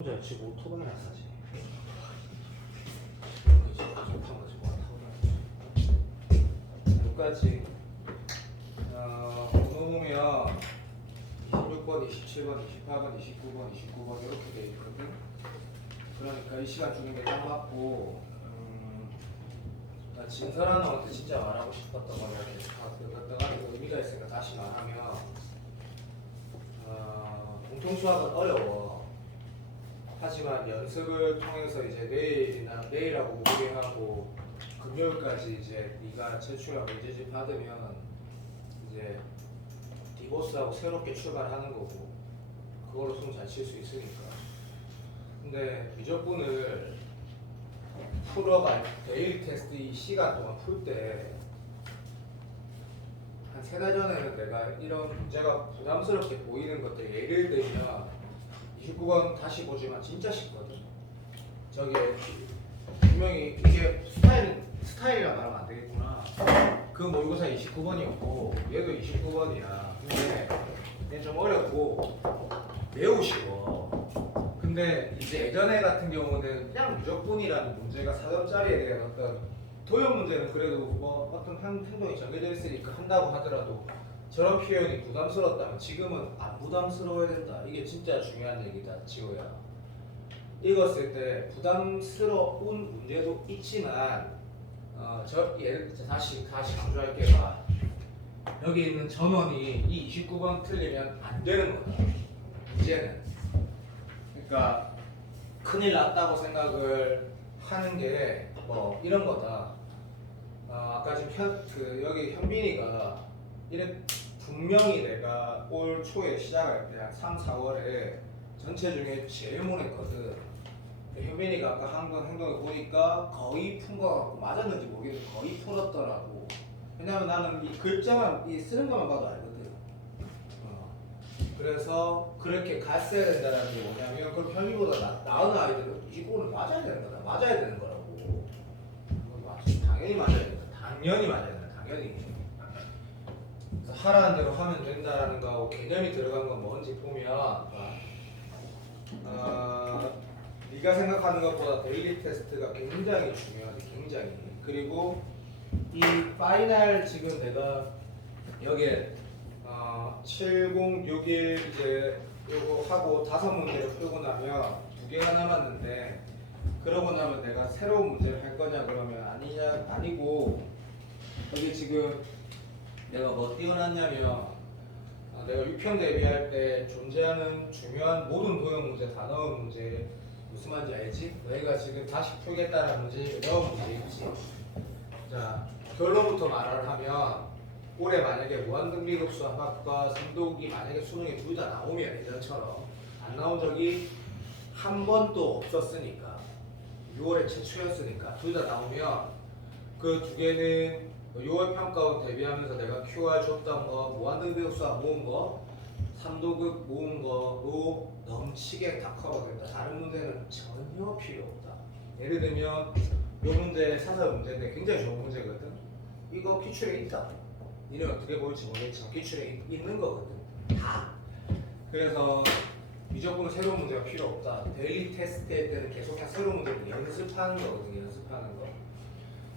혼자 지금 오토바이나 사지. 여기까지 번호 보면 26번, 27번, 28번, 29번, 29번 이렇게 돼 있거든. 그러니까 이 시간 주는 게 딱 맞고, 나 진설한 놈한테 진짜 말하고 싶었던 거냐 내가 의미가 있으니까 다시 말하면, 공통수학은 어려워. 하지만 연습을 통해서 이제 내일하고 모레하고 금요일까지 이제 네가 제출하고 문제집 받으면 이제 디보스하고 새롭게 출발하는 거고, 그걸로 숨 잘 칠 수 있으니까. 근데 미적분을 풀어봐, 데일리 테스트 이 시간 동안 풀 때 한 3달 전에는 내가 이런 문제가 부담스럽게 보이는 것들, 예를 들면 29번 다시 보지만 진짜 쉽거든. 저게 분명히 이게 스타일이라 말하면 안 되겠구나. 그 모의고사 29번이었고 얘도 29번이야. 근데 얘는 좀 어렵고 매우 쉬워. 근데 이제 예전에 같은 경우는 그냥 무조건이라는 문제가 4점짜리에 대한 어떤 도형 문제는 그래도 뭐 어떤 행동이 정해져 있으니까 한다고 하더라도 저런 표현이 부담스럽다면 지금은 안 부담스러워야 된다. 이게 진짜 중요한 얘기다, 지호야. 읽었을 때 부담스러운 문제도 있지만, 다시 강조할게요. 여기 있는 전원이 이 29번 틀리면 안 되는 거다. 문제는. 그러니까 큰일 났다고 생각을 하는 게 뭐 이런 거다. 아까 지금 여기 현빈이가 이래 분명히 내가 올 초에 시작할 때 한 3, 4월에 전체 중에 제일 못했거든. 현빈이가 아까 한 건 행동을 보니까 거의 푼 거 같고 맞았는지 모르겠는데 거의 풀었더라고. 왜냐면 나는 이 글자만 쓰는 것만 봐도 알거든. 그래서 그렇게 갔어야 된다는 게 뭐냐면, 그럼 현빈보다 나은 아이들은 29는 맞아야 되는 거다. 맞아야 되는 거라고. 당연히 맞아야 된다. 당연히 맞아야 된다. 당연히. 하라는 대로 하면 된다라는 거하고 개념이 들어간 건 뭔지 보면, 네가 생각하는 것보다 데일리 테스트가 굉장히 중요하지. 굉장히. 그리고 이 파이널 지금 내가 여기에 7061 이제 요거 하고 5문제를 풀고 나면 2개가 남았는데, 그러고 나면 내가 새로운 문제를 할 거냐 그러면 아니고, 여기 지금 내가 뭐 띄워놨냐면, 내가 6평 대비할 때 존재하는 중요한 모든 도형 문제 다 넣은 문제, 무슨 말인지 알지? 너희가 지금 다시 풀겠다는 문제 넣은 문제 있지? 자, 결론부터 말을 하면, 올해 만약에 무한등비급수 합학과 삼독이 만약에 수능에 둘 다 나오면 예전처럼 안 나온 적이 한 번도 없었으니까, 6월에 최초였으니까 둘 다 나오면 그 두 개는 6월 평가원 대비하면서 내가 QR 줬던 거, 무한등비급수와 모은 거, 3도급 모은 거로 넘치게 다 커버된다. 다른 문제는 전혀 필요 없다. 예를 들면 요 문제 사설 문제인데 굉장히 좋은 문제거든. 이거 기출에 있다. 니는 어떻게 볼지 모르겠지만 기출에 있는 거거든. 다. 그래서 미적분은 새로운 문제가 필요 없다. 데일리 테스트 할 때는 계속 새로운 문제를 연습하는 거거든. 연습하는 거.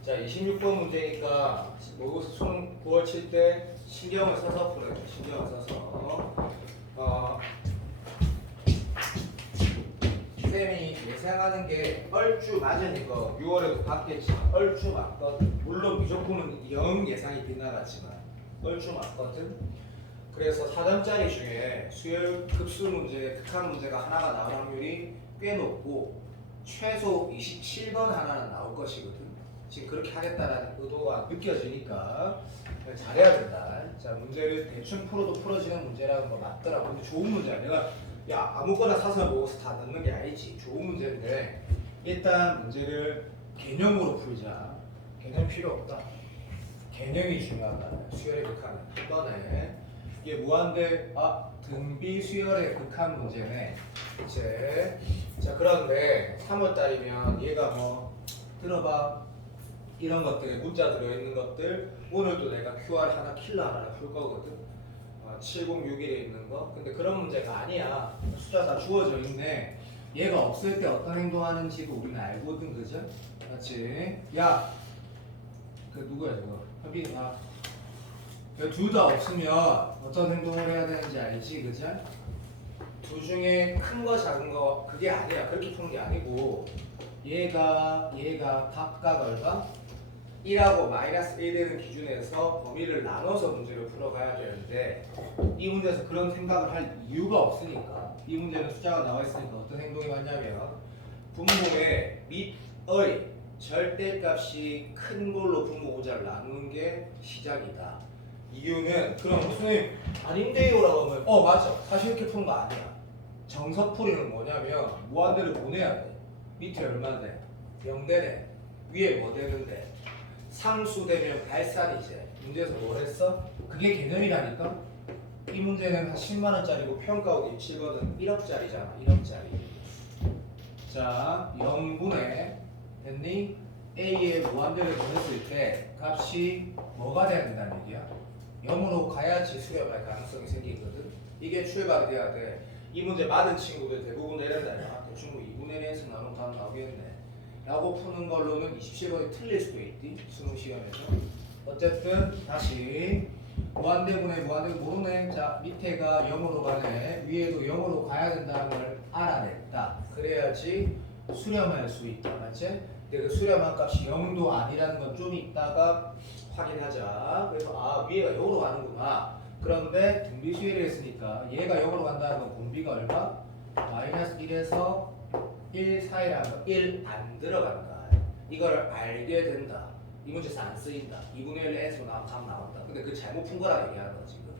자, 26번 문제니까 모의고사 수능 9월 칠 때 신경을 써서 풀어야 돼. 신경을 써서. 쌤이 예상하는 게 얼추 맞으니까 6월에도 받겠지만 얼추 맞거든. 물론 미적분은 영 예상이 빗나갔지만 얼추 맞거든. 그래서 4점짜리 중에 수열 급수 문제, 특한 문제가 하나가 나올 확률이 꽤 높고 최소 27번 하나는 나올 것이거든. 지금 그렇게 하겠다는 의도가 느껴지니까 잘해야 된다. 자, 문제를 대충 풀어도 풀어지는 문제라는 거 맞더라고. 근데 좋은 문제야. 내가 아무거나 사설 모의고사 다 넣는 게 아니지. 좋은 문제인데 일단 문제를 개념으로 풀자. 개념 필요 없다. 개념이 중요하다. 수열의 극한은. 이번에 이게 무한대 등비 수열의 극한 문제네. 그치? 자, 그런데 3월달이면 얘가 뭐 들어봐. 이런 것들에 문자 들어있는 것들, 오늘도 내가 QR 하나 킬러 하나 풀 거거든. 7061에 있는 거. 근데 그런 문제가 아니야. 숫자 다 주어져 있네. 얘가 없을 때 어떤 행동하는지도 우리는 알거든, 그죠? 맞지? 야, 그 누구야 저거? 현빈이. 둘 다 없으면 어떤 행동을 해야 되는지 알지, 그죠? 둘 중에 큰 거 작은 거 그게 아니야. 그렇게 푸는 게 아니고 얘가 각각 얼마? 1하고 마이너스 1 되는 기준에서 범위를 나눠서 문제를 풀어가야 되는데 이 문제에서 그런 생각을 할 이유가 없으니까 이 문제는 숫자가 나와 있으니까 어떤 행동이 맞냐면 분모의 밑의 절대값이 큰 걸로 분모 오자를 나누는 게 시작이다. 이유는 그럼 무슨 아닌데요라고 하면 맞아. 사실 이렇게 푸는 거 아니야. 정석풀이는 뭐냐면 무한대를 보내야 돼. 밑에 얼마 돼? 0 되네. 위에 뭐 되는데? 상수 되면 발산이지. 문제에서 뭘 했어? 그게 개념이라니까? 이 문제는 한 10만 원짜리고 평가원 입시거든 1억짜리잖아. 1억짜리. 자, 0분의 됐니? A에 무한대를 보냈을 때 값이 뭐가 돼야 된다는 얘기야? 0으로 가야지 수렴할 가능성이 생기거든. 이게 출발이 돼야 돼. 이 문제 맞은 친구들 대부분 이런다. 대충 뭐 2분의 1에서 나누면 답 나오겠네. 라고 푸는 걸로는 27번이 틀릴 수도 있디. 수능 시험에서. 어쨌든 다시 무한대분의 무한대 모르네. 자, 밑에가 0으로 가네. 위에도 0으로 가야 된다는 걸 알아냈다. 그래야지 수렴할 수 있다. 맞지? 근데 그 수렴한 값이 0도 아니라는 건 좀 이따가 확인하자. 그래서 위에가 0으로 가는구나. 그런데 등비수열을 했으니까 얘가 0으로 간다는 건 공비가 얼마? 마이너스 1에서 1 사이라는 1 안 들어간다. 이걸 알게 된다. 이 문제에서 안 쓰인다. 2분의 1 n수로 나오면 답 나온다. 근데 그 잘못 푼 거라 얘기하는 거 지금.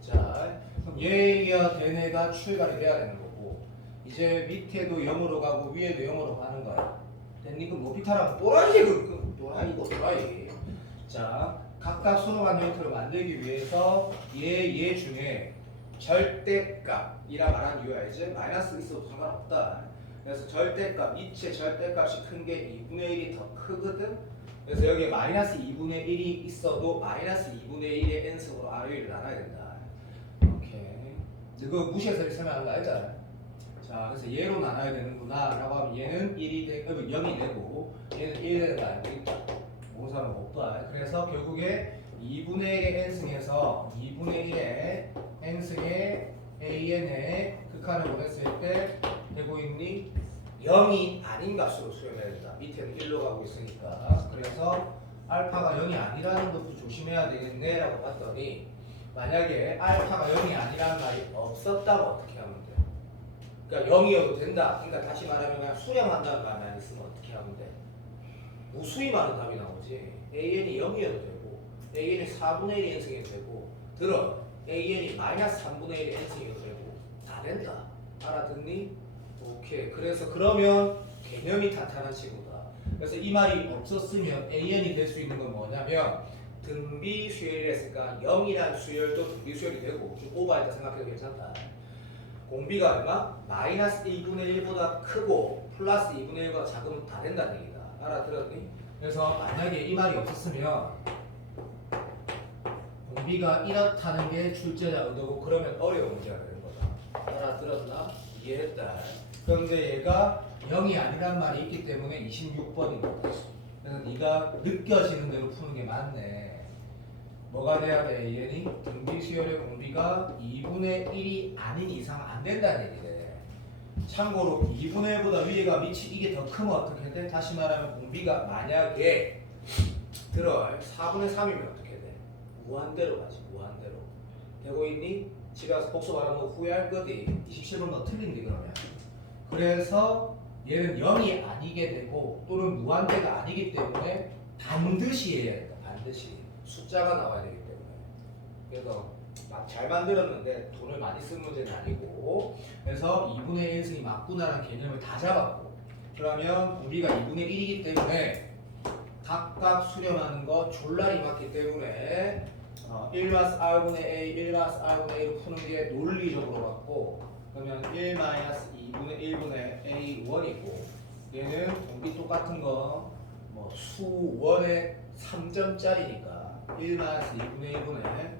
자, 그럼 얘가 된 애가 출발이 돼야 되는 거고 이제 밑에도 0으로 가고 위에도 0으로 가는 거야. 됐니? 그럼 모피타라면 또라이 또라이고 또라이. 자, 각각 수렴한 형태로 만들기 위해서 얘 중에 절대값이라 말한 이유야. 이제 마이너스 있어도 상관없다. 그래서 절대값, 이체 절대값이 큰 게 2분의 1이 더 크거든. 그래서 여기에 마이너스 2분의 1이 있어도 마이너스 2분의 1의 n승으로 R을 나눠야 된다. 오케이. 그거 무시해서 이렇게 설명하는 거 알잖아. 자, 그래서 얘로 나눠야 되는구나 라고 하면 얘는 1이 되고 0이 되고 얘는 1이 되는 거 알겠죠? 모사는 못 봐. 그래서 결국에 2분의 1의 n승에서 2분의 1의 n승의 an의 극한을 보냈을 때 되고 있니? 0이 아닌 값으로 수렴해야 된다. 밑에는 1로 가고 있으니까. 그래서 알파가 0이 아니라는 것도 조심해야 되겠네 라고 봤더니 만약에 알파가 0이 아니라는 말이 없었다면 어떻게 하면 돼? 그러니까 0이어도 된다. 그러니까 다시 말하면 그냥 수렴한다는 말만 있으면 어떻게 하면 돼? 무수히 많은 답이 나오지. AN이 0이어도 되고 AN이 4분의 1의 n승이어도 되고 들어 AN이 마이너스 3분의 1의 n승이어도 되고 다 된다. 알아듣니? 오케이. 그래서 그러면 개념이 탄탄한 친구다. 그래서 이 말이 없었으면 AN이 될 수 있는 건 뭐냐면 등비 수열이 했으니까 0이란 수열도 등비 수열이 되고 좀 오버했다 생각해도 괜찮다. 공비가 얼마? 마이너스 1분의 1보다 크고 플러스 2분의 1보다 작으면 다 된다는 얘기다. 알아들었니? 그래서 만약에 이 말이 없었으면 공비가 이렇다는 게 출제자 의도고 그러면 어려운 문제가 되는 거다. 알아들었나? 이해했다. 그런데 얘가 0이 아니란 말이 있기 때문에 26번인 거다. 그래서 네가 느껴지는 대로 푸는 게 맞네. 뭐가 돼야 돼? 얘는 등비 수열의 공비가 2분의 1이 아닌 이상 안 된다는 얘기래. 참고로 2분의 1보다 위에가 밑이 이게 더 크면 어떻게 돼? 다시 말하면 공비가 만약에 들어 4분의 3이면 어떻게 돼? 무한대로 가지. 무한대로. 되고 있니? 집에 가서 복수 말하는 거 후회할 거지. 27번 너 틀린데 그러면. 그래서 얘는 0이 아니게 되고 또는 무한대가 아니기 때문에 반드시 해야 된다. 반드시. 숫자가 나와야 되기 때문에. 그래서 잘 만들었는데 돈을 많이 쓴 문제는 아니고 그래서 2분의 1승이 맞구나라는 개념을 다 잡았고 그러면 공비가 2분의 1이기 때문에 각각 수렴하는 거 졸라리 맞기 때문에 1-r분의 a, 1-r분의 a로 푸는 게 논리적으로 맞고 그러면 1-2분의 1분의 a1이고 얘는 공비 똑같은 거 뭐 수원의 3점짜리니까 1-2분의 1분의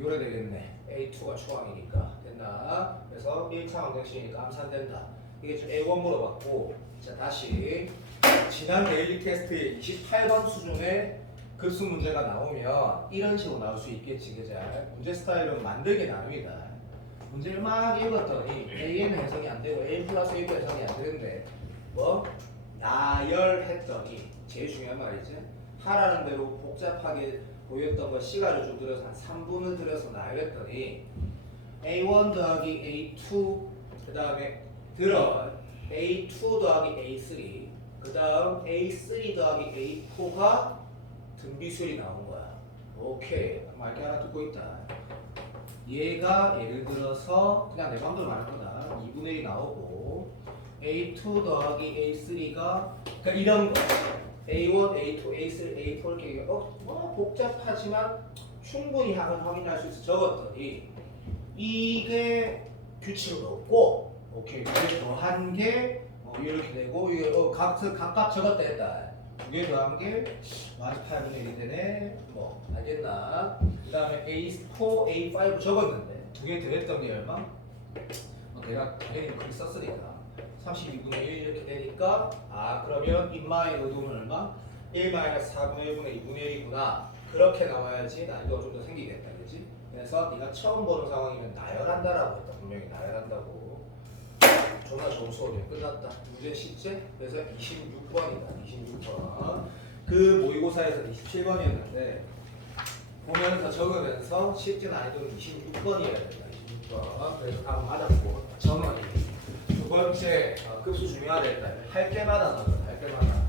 요래 되겠네. A2가 초항이니까 됐나? 됐나? 그래서 1차 방정식이니까 암산된다. 이게 좀 A1 물어봤고, 자 다시 지난 데일리 테스트의 28번 수준의 급수 문제가 나오면 이런 식으로 나올 수 있겠지, 그죠? 문제 스타일은 만들기 나름이다. 문제를 막 읽었더니 A는 해석이 안 되고 A 플러스 A도 해석이 안 되는데 뭐 나열했더니 제일 중요한 말이지. 하라는 대로 복잡하게 보였던 거 시간을 좀 들여서 한 3분을 들여서 나열했더니 A1 더하기 A2 그 다음에 들어 A2 더하기 A3 그 다음 A3 더하기 A4가 등비수열이 나온 거야. 오케이. 말게 하나 듣고 있다. 얘가 예를 들어서 그냥 내 맘대로 말할 거다. 2분의 1이 나오고 A2 더하기 A3가 그러니까 이런 거 A1, A2, A3, A4 이렇게 뭐 복잡하지만 충분히 확인할 수 있어 적었더니 이게 규칙은 없고 오케이 이게 더한 게 이렇게 되고 이게 각각 적었다 했다. 두 개 더한 게 48분의 1이 되네. 뭐 알겠나? 그 다음에 A4, A5 적었는데 두 개 더했던 게 얼마? 내가 당연히 글 썼으니까 32분의 1 이렇게 되니까 그러면 인마의 의도는 얼마? 1-4분의 1분의 2분의 1이구나. 그렇게 나와야지 난이도가 좀 더 생기겠다, 그렇지? 그래서 네가 처음 보는 상황이면 나열한다라고 했다. 분명히 나열한다고. 존나 좋은 수업이야. 끝났다. 문제 쉽지? 그래서 26번이다. 26번. 그 모의고사에서 27번이었는데 보면서 적으면서 실제 난이도는 26번이어야 된다. 26번. 그래서 답은 맞았고 전원이 두 번째 급수 중요하다 했다. 할 때마다 넣어라. 할 때마다.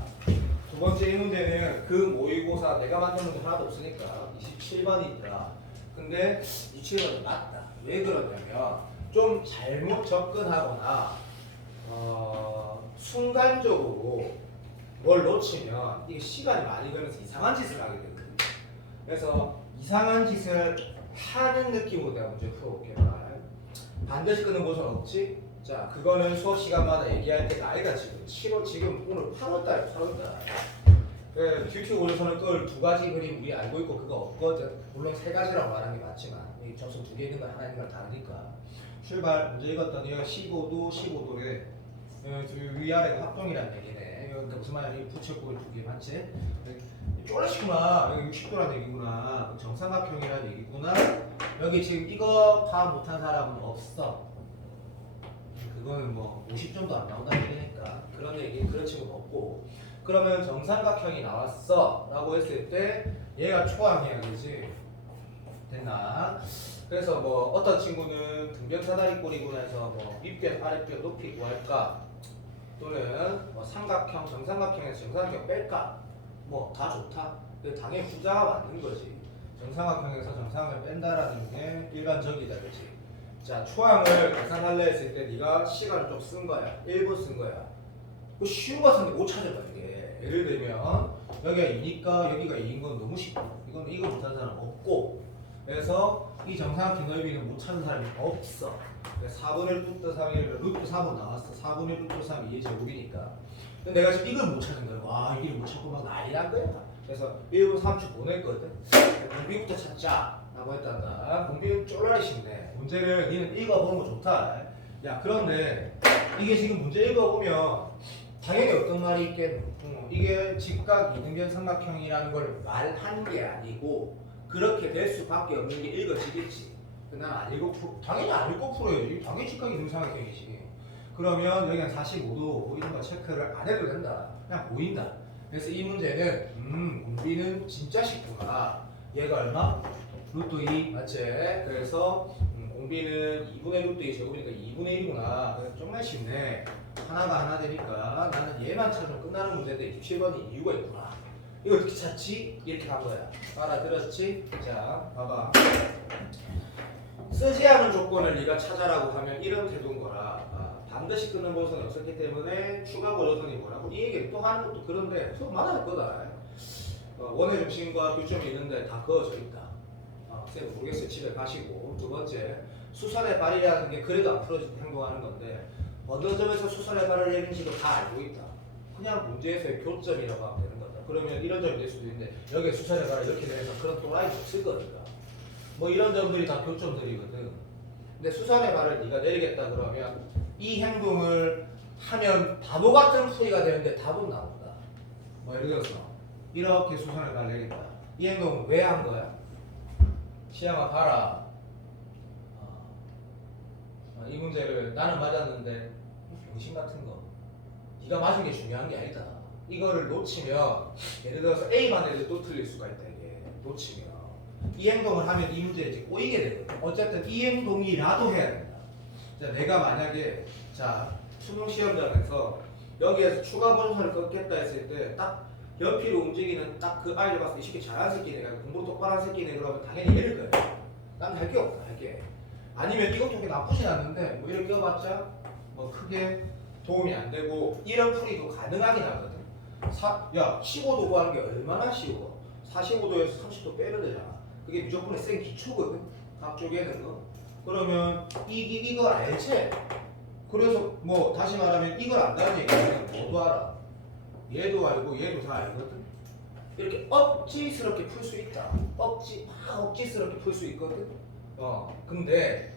두 번째 이 문제는 그 모의고사 내가 만든 문제 하나도 없으니까 27번이더라. 근데 27번이 맞다. 왜 그러냐면 좀 잘못 접근하거나 순간적으로 뭘 놓치면 이게 시간이 많이 걸려서 이상한 짓을 하게 되거든요. 그래서 이상한 짓을 하는 느낌으로 내가 문제 풀어볼게. 반드시 끄는 곳은 없지? 자, 그거는 수업 시간마다 얘기할 때 나이가 지금 7월 지금 오늘 8월달. 그 듀티 올려서는 그걸 두 가지 그림 우리 알고 있고 그거 없거든. 물론 세 가지라고 말하는 게 맞지만 이 점수 두 개 있는 거 하나 있는 걸 다르니까. 출발 문제 읽었더니 15도 15도래 위아래가 합동이라는 얘기네. 그러니까 무슨 말이야? 부채꼴 두 개 맞지? 쪼르시구나. 여기 60도라는 얘기구나. 정삼각형이라는 얘기구나. 여기 지금 이거 파악 못한 사람은 없어. 그거는 뭐 50점도 안 나온다는 얘기니까 그런 얘기 그런 친구는 없고. 그러면 정삼각형이 나왔어 라고 했을 때 얘가 초항이야, 그지? 됐나? 그래서 뭐 어떤 친구는 등변 사다리꼴이구나 해서 뭐 윗변 아랫변 높이 구할까, 또는 뭐 삼각형 정삼각형에서 정삼각형 뺄까, 뭐 다 좋다. 근데 당연히 후자가 맞는 거지. 정삼각형에서 정삼각형을 뺀다라는 게 일반적이다, 그렇지? 자, 초항을 계산하려 했을 때 네가 시간을 좀 쓴 거야. 1분 쓴 거야. 그 쉬운 거 같은데 못 찾아봐. 이게 예를 들면 여기가 2니까 여기가 2인 건 너무 쉽고 이거 못하는 사람 없고, 그래서 이 정삼각형 넓이는 못 찾는 사람이 없어. 4분의 루트 3이 루트 3은 나왔어. 4분의 루트 3이 2의 제곱이니까. 근데 내가 지금 이걸 못 찾은 거야. 와, 이걸 못 찾고 막 난리 난 거야. 그래서 1분 3초 보냈거든. 공비부터 찾자 라고 했단다. 공비는 쫄라리 쉽네. 문제를 니는 읽어보는 거 좋다. 야, 그런데 이게 지금 문제 읽어보면 당연히 어떤 말이 있겠노? 이게 직각 이등변 삼각형이라는 걸 말한 게 아니고 그렇게 될 수밖에 없는 게 읽어지겠지. 난 안 읽고 당연히 안 읽고 풀어야지. 당연히 직각 이등변 삼각형이지. 그러면 여기 한 45도 보이는 거 체크를 안 해도 된다. 그냥 보인다. 그래서 이 문제는 공비는 진짜 쉽구나. 얘가 얼마? 루트 2 맞지? 그래서 공비는 2분의 루트 2 제곱이니까 2분의 1이구나. 그래서 정말 쉽네. 하나가 하나 되니까 나는 얘만 찾으면 끝나는 문제인데 27번이 이유가 있구나. 이거 어떻게 찾지? 이렇게 간 거야. 알아들었지? 자, 봐봐. 쓰지 않은 조건을 네가 찾아라고 하면 이런 태도인 거라. 반드시 끊는 보선이 없었기 때문에 추가 보조선이 뭐라고? 이 얘기를 또 하는 것도 그런데 수업 많아질 거다. 원의 중심과 교점이 있는데 다 그어져 있다. 쌤 모르겠어요. 집에 가시고. 두 번째, 수선의 발이라는 게 그래도 안 풀어질 때 행동하는 건데 어떤 점에서 수선의 발을 내린지도 다 알고 있다. 그냥 문제에서의 교점이라고 하면 되는 거다. 그러면 이런 점이 될 수도 있는데 여기에 수선의 발을 이렇게 내서 그런 또라이도 없을 거니까. 뭐 이런 점들이 다 교점들이거든. 근데 수산의 발을 네가 내리겠다 그러면 이 행동을 하면 바보 같은 풀이가 되는데 답은 나온다. 뭐 예를 들어서 이렇게 수산의 발을 내린다. 이 행동은 왜 한 거야? 시향아 봐라. 이 문제를 나는 맞았는데 병신 같은 거. 네가 맞은 게 중요한 게 아니다. 이거를 놓치면 예를 들어서 A만 해도 또 틀릴 수가 있다. 이게 놓치면 이 행동을 하면 이 문제에 이제 꼬이게 되거든. 어쨌든 이 행동이라도 해야 된다. 자, 내가 만약에 자 수능 시험장에서 여기에서 추가 분수를 끊겠다 했을 때 딱 옆으로 움직이는 딱 그 아이를 봤을 때 이 새끼 잘하는 새끼네, 공부 똑바로 한 새끼네 그러면 당연히 얘를 거야. 난 할 게 없다. 할 게. 아니면 이것도 그렇게 나쁘진 않는데 뭐 이렇게 껴봤자 뭐 크게 도움이 안 되고 이런 풀이도 가능하긴 하거든. 야 15도 구하는 게 얼마나 쉬워. 45도에서 30도 빼면 되잖아. 그게 무조건 센 기초거든. 각 쪼개는 거. 그러면 이거 알지? 그래서 뭐 다시 말하면 이걸 안다는 얘기는 모두 알아. 얘도 알고 얘도 다 알거든. 이렇게 억지스럽게 풀 수 있다. 억지스럽게 풀 수 있거든. 근데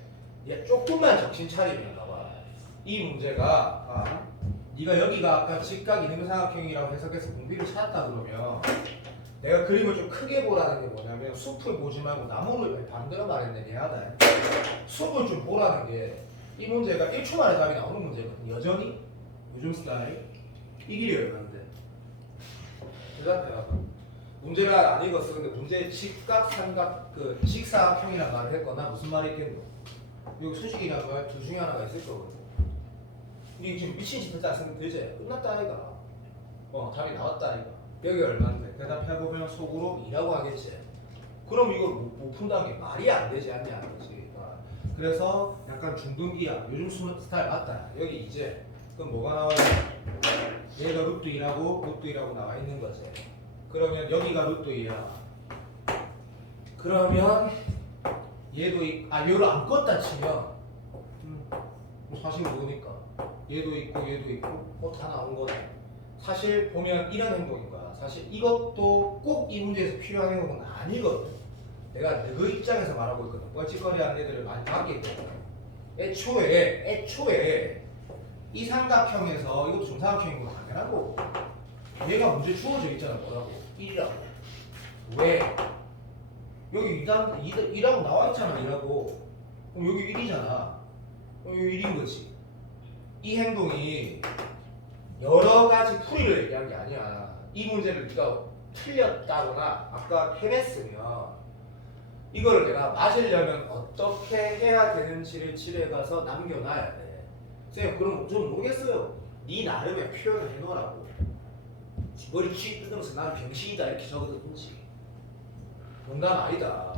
얘 조금만 정신 차리면 봐봐. 이 문제가 네가 여기가 아까 직각 이등변삼각형이라고 해석해서 공비를 찾았다 그러면 내가 그림을 좀 크게 보라는 게 뭐냐면 숲을 보지 말고 나무를 반대로 말했네. 미안하다. 숲을 좀 보라는 게 이 문제가 1초 만에 답이 나오는 문제거든. 여전히 요즘 스타일 이 길이 얼마인데 대답해봐. 문제를 안 읽었어. 근데 문제에 직각, 삼각, 그 직사각형이란 말을 했거나 무슨 말이 있겠노? 여기 수직이란 말 둘 중에 하나가 있을 거거든. 이게 지금 미친 짓 했다 생각 들지? 끝났다 아이가. 답이 나왔다 아이가. 여기 얼마인데? 대답해보면 속으로 2라고 하겠지. 그럼 이걸 못 푼다는 게 말이 안 되지 않냐 그렇지. 그래서 약간 중등기야. 요즘 수능 스타일 맞다. 여기 이제 그럼 뭐가 나와요? 얘가 루트 2라고 루트 2라고 나와 있는 거지. 그러면 여기가 루트 2야. 그러면 얘도 얘를 안 껐다 치면 사실 모르니까 얘도 있고 얘도 있고 다 나온 거네. 사실 보면 이런 행동인 거야. 사실 이것도 꼭 이 문제에서 필요한 행동은 아니거든. 내가 그 입장에서 말하고 있거든. 뻘짓거리하는 애들을 많이 봤기 때문에 애초에 이 삼각형에서 이것도 정사각형인 거 당연한 거고 얘가 문제 주어져 있잖아. 뭐라고? 1이라고. 왜? 여기 2라고 나와 있잖아. 2라고. 그럼 여기 1이잖아. 여기 1인 거지. 이 행동이 여러 가지 풀이를 얘기한 게 아니야. 이 문제를 네가 틀렸다거나 아까 헤맸으면 이거를 내가 맞으려면 어떻게 해야 되는지를 집에 가서 남겨놔야 돼. 선생님 그럼 좀 모르겠어요. 네 나름의 표현을 해놓으라고. 머리 쥐 뜯으면서 나는 병신이다 이렇게 적어두든지. 농담 아니다.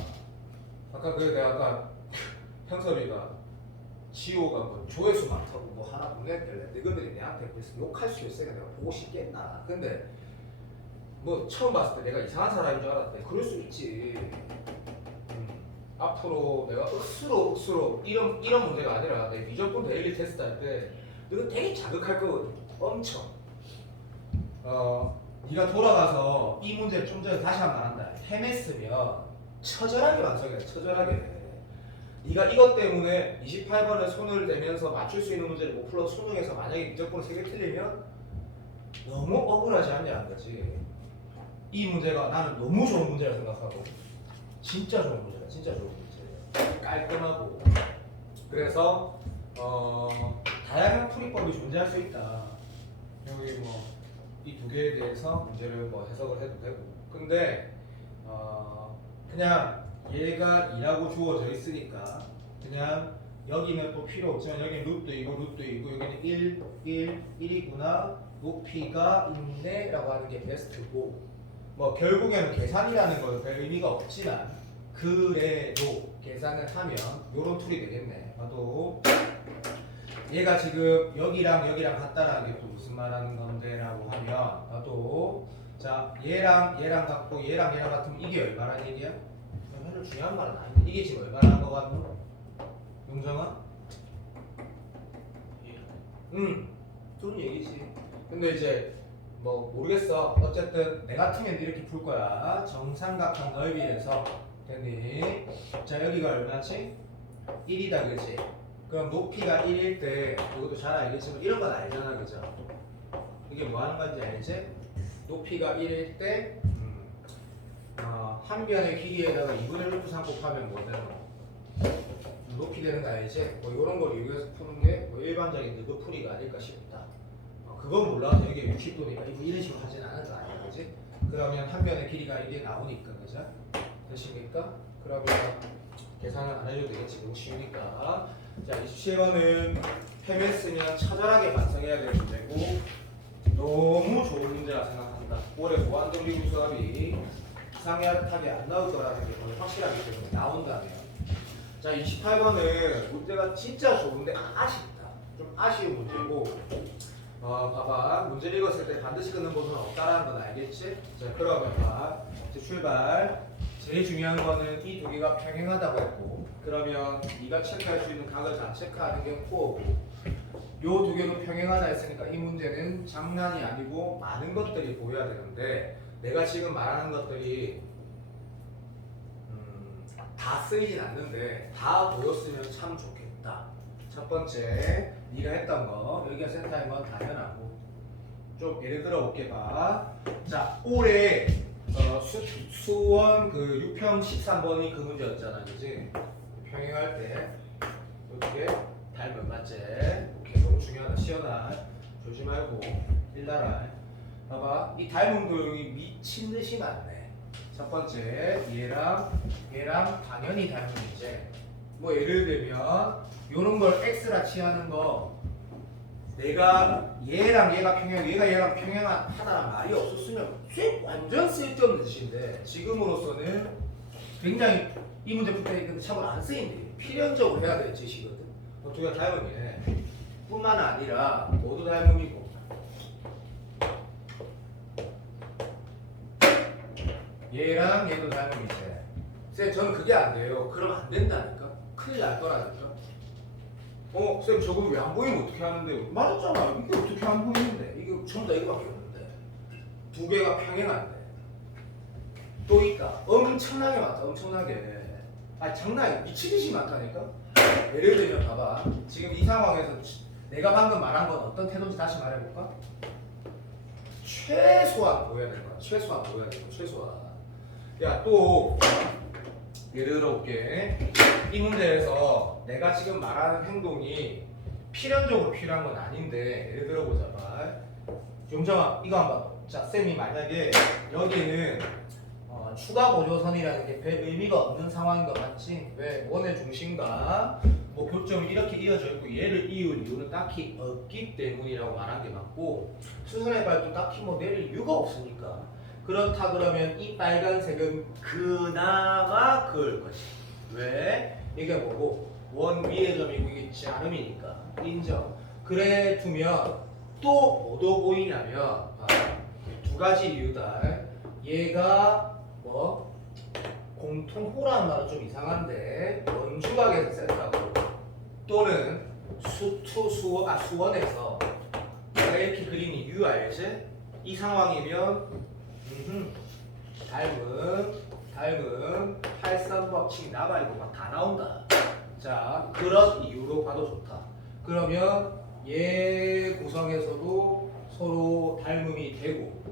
아까 내가 아까 현섭이가 지호가 뭐 조회수 많다고 뭐 하나 보냈길래 너희들이 내한테 그래서 욕할 수 있으니까 내가 보고 싶겠나. 근데 뭐 처음 봤을 때 내가 이상한 사람인 줄 알았대. 그럴 수 있지. 앞으로 내가 억수로 이런 문제가 아니라 내 미적분 데일리 테스트 할 때 너가 되게 자극할 거거든. 엄청. 네가 돌아가서 이 문제를 좀 전에 다시 한번 한다. 헤맸으면 처절하게 완성해. 처절하게. 네가 이것 때문에 28번에 손을 대면서 맞출 수 있는 문제를 못 풀어 수능에서 만약에 미적분을 3개 틀리면 너무 억울하지 않냐 거지. 이 문제가 나는 너무 좋은 문제라 생각하고 진짜 좋은 문제다. 진짜 좋은 문제. 깔끔하고. 그래서 다양한 풀이법이 존재할 수 있다. 여기 뭐 이 두 개에 대해서 문제를 뭐 해석을 해도 되고. 근데 그냥 얘가 2라고 주어져 있으니까 그냥 여기는 또 필요 없지만 여기는 루트이고 여기는 1이구나 높이가 있네 라고 하는 게 베스트고 뭐 결국에는 계산이라는 건 별 의미가 없지만 그래도 계산을 하면 요런 툴이 되겠네. 또 얘가 지금 여기랑 같다라는 게 또 무슨 말하는 건데 라고 하면 또 자 얘랑 같고 얘랑 같으면 이게 얼마라는 얘기야? 별로 중요한 말은 아닌데 이게 지금 얼마나 거 같노? 용정아? 좋은 얘기지. 근데 이제 뭐 모르겠어. 어쨌든 내 같으면 이렇게 풀 거야. 정삼각형 넓이에서 됐니? 자 여기가 얼마지? 1이다 그지? 그럼 높이가 1일 때 그것도 잘 알겠지만 이런 건 알잖아 그죠? 이게 뭐 하는 건지 알지? 높이가 1일 때 한 변의 길이에다가 2분의 루트 3 곱하면 뭐 되노? 높이 되는 거 알지? 뭐 이런 걸 이용해서 푸는 게 뭐 일반적인 느긋풀이가 아닐까 싶다. 그건 몰라도 이게 60도니까 이거 이런 식으로 하진 않을 거 아니야 그지? 그러면 한 변의 길이가 이게 나오니까 그죠? 되십니까? 그러면 계산을 안 해줘도 되겠지. 너무 쉬우니까. 자, 27번은 팸했으면 처절하게 반성해야 될 문제고 너무 좋은 문제라 생각한다. 올해 무한동리구 수업이 이상하게 안 나올 거라는 게 거의 확실하기 때문에 나온다면. 자, 28번은 문제가 진짜 좋은데 아쉽다. 좀 아쉬운 문제고 봐봐. 문제를 읽었을 때 반드시 끊는 부분은 없다라는 건 알겠지? 자, 그러면 봐. 이제 출발. 제일 중요한 거는 이 두 개가 평행하다고 했고 그러면 네가 체크할 수 있는 각을 다 체크하는 게 코어고 요 두 개도 평행하다 했으니까 이 문제는 장난이 아니고 많은 것들이 보여야 되는데 내가 지금 말하는 것들이 다 쓰이진 않는데 다 보였으면 참 좋겠다. 첫 번째 네가 했던 거 여기가 센터인 건 당연하고 좀 예를 들어 볼게 봐. 자, 올해 수원 그 6평 13번이 그 문제였잖아, 그지? 평행할 때 이렇게 닮은 맞지? 오케이, 너무 중요하다. 시연아 조심 말고 일나라. 봐봐, 이 닮은 도형이 미친 듯이 많네. 첫 번째 얘랑 당연히 닮은 문제. 뭐 예를 들면 요런 걸 x라 취하는 거. 내가 얘랑 얘가 평행, 얘가 얘랑 평행하다는 말이 없었으면 완전 쓸데없는 뜻인데 지금으로서는 굉장히 이 문제 풀 때 근데 참고로 안 쓰이는데 필연적으로 해야 될 짓이거든. 두 개가 닮음이네. 뿐만 아니라 모두 닮음이고 얘랑 얘도 닮음이지. 쌤 저는 그게 안 돼요. 그러면 안 된다니까. 큰일 날 거라니까. 쌤 저거 왜 안 보이면 어떻게 하는데? 말했잖아. 이게 어떻게 안 보이는데? 이거 전부 다 이거밖에 없는데. 두 개가 평행한데. 또 있다. 엄청나게 많다. 엄청나게. 장난이 미치듯이 많다니까? 예를 들면 봐봐. 지금 이 상황에서 내가 방금 말한 건 어떤 태도인지 다시 말해볼까? 최소한 보여야 될 거야. 최소한 보여야 될 거야. 최소한. 야, 또 예를 들어볼게. 이 문제에서 내가 지금 말하는 행동이 필연적으로 필요한 건 아닌데 예를 들어보자 봐. 용정아 이거 한번 봐. 자, 쌤이 만약에 여기는 추가 보조선이라는 게 별 의미가 없는 상황인 거 맞지? 왜? 원의 중심과 뭐 교점이 이렇게 이어져 있고 얘를 이을 이유는 딱히 없기 때문이라고 말한 게 맞고 수선의 발도 딱히 뭐 내릴 이유가 없으니까 그렇다 그러면 이 빨간색은 그나마 그을 것이. 왜? 이게 뭐고? 원 위의 점이고 이게 자름이니까 인정. 그래 두면 또 뭐도 보이냐면 두 가지 이유다. 얘가 뭐 공통호라는 말은 좀 이상한데 원주각에서 센터고 또는 수원에서 내가 이렇게 그린 이유 알지? 이 상황이면 닮은 팔삼법칙 나발이고 막 다 나온다. 자, 그런 이유로 봐도 좋다. 그러면 얘 구성에서도 서로 닮음이 되고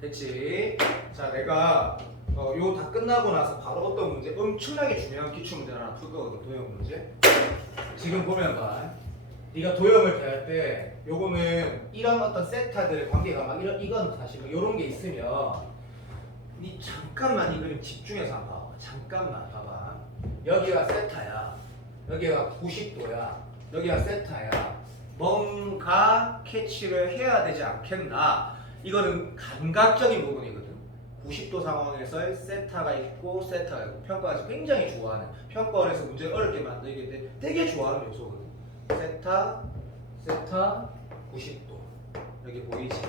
됐지? 자, 내가 요 다 끝나고 나서 바로 어떤 문제 엄청나게 중요한 기출 문제를 하나 풀 거거든. 도형 문제. 지금 보면 봐. 네가 도형을 대할 때 요거는 이런 어떤 세타들의 관계가 막 이건 사실 뭐 요런 게 있으면 니 잠깐만 이 그림 집중해서 한번 봐봐. 잠깐만 봐봐. 여기가 세타야. 여기가 90도야. 여기가 세타야. 뭔가 캐치를 해야 되지 않겠나. 이거는 감각적인 부분이거든. 90도 상황에서 세타가 있고 세타가 있고 평가에서 굉장히 좋아하는 평가원에서 문제를 어렵게 만들기 때문에 되게 좋아하는 요소거든. 세타 90도 여기 보이지?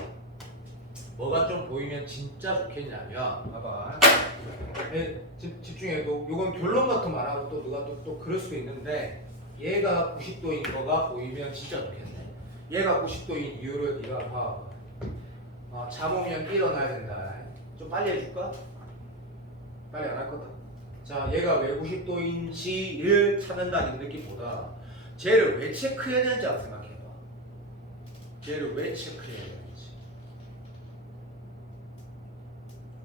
뭐가 좀 보이면 진짜 좋겠냐면 봐봐. 집중해도 이건 결론 같은 말하고 또 누가 또 그럴 수도 있는데 얘가 90도인 거가 보이면 진짜 좋겠네. 얘가 90도인 이유를 네가 봐. 잠 오면 일어나야 된다. 좀 빨리 해줄까? 빨리 안 할 거다. 자, 얘가 왜 90도인지를 찾는다는 느낌보다 쟤를 왜 체크해야 되는지 한번 생각해봐. 쟤를 왜 체크해야 되는지.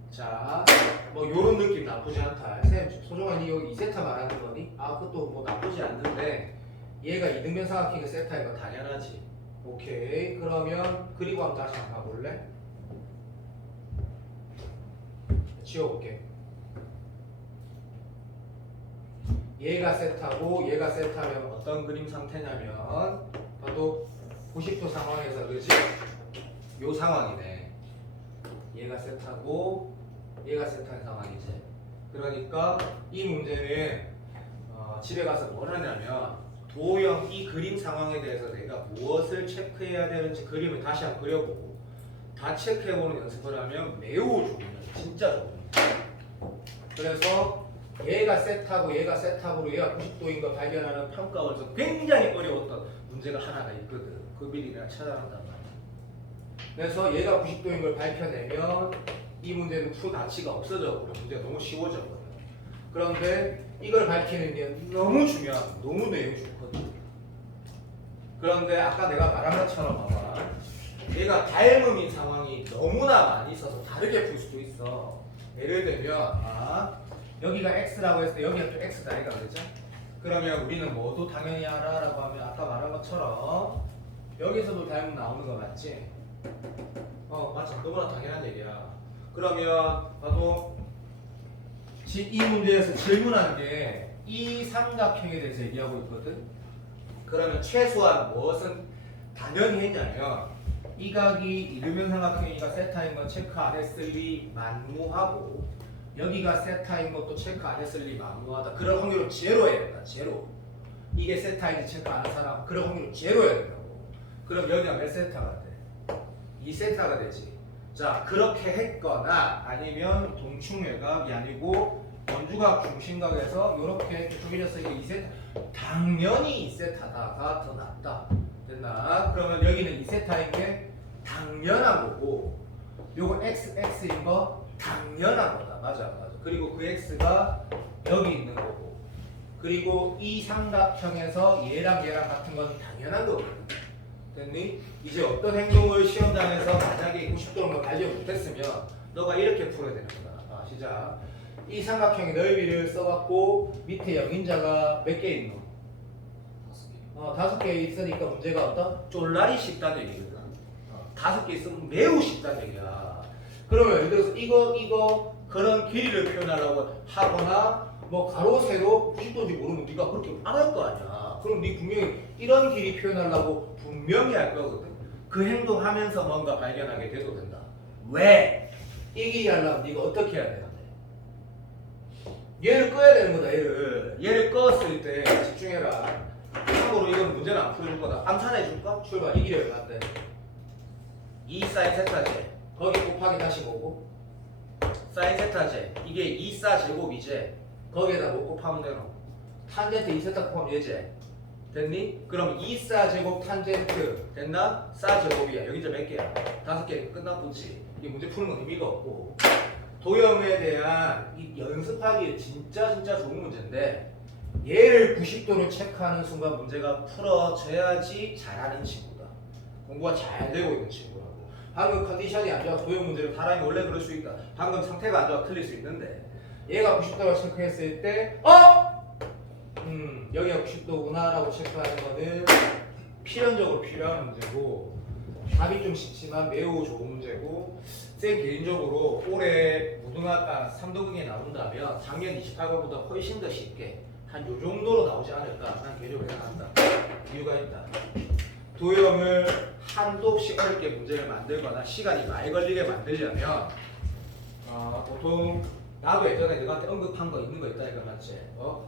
자, 뭐 요런 느낌 나쁘지 않다. 쌤, 소중한 여기 2세타 말하는 거니? 아, 그것도 뭐 나쁘지 않는데 얘가 이등변 삼각형의 세타인 건 당연하지. 오케이. 그러면 그리고 한번 다시 한번 가볼래? 지워볼게. 얘가 세타고 얘가 세타면 어떤 그림 상태냐면 봐도 90도 상황에서 그지? 요 상황이네. 얘가 세타고 얘가 세타인 상황이지. 그러니까 이 문제는 집에 가서 뭘 하냐면 도형 이 그림 상황에 대해서 내가 무엇을 체크해야 되는지 그림을 다시 한번 그려보고 다 체크해보는 연습을 하면 매우 좋은 연습, 진짜 좋은 연습. 그래서 얘가 세타고 얘가 세타고 얘가 90도인 거 발견하는 평가원에서 굉장히 어려웠던 문제가 하나가 있거든. 그 미리 내가 찾아간단 말이야. 그래서 얘가 90도인 걸 밝혀내면 이 문제는 풀 가치가 없어져 버려. 문제가 너무 쉬워져 버려. 그런데 이걸 밝히는 게 너무 중요한, 너무 내용 좋거든. 그런데 아까 내가 말한 것처럼 봐봐. 얘가 닮음인 상황이 너무나 많이 있어서 다르게 풀 수도 있어. 예를 들면 여기가 x라고 했을 때 여기가 또 x다 이가 그랬죠? 그러면 우리는 뭐도 당연히 알아라고 하면 아까 말한 것처럼 여기서도 닮음 나오는 거 맞지? 맞아. 너무나 당연한 얘기야. 그러면 봐도 이 문제에서 질문하는 게 이 삼각형에 대해서 얘기하고 있거든. 그러면 최소한 무엇은 당연히 했냐면 이 각이 이등변 삼각형이니까 세타인 건 체크 안 했을 리 만무하고 여기가 세타인 것도 체크 안 했을 리 만무하다. 그럴 확률은 제로예요. 된다. 제로. 이게 세타인지 체크 안 한 사람 그럴 확률은 제로여야 된다고. 그럼 여기가 몇 세타가 돼? 2세타가 되지. 자, 그렇게 했거나 아니면 동충외곽이 아니고 원주각 중심각에서 이렇게 쪼개져서 이게 2세타 당연히 2세타다가 더 낫다. 됐나? 그러면 여기는 2세타인 게 당연한 거고 요거 x인 거 당연한 거다. 맞아. 그리고 그 x가 여기 있는 거고 그리고 이 삼각형에서 얘랑 같은 건 당연한 거거든. 됐니? 이제 어떤 행동을 시험장에서 만약에 90도를 발견 못했으면 너가 이렇게 풀어야 되는 거다. 시작. 이 삼각형의 넓이를 써갖고 밑에 영인자가 몇 개 있노? 5개 있으니까 문제가 어떤? 쫄라리 쉽다는 얘기거든. 5개 있으면 매우 쉽다는 얘기야. 그러면 예를 들어서 이거 그런 길이를 표현하려고 하거나 뭐 가로 세로 90도인지 모르면 네가 그렇게 안 할 거 아니야. 그럼 네 분명히 이런 길이 표현하려고 분명히 할 거거든. 그 행동하면서 뭔가 발견하게 돼도 된다. 왜? 이 길이 하려면 네가 어떻게 해야 되는데? 얘를 꺼야 되는 거다. 얘를 껐을 때 집중해라. 참고로 이건 문제는 안 풀어줄 거다. 암산해 줄까? 출발. 이 길이 얼마인데? 2 사인 세타제. 거기 곱하기 다시 뭐고? 사인 세타제. 이게 2 사 제곱이제. 거기에다 뭐 곱하면 되노? 탄젠트 2세타 곱하면 얘제. 됐니? 그럼 2사 제곱 탄젠트 됐나? 사 제곱이야. 여기 이제 몇 개야? 5개 끝났겠지. 이게 문제 푸는 건 의미가 없고 도형에 대한 이 연습하기에 진짜 좋은 문제인데 얘를 90도로 체크하는 순간 문제가 풀어져야지 잘하는 친구다. 공부가 잘 되고 있는 친구라고. 방금 컨디션이 안 좋아서 도형 문제를 사람이 원래 그럴 수 있다. 방금 상태가 안 좋아 틀릴 수 있는데 얘가 90도로 체크했을 때 여기가 90도구나 라고 체크하는 거는 필연적으로 필요한 문제고 답이 좀 쉽지만 매우 좋은 문제고 쌤 개인적으로 올해 무등학과 3등급에 나온다면 작년 28번보다 훨씬 더 쉽게 한 요 정도로 나오지 않을까 난 개인적으로 생각한다. 이유가 있다. 도형을 한도 없이 어렵게 문제를 만들거나 시간이 많이 걸리게 만들려면 보통 나도 예전에 너한테 언급한 거 있는 거 있다 이거 맞지?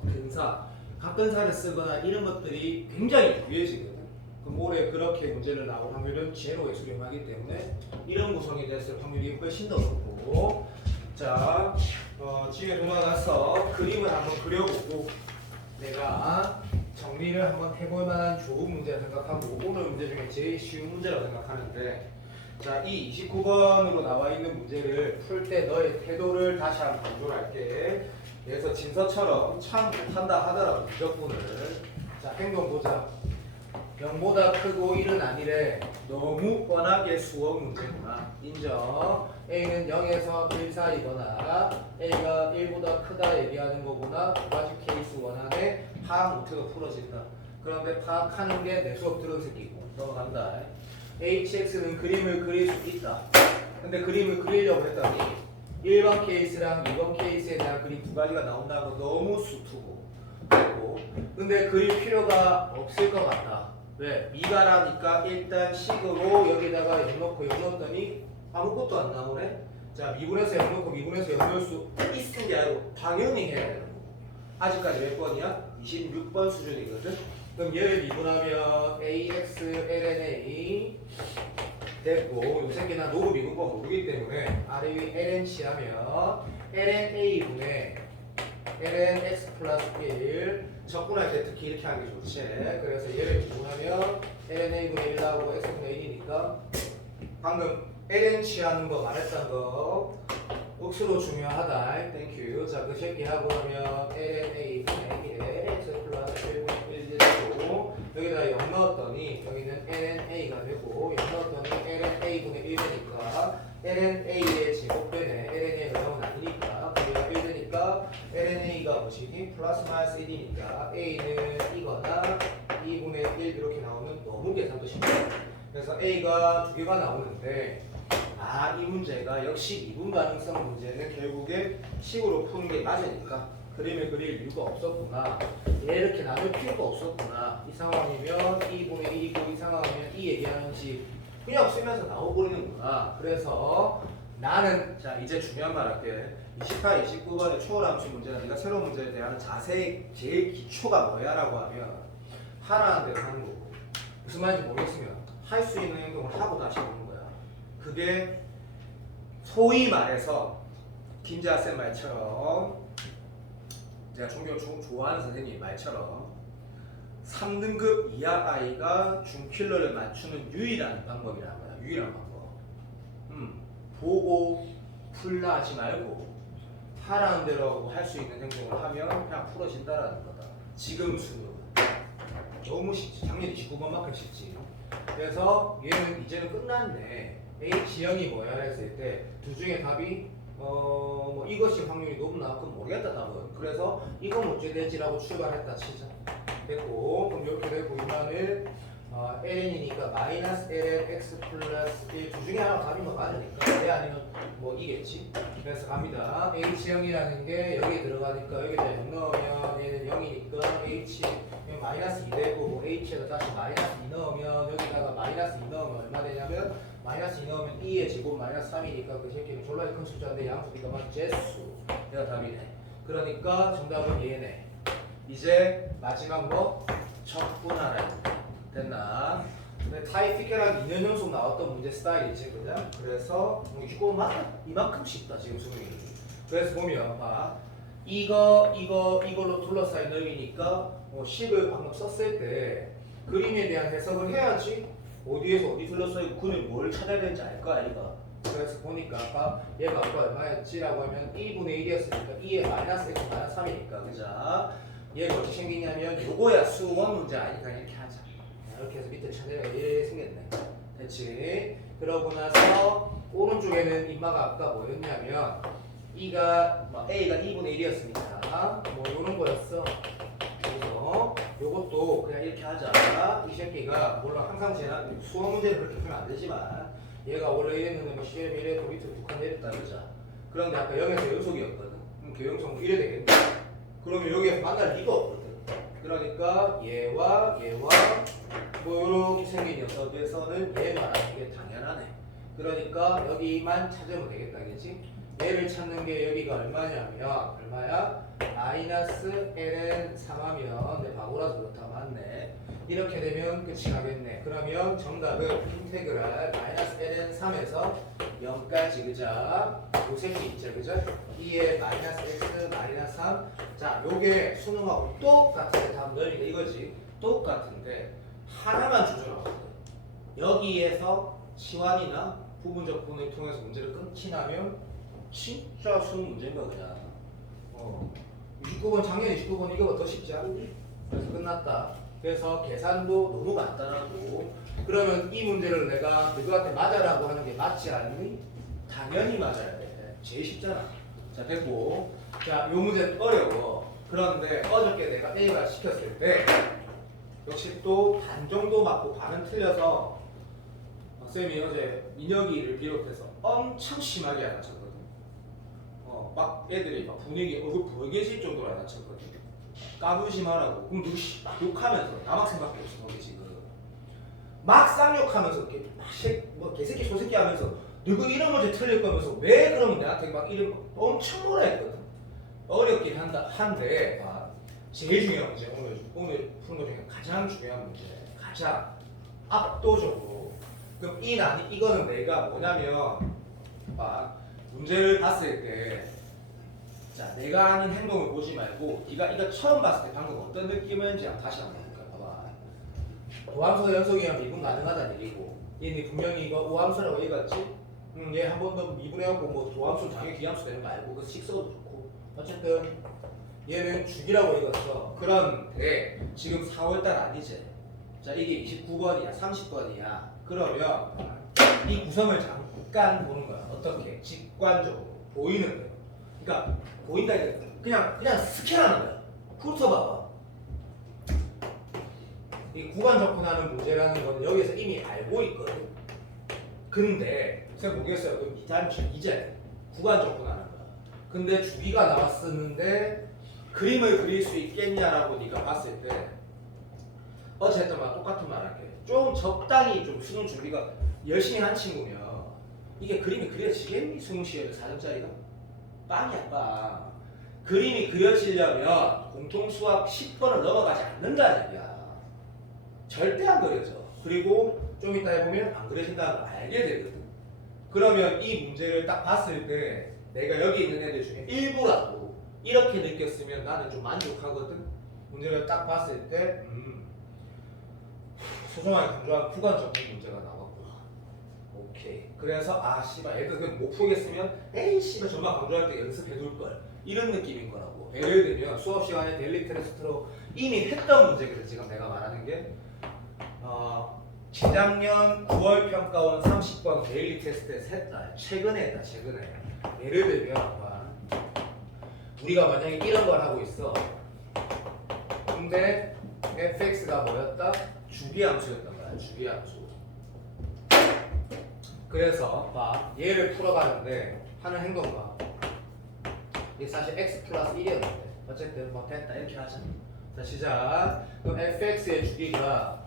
근사 각근사를 쓰거나 이런 것들이 굉장히 유해지거든. 그럼 올해 그렇게 문제를 나올 확률은 제로에 수렴하기 때문에 이런 구성이 됐을 확률이 훨씬 더 높고 자, 집에 돌아가서 그림을 한번 그려보고 내가 정리를 한번 해볼 만한 좋은 문제라 생각하고 오늘 문제 중에 제일 쉬운 문제라고 생각하는데 자, 이 29번으로 나와 있는 문제를 풀 때 너의 태도를 다시 한번 강조를 할게. 그래서 진서처럼 참 못한다 하더라도 미적분을 자 행동 보자. 0보다 크고 1은 아니래. 너무 뻔하게 수학 문제구나. 인정. A는 0에서 1 사이거나 A가 1보다 크다 얘기하는 거구나. 두 가지 케이스 원안에 파악 못해도 풀어진다. 그런데 파악하는 게 내 수업 들은 새끼고 넘어간다. HX는 그림을 그릴 수 있다. 근데 그림을 그리려고 했더니 1번 케이스랑 2번 케이스에 대한 그림 두 가지가 나온다고 너무 수투고 근데 그릴 필요가 없을 것 같다. 왜? 미가라니까 일단 식으로 여기다가 0 넣고 0 넣었더니 아무것도 안 나오네. 자 미분해서 0 넣고 미분해서 0 넣을 수 있은 게 아니고 당연히 해야 되는 거고. 아직까지 몇 번이야? 26번 수준이거든. 그럼 얘를 미분하면 AX LNA 됐고 요 새끼 나 노루 미분 거 모르기 때문에 아래 위 ln 취하면 lnA분의 lnx 플러스 1 적분할 때 특히 이렇게 하는 게 좋지. 그래서 얘를 미분하면 lnA분의 1 나오고 x분의 1이니까 방금 ln 취하는 거 말했던 거 억수로 중요하다. 땡큐. 자 그 새끼 하고 하면 lnA분의 1에 x 플러스 1분의 1 되고 여기다 0 넣었더니 여기는 lna가 되고 0 넣었더니 lna분의 1 되니까 lna의 제곱변에 lna가 0은 아니니까 그게 1 되니까 lna가 뭐시기? 플러스 마이너스 1이니까 a는 이거나 2분의 1 이렇게 나오면 너무 계산도 쉽다. 그래서 a가 두 개가 나오는데 이 문제가 역시 미분 가능성 문제는 결국에 식으로 푸는 게 맞으니까 그림을 그릴 이유가 없었구나. 얘 이렇게 나눌 필요가 없었구나. 이 상황이면 2분의 1이고 이 상황이면 이 얘기하는 식 그냥 쓰면서 나와버리는구나. 그래서 나는 자 이제 중요한 말 할게. 28, 29번의 초월함수 문제는 네가 새로운 문제에 대한 자세히 제일 기초가 뭐야 라고 하면 하라는 대로 하는 거고 무슨 말인지 모르겠으면 할 수 있는 행동을 하고 다시 보는 거야. 그게 소위 말해서 김자쌤 말처럼 제가 좋아하는 선생님 말처럼 3등급 이하 아이가 중킬러를 맞추는 유일한 방법이라는 거야. 유일한 방법. 보고 풀라 하지 말고 하라는 대로 할 수 있는 행동을 하면 그냥 풀어진다라는 거다. 지금 수능 너무 쉽지. 작년 29번만큼 쉽지. 그래서 얘는 이제는 끝났네. H형이 뭐야 했을 때 두 중에 답이 뭐 이것이 확률이 높나? 그건 모르겠다 답은. 그래서 이건 어째 되지라고 출발했다 치자. 됐고 그럼 이렇게 되고 이만을 ln이니까 마이너스 ln x 플러스 1 두 중에 하나 답이 뭐 맞으니까 얘 아니면 뭐 이겠지. 그래서 갑니다. H형이라는 게 여기 들어가니까 여기다 0 넣으면 얘는 0이니까 H 마이너스 2 되고 뭐 H에다 다시 마이너스 2 넣으면 여기다가 마이너스 2 넣으면 얼마 되냐면 마이너스 2 넣으면 2의 제곱 마이너스 3이니까 그 새끼는 졸라 큰 숫자인데 양수니까 막 제수 얘가 답이네. 그러니까 정답은 얘네. 이제 마지막 뭐? 적분하라. 됐나? 근데 타이피케랑 2년 연속 나왔던 문제 스타일이지 그냥. 그래서 이거 이만큼 쉽다 지금 수능이. 그래서 보면 봐. 이걸로 둘러싸인 넓이니까 10을 방금 썼을 때 그림에 대한 해석을 해야지. 어디에서 어디 둘러싸이고 그림 뭘 찾아야 되는지 알 거야 이거. 그래서 보니까 아까 얘가 아까 얼마였지라고 하면 1분의 1이었으니까 2의 마이너스 x 마이너스 3이니까 그죠? 얘가 어떻게 생기냐면 요거야 수원 문제 아니까 이렇게 하자. 이렇게 해서 밑에 찾아내가 이렇게 생겼네. 됐지? 그러고 나서 오른쪽에는 인마가 아까 뭐였냐면 A가 2분의 1이었으니까 뭐 요런 거였어. 그래서 요것도 그냥 이렇게 하자. 이 새끼가 물론 항상 제가 수학 문제는 그렇게 풀면 안 되지만 얘가 원래 이랬는데 뭐 CM 1에도 밑으로 2칸 내렸다 그러자. 그런데 아까 0에서 연속이었거든. 그럼 교영성분 1이 되겠네. 그러면 여기에서 만날 리가 없거든. 그러니까 얘와 뭐 이렇게 생긴 녀석에서는 얘 말하는 게 당연하네. 그러니까 여기만 찾으면 되겠다, 그렇지? 얘를 찾는 게 여기가 얼마냐면 얼마야? 마이너스 ln 3하면 내 바보라서 그렇다. 맞네. 이렇게 되면 끝이 나겠네. 그러면 정답은 인테그랄 마이너스 ln 3에서 0까지 그자 요 새끼 있죠 그죠? 2의 마이너스 x 마이너스 3. 자 요게 수능하고 똑같은데 답 넓이가 이거지. 똑같은데 하나만 조절하거든. 여기에서 치환이나 부분적 분을 통해서 문제를 끊기 나면 진짜 수능 문제인 거 그냥. 69번 작년 29번 이거보다 더 쉽지 않니? 그래서 끝났다. 그래서 계산도 너무 간단하고 그러면 이 문제를 내가 누구한테 맞아라고 하는 게 맞지 않니? 당연히 맞아야 돼. 제일 쉽잖아. 자 됐고 자 요 문제는 어려워. 그런데 어저께 내가 A가 시켰을 때 역시 또 반 정도 맞고 반은 틀려서 쌤이 어제 민혁이를 비롯해서 엄청 심하게 안 다쳤거든. 막 애들이 막 분위기 얼굴 벌개질 정도로 안 다쳤거든. 까부지 말라고. 그럼 누구 욕하면서 남학생밖에 없어 거기 지금. 막 쌍욕하면서 이렇게 뭐 개새끼 소새끼 하면서 누구 이런 문제 틀릴 거면서 왜 그러면 내한테 막 이런 엄청 뭐라 했거든. 어렵긴 한데 제일 중요한 문제 오늘 푸는 것 중에 가장 중요한 문제 가장 압도적으로 그럼 이거는 내가 뭐냐면 문제를 봤을 때 자 내가 하는 행동을 보지 말고 네가 이거 처음 봤을 때 방금 어떤 느낌이었는지 다시 한번 볼까 봐봐. 오함수 연속이면 미분 가능하다는 얘기고 얘는 분명히 이거 오함수라고 읽었지? 얘 한 번 더 미분해갖고 뭐 도함수 당연히 기함수 되는 거 알고 그 식서도 좋고 어쨌든 얘는 주기라고 읽었어. 그런데 지금 4월달 아니지? 자 이게 29번이야 30번이야 그러면 이 구성을 잠깐 보는 거야. 어떻게? 직관적으로 보이는 거야. 그러니까 보인다 이거 그냥 스캔하는 거야. 훑어봐봐. 이 구간 접근하는 문제라는 건 여기서 이미 알고 있거든. 근데 쌤 보겠어요. 그럼 이제 구간 접근하는 거야. 근데 주기가 나왔었는데 그림을 그릴 수 있겠냐라고 네가 봤을 때 어쨌든 똑같은 말 할게. 좀 적당히 좀 수능 준비가 열심히 한 친구면 이게 그림이 그려지겠니? 수능 시험에 4점짜리가? 빵이야 빵. 그림이 그려지려면 공통수학 10번을 넘어가지 않는다는 얘기야. 절대 안 그려져. 그리고 좀 이따 해보면 안 그려진다는 걸 알게 되거든. 그러면 이 문제를 딱 봤을 때 내가 여기 있는 애들 중에 일부라도 이렇게 느꼈으면 나는 좀 만족하거든. 문제를 딱 봤을 때 소중하게 강조한 구간 접근 문제가 나왔구나. 오케이. 그래서 씨발 애들 그냥 못 풀겠으면 에이 씨발 전반 강조할 때 연습해둘 걸 이런 느낌인 거라고. 예를 들면 수업 시간에 데일리 테스트로 이미 했던 문제거든. 지금 내가 말하는 게 재작년 9월 평가원 30번 데일리 테스트에서 했다. 최근에 했다. 최근에. 예를 들면 우리가 만약에 이런 걸 하고 있어. 근데 fx가 뭐였다? 주기함수였던 거야. 주기함수. 그래서 얘를 풀어가는데 하는 행동 봐. 이게 사실 x 플러스 1이었는데 어쨌든 됐다 이렇게 하자. 자 시작. 그럼 fx의 주기가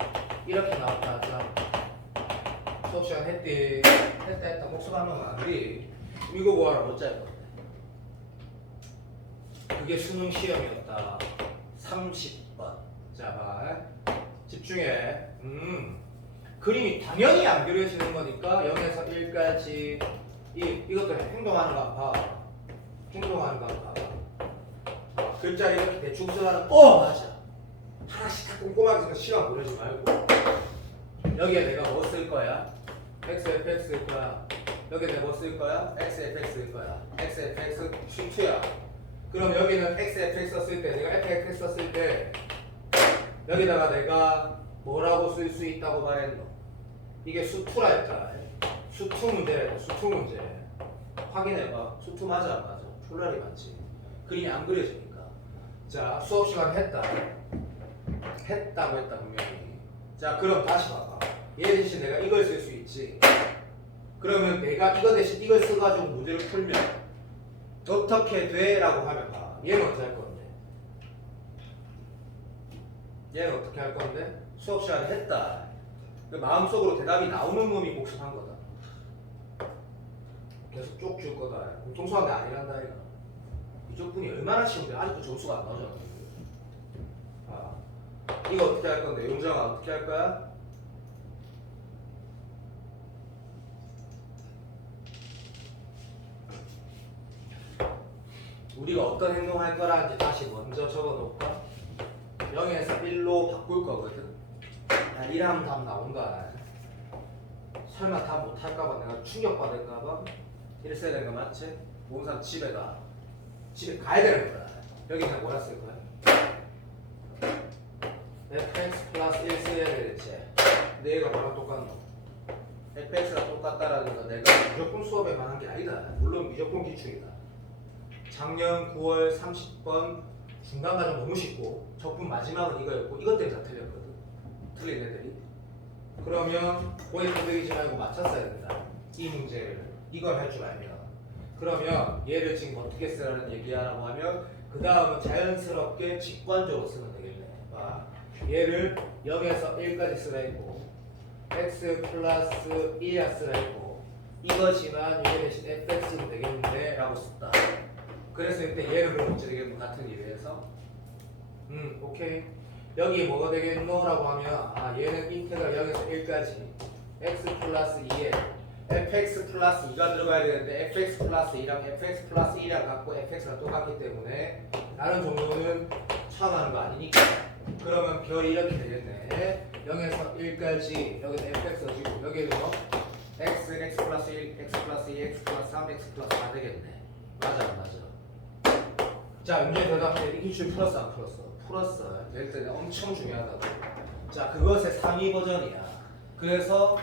이렇게 나왔다. 자 수업 시간 했다 목소리 한번 마무리. 이거 뭐하라 못 짤 건데. 그게 수능 시험이었다. 30번. 자 봐. 집중해. 그림이 당연히 안 그려지는 거니까 0에서 1까지 이것도 행동하는 거 봐. 행동하는 거 봐. 글자 이렇게 대충 써가는 맞아. 하나씩 다 꼼꼼하게 시간 보내지 말고 여기에 내가 뭐 쓸 거야? xfx 쓸 거야. 여기에 내가 뭐 쓸 거야? xfx 쓸 거야. xfx 슈트야. 그럼 여기는 xfx 썼을 때 내가 fx 썼을 때 여기다가 내가 뭐라고 쓸 수 있다고 말했노? 이게 수투라 했잖아. 수투 문제래. 수투 문제. 확인해봐. 수투 맞아 안 맞아? 폴라리 맞지. 그림이 안 그려지니까. 자 수업 시간 했다고 했다 분명히. 자 그럼 다시 봐봐. 얘 대신 내가 이걸 쓸 수 있지. 그러면 내가 이거 대신 이걸 써가지고 문제를 풀면 어떻게 돼? 라고 하면 봐. 얘는 어떻게 할 건데? 얘는 어떻게 할 건데? 수업 시간에 했다. 마음속으로 대답이 나오는 놈이 복습한 거다. 계속 쭉 줄 거다. 공통수학이 아니란다 이거. 이쪽 분이 얼마나 쉬운데 아직도 점수가 안 나오잖아. 이거 어떻게 할 건데? 용정아 어떻게 할 거야? 우리가 어떤 행동할 거라는지 다시 먼저 적어 놓을까? 0에서 1로 바꿀 거거든. 야, 이러면 답 나온다. 설마 답 못할까봐 내가 충격받을까봐 이랬어야 되는 거 맞지? 모험산 집에 가야 되는 거야. 여기 그냥 뭐라 쓸 거야? fx 플러스 1 써야 되겠지. 근데 얘가 뭐랑 똑같노? fx가 똑같다라는 건 내가 무조건 수업에 관한 게 아니다. 물론 무조건 기출이다. 작년 9월 30번 중간 과정 너무 쉽고 적분 마지막은 이거였고 이것 때문에 다 틀렸거든. 틀린 애들이. 그러면 거의 건드리지 말고 맞췄어야 된다. 이 문제를. 이걸 할 줄 알면. 그러면 얘를 지금 어떻게 쓰라는 얘기하라고 하면 그 다음은 자연스럽게 직관적으로 쓰면 되겠네. 봐. 얘를 0에서 1까지 쓰라 했고 x 플러스 1이라 쓰라 했고 이거지만 얘 대신 fx도 되겠는데 라고 썼다. 그래서 이때 얘는 그럼 어떻게 되겠노? 같은 이유에서 오케이. 여기 뭐가 되겠노? 라고 하면 얘는 인테그랄 0에서 1까지 x 플러스 2에 fx 플러스 2가 들어가야 되는데 fx 플러스 2랑 fx 플러스 1이랑 같고 fx가 똑같기 때문에 다른 종류는 처음하는 거 아니니까 그러면 별이 이렇게 되겠네. 0에서 1까지 여기는 fx가 지고 여기는 뭐 x, x 플러스 1, x 플러스 2, x 플러스 3, x 플러스 4 되겠네. 맞아 안 맞아? 자 문제 대답해. 이 기출 풀었어 안 풀었어? 풀었어. 될 때는 엄청 중요하다고. 자 그것의 상위 버전이야. 그래서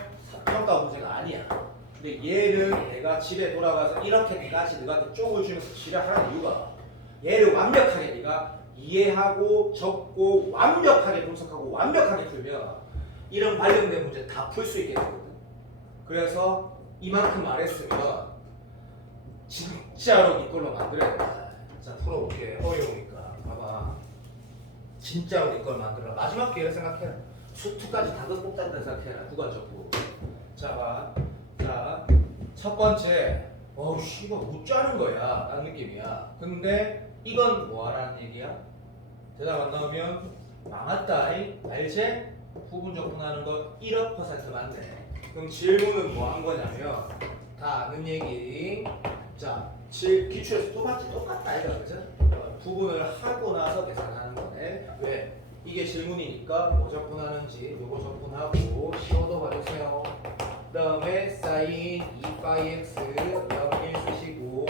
평가 문제가 아니야. 근데 얘는 내가 집에 돌아가서 이렇게까지 너한테 쪽을 주면서 지랄하는 이유가 얘를 완벽하게 네가 이해하고 적고 완벽하게 분석하고 완벽하게 풀면 이런 관련된 문제 다 풀 수 있게 되거든. 그래서 이만큼 말했으면 진짜로 네 걸로 만들어야 돼. 자 풀어볼게. 어려우니까 봐봐. 진짜로 네 걸 만들어라. 마지막 기회를 생각해라. 수투까지 다 극복한다 생각해라. 구간적으로. 자 봐. 자 첫 번째 어우 씨발 못 짜는 거야 라는 느낌이야. 근데 이건 뭐 하라는 얘기야? 대답 안 나오면 망했다. 알지? 부분 적분하는 거 1억 % 맞네. 그럼 질문은 뭐 한 거냐면 다 아는 얘기. 자 기출에서 똑같다 이거 그죠? 부분을 하고 나서 계산하는 거네. 왜? 이게 질문이니까 뭐 적분하는지 요거 적분하고 시오도 봐주세요. 그 다음에 사인 2파이x 0 1 쓰시고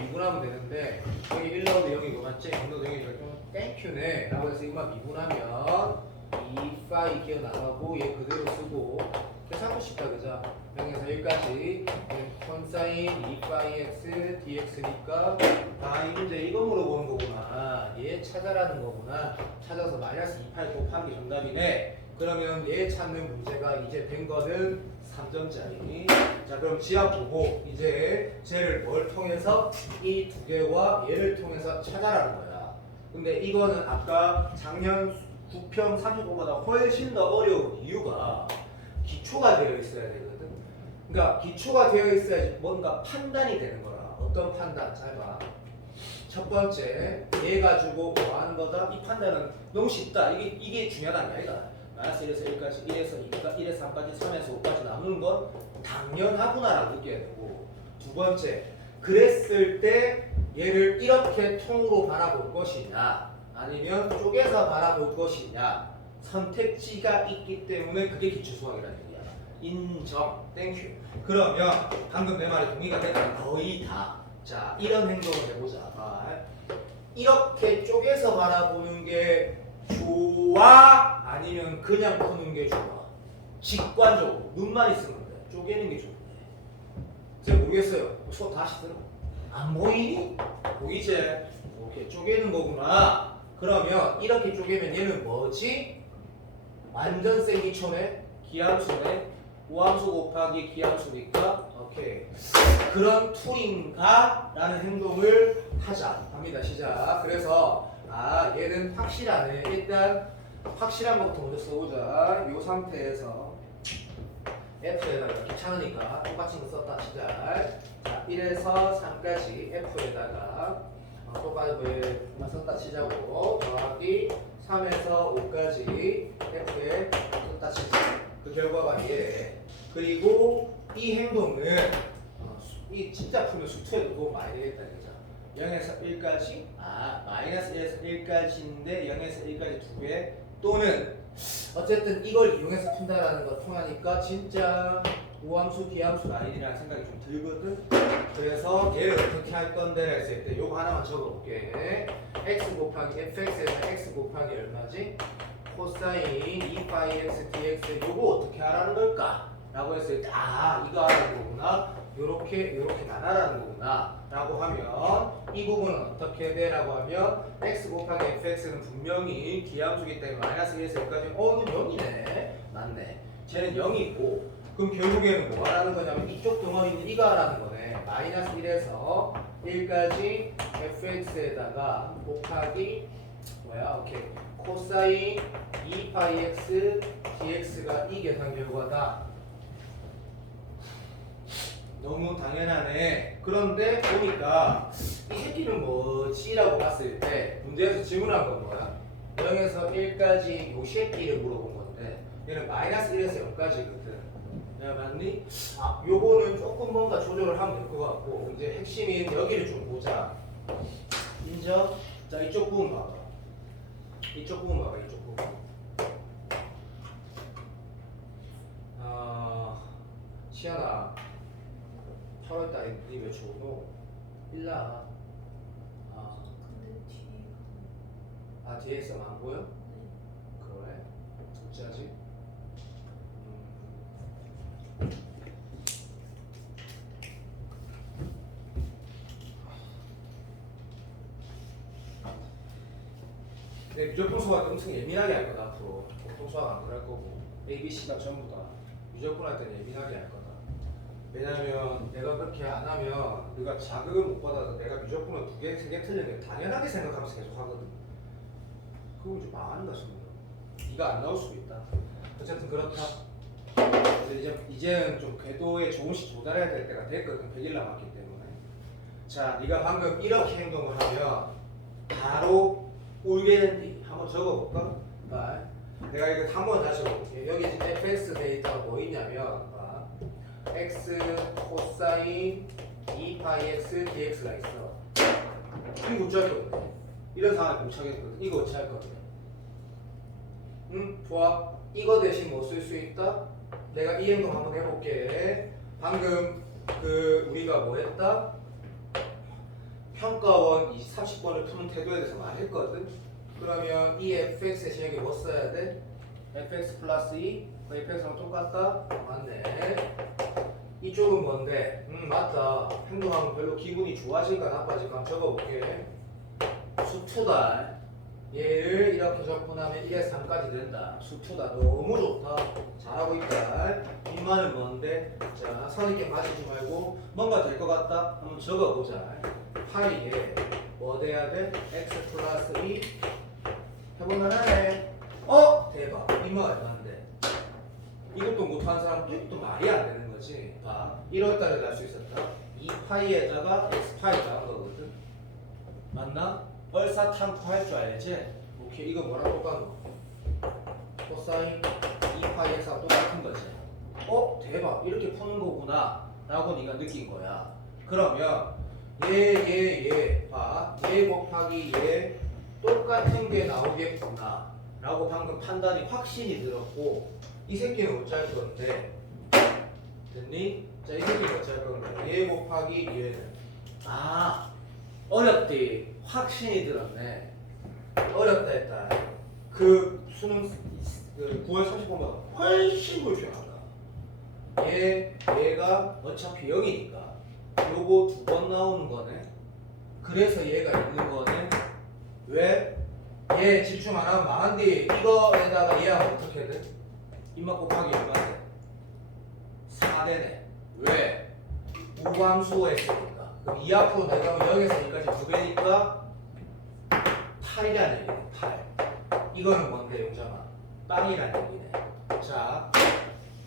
미분하면 되는데 여기 1 넣어도 0이고 맞지? 0 넣어도 0이니까 좀 땡큐네 라고 해서 이만 미분하면 2파이 기어 나가고 얘 그대로 쓰고 계산하고 싶다 그죠? 0에서 1까지 컨사인 2파이x dx니까 이 문제 이거 물어보는 거구나. 얘 찾아라는 거구나. 찾아서 마이너스 2파이 곱하는 게 정답이네. 그러면 얘 찾는 문제가 이제 된 거는 3점짜리. 자 그럼 지압 보고 이제 쟤를 뭘 통해서 이 두 개와 얘를 통해서 찾아라는 거야. 근데 이거는 아까 작년 9평 35보다 훨씬 더 어려운 이유가 기초가 되어 있어야 되거든. 그러니까 기초가 되어 있어야지 뭔가 판단이 되는 거라. 어떤 판단? 잘 봐. 첫 번째 얘 가지고 뭐 하는 거다? 이 판단은 너무 쉽다. 이게 중요하다는 게 아니다. 마이너스 1에서 1까지 1에서 2가 1에서 3까지 3에서 5까지 남는 건 당연하구나라고 느껴야 되고, 두 번째 그랬을 때 얘를 이렇게 통으로 바라볼 것이냐 아니면 쪼개서 바라볼 것이냐 선택지가 있기 때문에 그게 기초수학이라는 얘기야. 인정. 땡큐. 그러면 방금 내 말이 동의가 되면 거의 다. 자 이런 행동을 해보자. 이렇게 쪼개서 바라보는 게 좋아? 아니면 그냥 푸는 게 좋아? 직관적으로 눈만 있으면 돼. 쪼개는 게 좋네. 제가 모르겠어요. 수업 다시 들어. 안 보이니? 보이지? 오케이. 쪼개는 거구나. 그러면 이렇게 쪼개면 얘는 뭐지? 완전 생기초네? 기함수네? 우함수 곱하기 기함수니까 오케이. 그런 툴인가? 라는 행동을 하자 합니다. 시작. 그래서 얘는 확실하네. 일단 확실한 것부터 먼저 써보자. 이 상태에서 F에다가 귀찮으니까 똑같은 거 썼다. 시작. 자 1에서 3까지 F에다가 똑같은 썼다 치자고 더하기 3에서 5까지 F에 썼다 치자. 그 결과가 얘. 그리고 이 행동은 이 진짜 풀면 수투에도 도움 많이 되겠다. 그죠? 0에서 1까지 마이너스 1에서 1까지인데 0에서 1까지 두 개 또는 어쨌든 이걸 이용해서 푼다라는 거 통하니까 진짜 우함수, 비함수가 아니라는 생각이 좀 들거든. 그래서 얘를 어떻게 할 건데 했을 때 요거 하나만 적어볼게. x 곱하기 fx에서 x 곱하기 얼마지? 코사인 2파이 x dx 요거 어떻게 하라는 걸까? 라고 했을 때 이거 하라는 거구나. 요렇게 나눠라는 거구나 라고 하면 이 부분은 어떻게 돼? 라고 하면 x 곱하기 fx는 분명히 기함수기 때문에 마이너스 1에서 여기까지 이건 0이네. 맞네. 쟤는 0이고 그럼 결국에는 뭐 하라는 거냐면 이쪽 덩어리는 이거 하라는 거네. 마이너스 1에서 1까지 fx에다가 곱하기 뭐야? 오케이. 코사인 2파이 x dx가 이 계산 결과다. 너무 당연하네. 그런데 보니까 이 새끼는 뭐지라고 봤을 때 문제에서 질문한 건 뭐야? 0에서 1까지 요 새끼를 물어본 건데 얘는 마이너스 1에서 0까지거든. 내가 맞니? 요거는 조금 뭔가 조절을 하면 될 것 같고 이제 핵심인 여기를 좀 보자. 인정? 자 이쪽 부분 봐봐. 이쪽 부분 봐봐. 이쪽 부분. 시연아 8월달에 니 몇 초고? 1라. 근데 뒤에 뒤에서 안 보여? 네. 그래? 어쩌지? 내 무조건 수학 엄청 예민하게 할 거다 앞으로. 보통 수학 안 그럴 거고 A, B, C가 전부 다 무조건 할 때는 예민하게 할 거다. 왜냐면 내가 그렇게 안 하면 네가 자극을 못 받아서 내가 무조건 2개, 3개 틀린 게 당연하게 생각하면서 계속 하거든. 그건 좀 망하는 거야 수능. 네가 안 나올 수도 있다. 어쨌든 그렇다. 이제는 좀 궤도에 조금씩 도달해야 될 때가 됐거든. 100일 남았기 때문에. 자, 네가 방금 이렇게 행동을 하면 바로 울게 된디. 한번 적어볼까? 내가 이거 한번 다시 적어볼게. 여기 지금 fx 데이터가 뭐 있냐면 x 코사인 2파이 x dx가 있어. 이거 못 찾겠거든. 이런 상황을 못 찾겠거든. 이거 어찌 할 거든? 응? 좋아. 이거 대신 뭐 쓸 수 있다? 내가 이 행동 한번 해볼게. 방금 우리가 뭐 했다? 평가원 30번을 푸는 태도에 대해서 말했거든. 그러면 이 fx의 진역에 뭐 써야 돼? fx 플러스 2? fx랑 똑같다? 맞네. 이쪽은 뭔데? 맞다. 행동하면 별로 기분이 좋아질까 나빠질까 한번 적어볼게. 수투다. 얘를 이렇게 적고 나면 1에서 3까지 된다. 수투다. 너무 좋다. 잘하고 있다. 빈말은 뭔데? 자, 선있게 빠지지 말고 뭔가 될 것 같다? 한번 적어보자. 파이에 뭐 돼야 돼? x 플러스 2 해보면 하네. 대박. 빈말 얼마인데? 이것도 못하는 사람도 이것도 말이 안 되는 거지. 1월달에 날 수 있었다. 2파이에다가 x파이 나온 거거든. 맞나? 얼사탕쿠 할 줄 알지? 오케이. 이거 뭐랑 똑같노? 코사인 2파이 x랑 똑같은 거지. 대박. 이렇게 푸는 거구나 라고 네가 느낀 거야. 그러면 얘 곱하기 얘 똑같은 게 나오겠구나 라고 방금 판단이 확신이 들었고 이 새끼는 어찌할 건데? 됐니? 자, 이 새끼는 어찌할 건데? 얘 곱하기 얘는 어렵디. 확신이 들었네. 어렵다 했다. 그 수능 9월 30번보다 훨씬 불편하다. 얘가 어차피 0이니까 요거 2번 나오는 거네. 그래서 얘가 있는 거네. 왜? 얘 집중 안 하면 망한디. 이거에다가 얘하면 어떻게 돼? 입막 곱하기 얼마 돼? 4되네. 왜? 우함수가 있으니까. 그럼 2 앞으로 내가면 0에서 2까지 2배니까 8이라는 얘기네. 8. 이거는 뭔데 용장아? 빵이라는 얘기네. 자,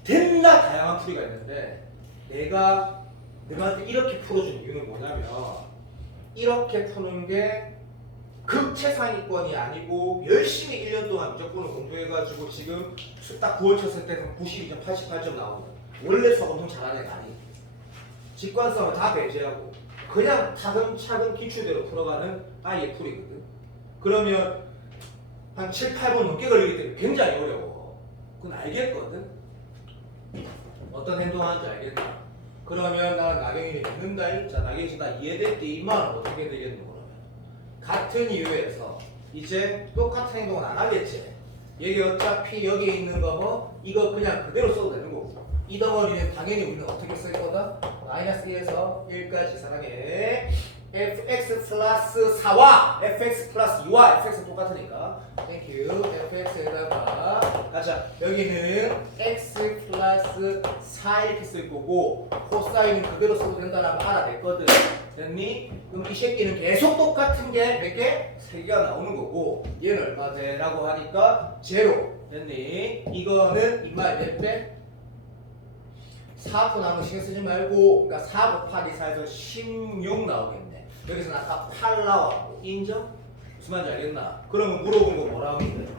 dem나 다양한 풀이가 있는데 내가 너한테 이렇게 풀어준 이유는 뭐냐면 이렇게 푸는 게 극최상위권이 아니고 열심히 1년 동안 무조건 공부해가지고 지금 딱 9월 쳤을 때는 92점, 88점 나오는 원래 수학 엄청 잘하는 애가 아니. 직관성을 다 배제하고 그냥 차근차근 기출대로 풀어가는 아이의 풀이거든. 그러면 한 7, 8분 넘게 걸리기 때문에 굉장히 어려워. 그건 알겠거든. 어떤 행동하는지 알겠나? 그러면 나 나경이를 믿는다. 자, 나경이 나 이해됐지? 이 말은 어떻게 되겠노? 그러면 같은 이유에서 이제 똑같은 행동은 안 하겠지. 여기 어차피 여기에 있는 거 뭐 이거 그냥 그대로 써도 되는 거고 이 덩어리는 당연히 우리는 어떻게 쓸 거다? 마이너스 1에서 1까지 사랑해 fx 플러스 4와 fx 플러스 2와 fx는 똑같으니까 땡큐 fx에다가 가자 여기는 x 플러스 4 이렇게 쓸 거고 코사인은 그대로 써도 된다는 걸 알아냈거든 됐니? 그럼 이 새끼는 계속 똑같은 게 몇 개? 3개가 나오는 거고 얘는 얼마 돼? 라고 하니까 제로 됐니? 이거는 이마에 몇 배? 4푼 나오면 신경 쓰지 말고 그러니까 4 곱하기 4에서 16 나오겠네 여기서는 아까 8 나왔고 인정? 무슨 말인지 알겠나? 그러면 물어본 거 뭐라고 하면 돼?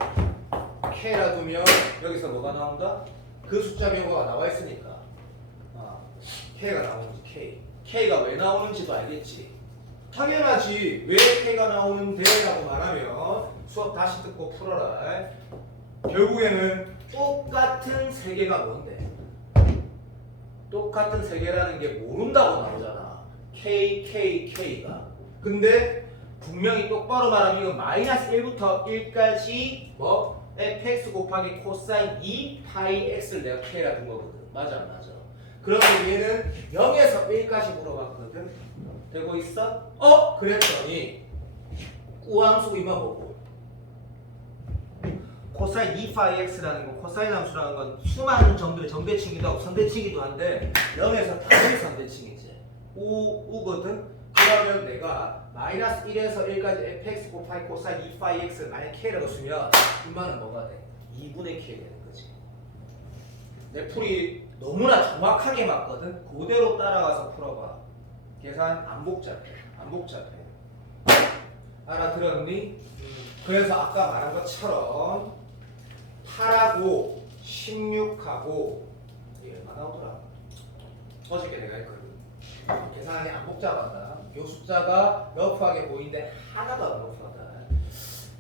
K라 두면 여기서 뭐가 나온다? 그 숫자 결과가 나와 있으니까 K가 나오는지 K가 왜 나오는지도 알겠지? 당연하지 왜 K가 나오는데? 라고 말하면 수업 다시 듣고 풀어라 결국에는 똑같은 세 개가 뭔데? 똑같은 세 개라는 게 모른다고 나오잖아. K가. 근데 분명히 똑바로 말하면 이건 마이너스 1부터 1까지 뭐 fx 곱하기 코사인 2파이 x를 내가 K라 둔 거거든. 맞아 안 맞아? 그러면 얘는 0에서 1까지 물어봤거든. 되고 있어? 그랬더니 우함수 이만 보고 코사인 2파이 x라는 건 코사인 함수라는 건 수많은 점들의 정대칭이기도 하고 선대칭이기도 한데 0에서 당연히 선대칭이지 우거든? 그러면 내가 마이너스 1에서 1까지 fx 곱하기 코사인 2파이 x를 만약 k라고 쓰면 이만은 뭐가 돼? 2분의 k 되는 거지 내 풀이 너무나 정확하게 맞거든? 그대로 따라가서 풀어봐 계산 안 복잡해 알아들었니? 그래서 아까 말한 것처럼 8하고 16하고 이게 얼마 나오더라? 어저께 내가 했거든. 계산이 안 복잡하다. 요 숫자가 러프하게 보이는데 하나도 안 러프하다.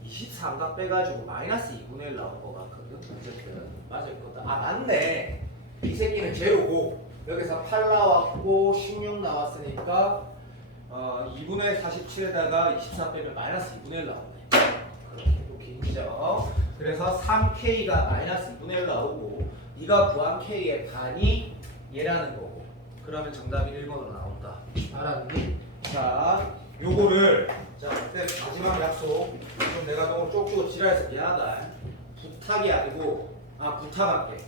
23각 빼가지고 마이너스 2분의 1 나올 것 같거든. 어쨌든 맞을 거다. 맞네. 이 새끼는 제로고 여기서 8 나왔고 16 나왔으니까 2분의 47에다가 24 빼면 마이너스 2분의 1 나왔네. 그렇게 인정. 그래서 3K가 마이너스 2분의 1 나오고 네가 구한 K의 반이 얘라는 거고 그러면 정답이 1번으로 나온다. 알았니? 자, 요거를 자, 그때 마지막 약속 좀 내가 너무 쪽쪽으로 지랄해서 미안하다. 부탁이 아니고 부탁할게.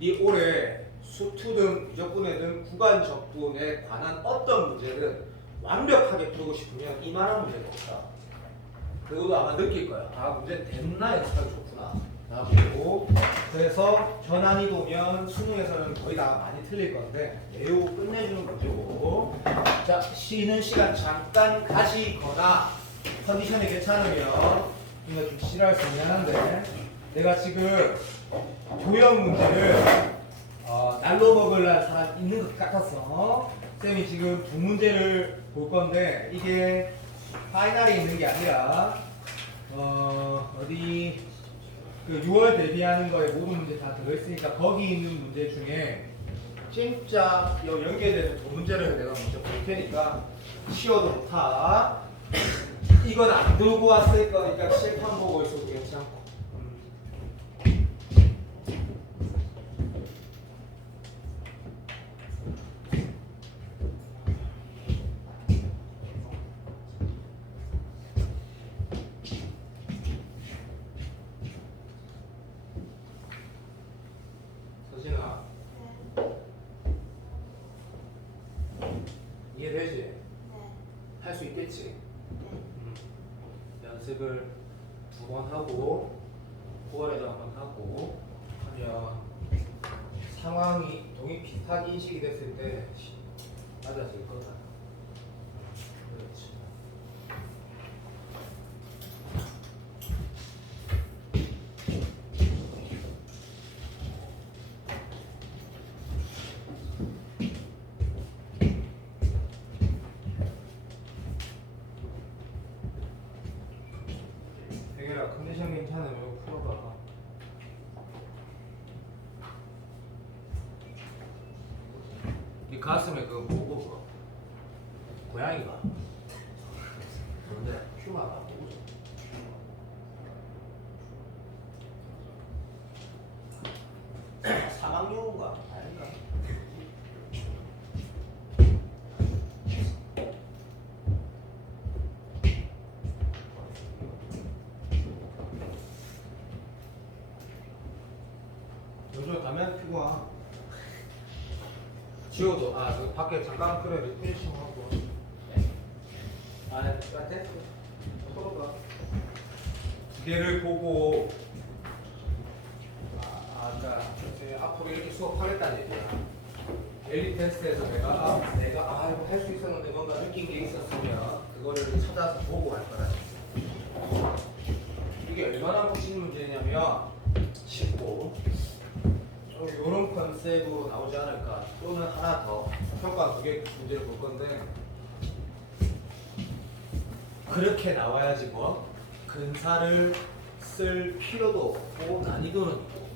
네 올해 수투든 무적분해든 구간 적분에 관한 어떤 문제든 완벽하게 풀고 싶으면 이만한 문제가 없다. 그것도 아마 느낄 거야. 문제 됐나 연습하기 좋구나. 나보고 그래서 현안이도면 수능에서는 거의 다 많이 틀릴 건데 매우 끝내주는 문제고 자 쉬는 시간 잠깐 가지거나 컨디션이 괜찮으면 이거 좀 싫어해서 미안한데 내가 지금 도형 문제를 날로 먹으려는 사람 있는 것 같았어. 쌤이 지금 두 문제를 볼 건데 이게 파이널에 있는 게 아니라 어디 그 6월 대비하는 거에 모든 문제 다 들어있으니까 거기 있는 문제 중에 진짜 연계돼서 두 문제를 내가 먼저 볼 테니까 쉬어도 좋다. 이건 안 들고 왔을 거니까 칠판 보고 있어도 괜찮고. 서진아, 이해되지? 네. 할 수 있겠지? 네. 연습을 2번 하고 9월에도 한 번 하고 하면 상황이 동이 비슷하게 인식이 됐을 때 맞아질 거다. 그렇지. 대결아 컨디션 괜찮으면 풀어봐. 나왔으면 그거 뭐고 그거 고양이가 근데 퓨마가 뭐지? 사막용인가? 아닌가? 요즘 가면 피곤하. 지호도 그 밖에 잠깐 그래 리프레싱 하고. 됐어. 서로가 두 개를 보고 그러니까 이제 앞으로 이렇게 수업하겠다는 얘기야. 엘리 테스트에서 내가 이거 할 수 있었는데 뭔가 느낀 게 있었으면 그거를 찾아서 보고 할 거라. 이게 얼마나 멋진 문제냐면 쉽고 좀 이런 컨셉으로 나오지 않을까. 또는 하나 더 평가 2개 문제를 볼 건데 그렇게 나와야지 뭐 근사를 쓸 필요도 없고 난이도는 있고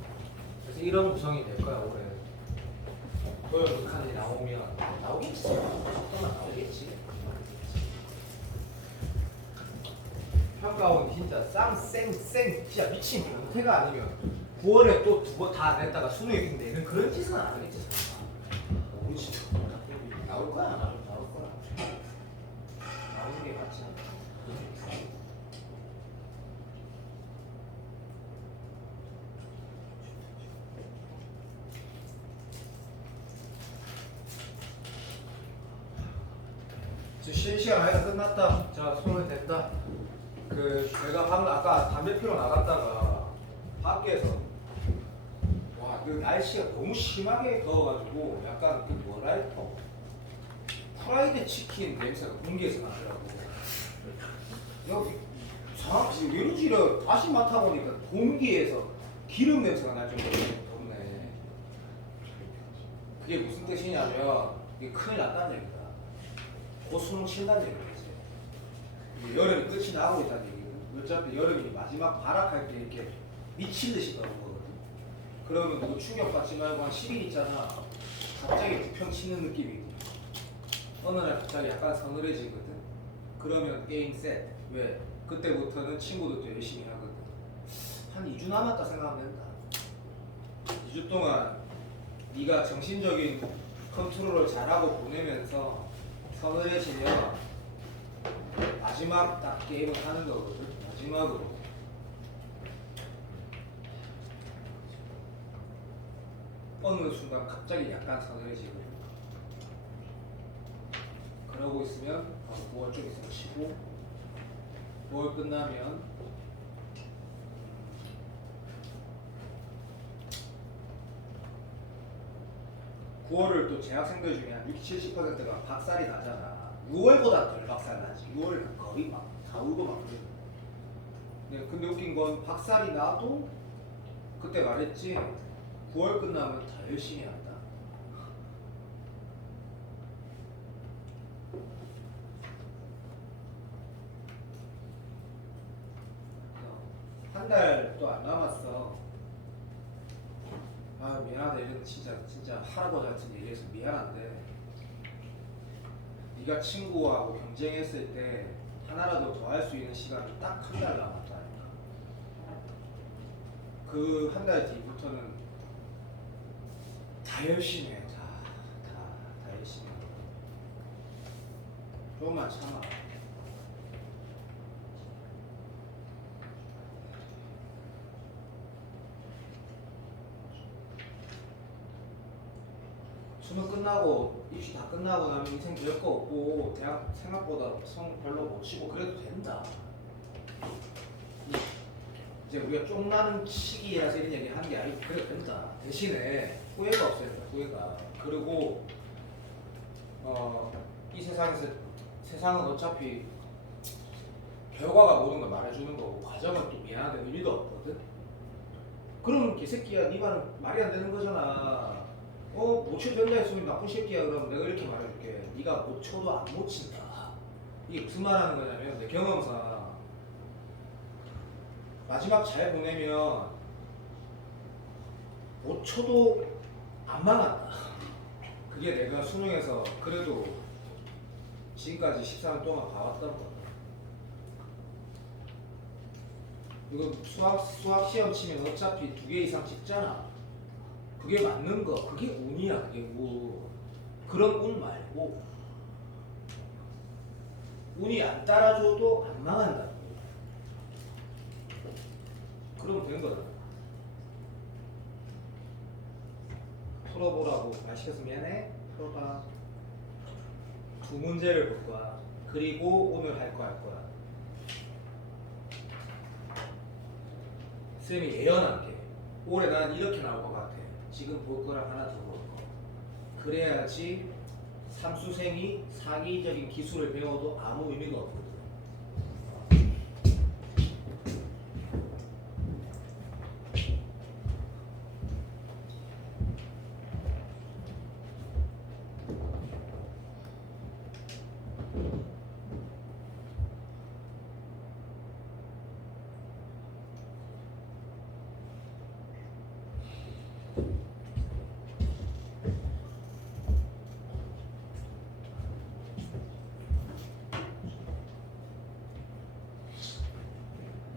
그래서 이런 구성이 될 거야 올해. 도형 칸이 나오면 나오겠지. 속도만 나오겠지. 평가원 진짜 쌍쌩쌩 진짜 미친 변태가 아니면 9월에 또 2번 다 냈다가 수능에 내는 그런 짓은 안 하겠지. 모르지. 나올 거야 안 나올 거야. 나오는 게 맞지 않아. 지금 쉬는 시간 아예 끝났다. 자, 손을 댄다. 제가 방금 아까 담배 피러 나갔다가 밖에서 그 날씨가 너무 심하게 더워가지고 약간 뭐랄까 프라이드 치킨 냄새가 공기에서 나더라고. 여기 정확히 왜 이러지? 다시 맡아보니까 공기에서 기름 냄새가 날 정도로 덥네. 그게 무슨 뜻이냐면 이게 큰일 났다는 얘기다. 곧 수능 친다는 얘기지. 여름이 끝이 나고 있다는 얘기거든. 어차피 여름이 마지막 발악할 때 이렇게 미친 듯이 더운 거거든. 그러면 누구 충격받지 말고 한 10일 있잖아. 갑자기 부평 치는 느낌이 있고 어느 날 갑자기 약간 서늘해지거든. 그러면 게임 셋. 왜? 그때부터는 친구들도 열심히 하거든. 한 2주 남았다 생각하면 된다. 2주 동안 네가 정신적인 컨트롤을 잘하고 보내면서 서늘해지면 마지막 딱 게임을 하는 거거든. 마지막으로. 어느 순간 갑자기 약간 서늘해지거든. 그러고 있으면 9월 좀 있으면 쉬고 9월 끝나면 9월을 또 재학생들 중에 한 60, 70%가 박살이 나잖아. 6월보다 덜 박살 나지. 6월은 거의 막 다 울고 막 그래. 근데 웃긴 건 박살이 나도 그때 말했지. 9월 끝나면 다 열심히 한다. 한 달 또 안 남았어. 미안하다. 이런 진짜 할아버지 같은 얘기해서 미안한데 네가 친구하고 경쟁했을 때 하나라도 더 할 수 있는 시간이 딱 한 달 남았다니까. 그 한 달 뒤부터는 다 열심히 해. 다 열심히 해. 조금만 참아. 수능 끝나고 입시 다 끝나고 나면 인생 별 거 없고 대학 생각보다 성 별로 못 치고 그래도 된다. 이제 우리가 쫑나는 시기라서 이런 얘기 하는 게 아니고 그래도 된다. 대신에 후회가 없어야 된다. 후회가. 그리고 이 세상은 어차피 결과가 모든 걸 말해주는 거고 과정은 또 미안한데 의미도 없거든. 그럼 개새끼야 네 말은 말이 안 되는 거잖아. 못 쳐도 된다 했으면 나쁜 새끼야. 그럼 내가 이렇게 말해줄게. 네가 못 쳐도 안 못 친다. 이게 무슨 말 하는 거냐면 내 경험상 마지막 잘 보내면 못 쳐도 안 망한다. 그게 내가 수능에서 그래도 지금까지 14년 동안 봐왔던 거야. 이거 수학 시험 치면 어차피 2개 이상 찍잖아. 그게 맞는 거, 그게 운이야. 그게 뭐 그런 운 말고 운이 안 따라줘도 안 망한다. 그러면 되는 거다. 풀어보라고 말 시켜서 미안해. 풀어봐. 2문제를 볼 거야. 그리고 오늘 할 거야. 쌤이 예언할게. 올해 난 이렇게 나올 것 같아. 지금 볼 거랑 하나 더 볼 거. 그래야지 삼수생이 사기적인 기술을 배워도 아무 의미가 없거든.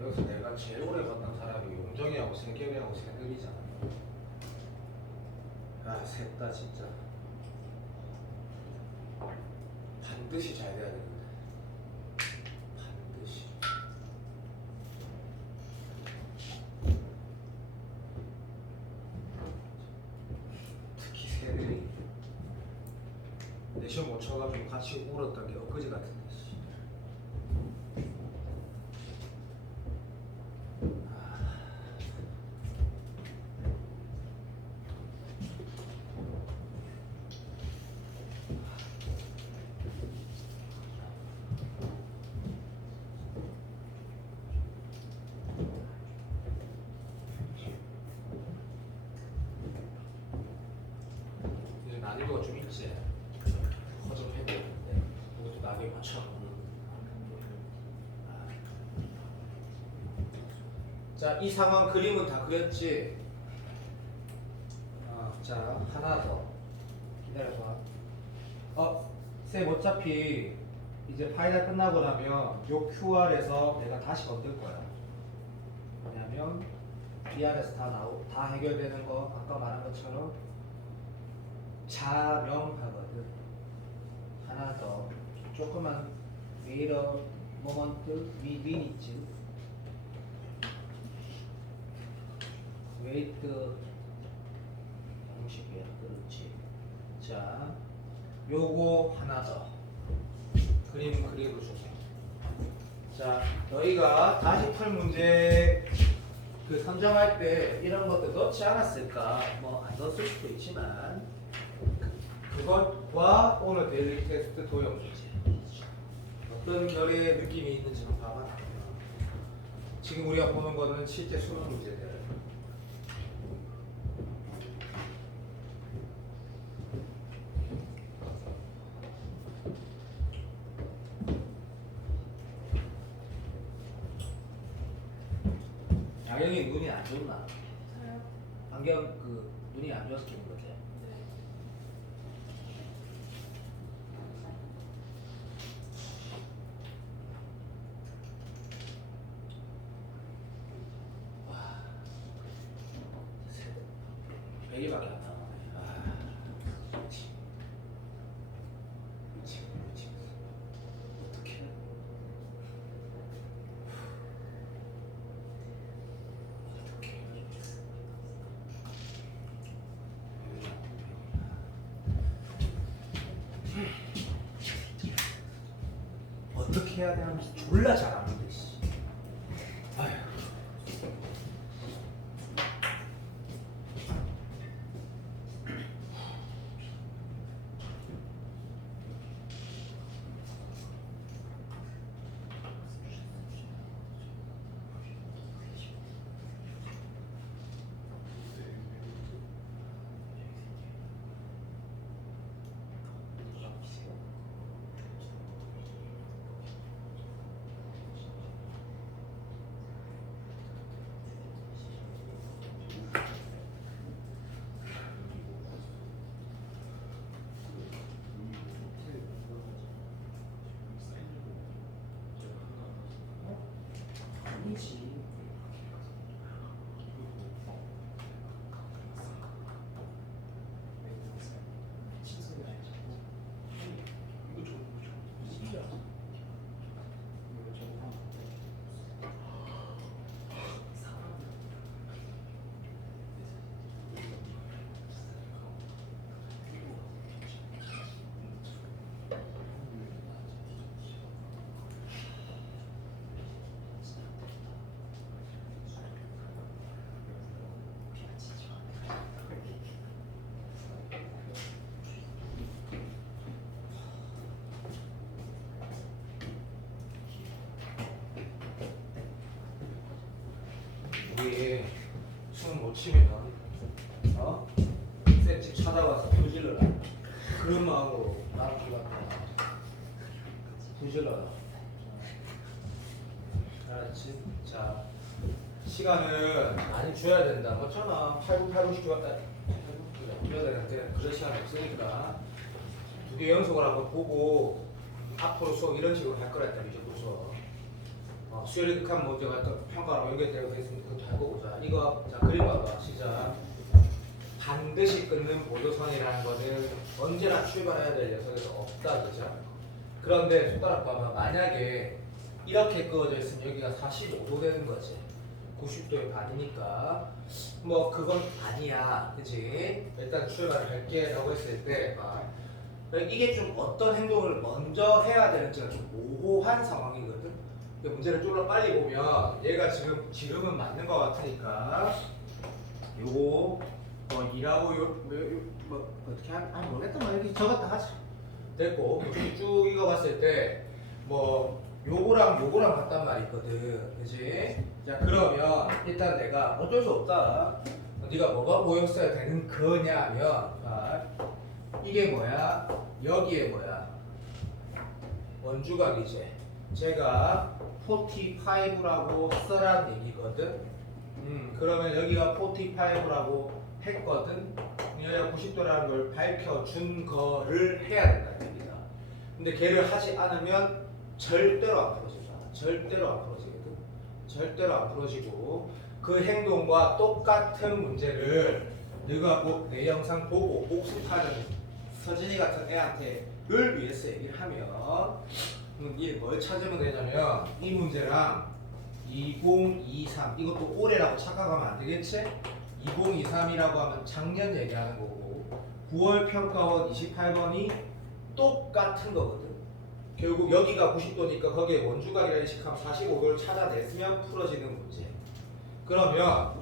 여기서 내가 제일 오래 봤던 사람이 용정이하고 세결이하고 세들이잖아. 아, 셋 다 진짜 반드시 잘 돼야 되는데. 반드시. 특히 세들이 내 시험 못 쳐가지고 같이 울었던 게 엊그제 같은데. 이제 난이도가 좀 있지. 허접해야 되는데 이것도 나중에 맞춰보는. 자, 이 상황 그림은 다 그렸지? 자, 하나 더 기다려봐. 쌤 어차피 이제 파이널 끝나고 나면 요 QR에서 내가 다시 건들 거야. 왜냐면 BR에서 다 해결되는 거 아까 말한 것처럼 자명하거든. 하나 더 조그만 미러 모먼트 위딘 있지. 웨이트 방식이야. 그렇지. 자, 요거 하나 더 그림 그리고 주세요. 자, 너희가 다시 풀 문제 그 선정할 때 이런 것도 넣지 않았을까? 뭐 안 넣었을 수도 있지만 그것과 오늘 데일리 테스트 도형 문제 어떤 결의 느낌이 있는지 한번 봐봐. 지금 우리가 보는 거는 실제 수능 문제들. 양영이 눈이 안 좋나? 저요? 안경 그 눈이 안 좋아서 그런 거지. 네. 와, 100개밖에 안 나오네. 미치겠어. 어떡해. 어떻게 해야 되는지 졸라 잘 아는데 씨. 아휴. 아니지. 친소리 알지? 이거 좀 신기하다. 이거 좀 우리 숨 못 쉬면 셋집 찾아와서 부질러라. 그런 마음으로 나를 불렀다. 부질러라. 알았지? 자, 시간은 많이 줘야 된다. 뭐잖아. 8분 줘야 되는데 그럴 시간 없으니까 두 개 연속을 한번 보고 앞으로 수업 이런 식으로 할 거랬다. 이제 벌써 수요일 극한 문제가 또 평가랑 연결되어 있으니까 그것도 알고 보자. 이거 자 그림 봐봐. 시작. 반드시 끊는 보도선이라는 거는 언제나 출발해야 될 녀석에서 없다, 그죠? 그런데 손가락 봐봐. 만약에 이렇게 그어져 있으면 여기가 45도 되는 거지. 90도의 반이니까 뭐 그건 아니야, 그지? 일단 출발을 할게라고 했을 때 이게 좀 어떤 행동을 먼저 해야 되는지가 좀 모호한 상황이거든. 근데 문제를 좀 더 빨리 보면 얘가 지금은 맞는 것 같으니까 요거 이라고 뭐 어떻게 모르겠다. 뭐 이렇게 적었다 하자. 됐고 쭉 읽어봤을 때 뭐 요거랑 요거랑 같단 말이 있거든, 그지? 자 그러면 일단 내가 어쩔 수 없다. 네가 뭐가 보였어야 되는 거냐면 이게 뭐야? 여기에 뭐야? 원주각이지. 제가 45라고 써란 얘기거든. 그러면 여기가 45라고 했거든. 여기가 90도라는 걸 밝혀준 거를 해야 된다는 얘기다. 근데 걔를 하지 않으면 절대로 안 풀어지잖아. 절대로 안 풀어지거든. 절대로 안 풀어지고 그 행동과 똑같은 문제를 너가 내 영상 보고 복습하는 서진이 같은 애한테 를 위해서 얘기를 하면 뭘 찾으면 되냐면 이 문제랑 2023 이것도 올해라고 착각하면 안 되겠지? 2023이라고 하면 작년 얘기하는 거고 9월 평가원 28번이 똑같은 거거든. 결국 여기가 90도니까 거기에 원주각이라 인식하면 45도를 찾아냈으면 풀어지는 문제. 그러면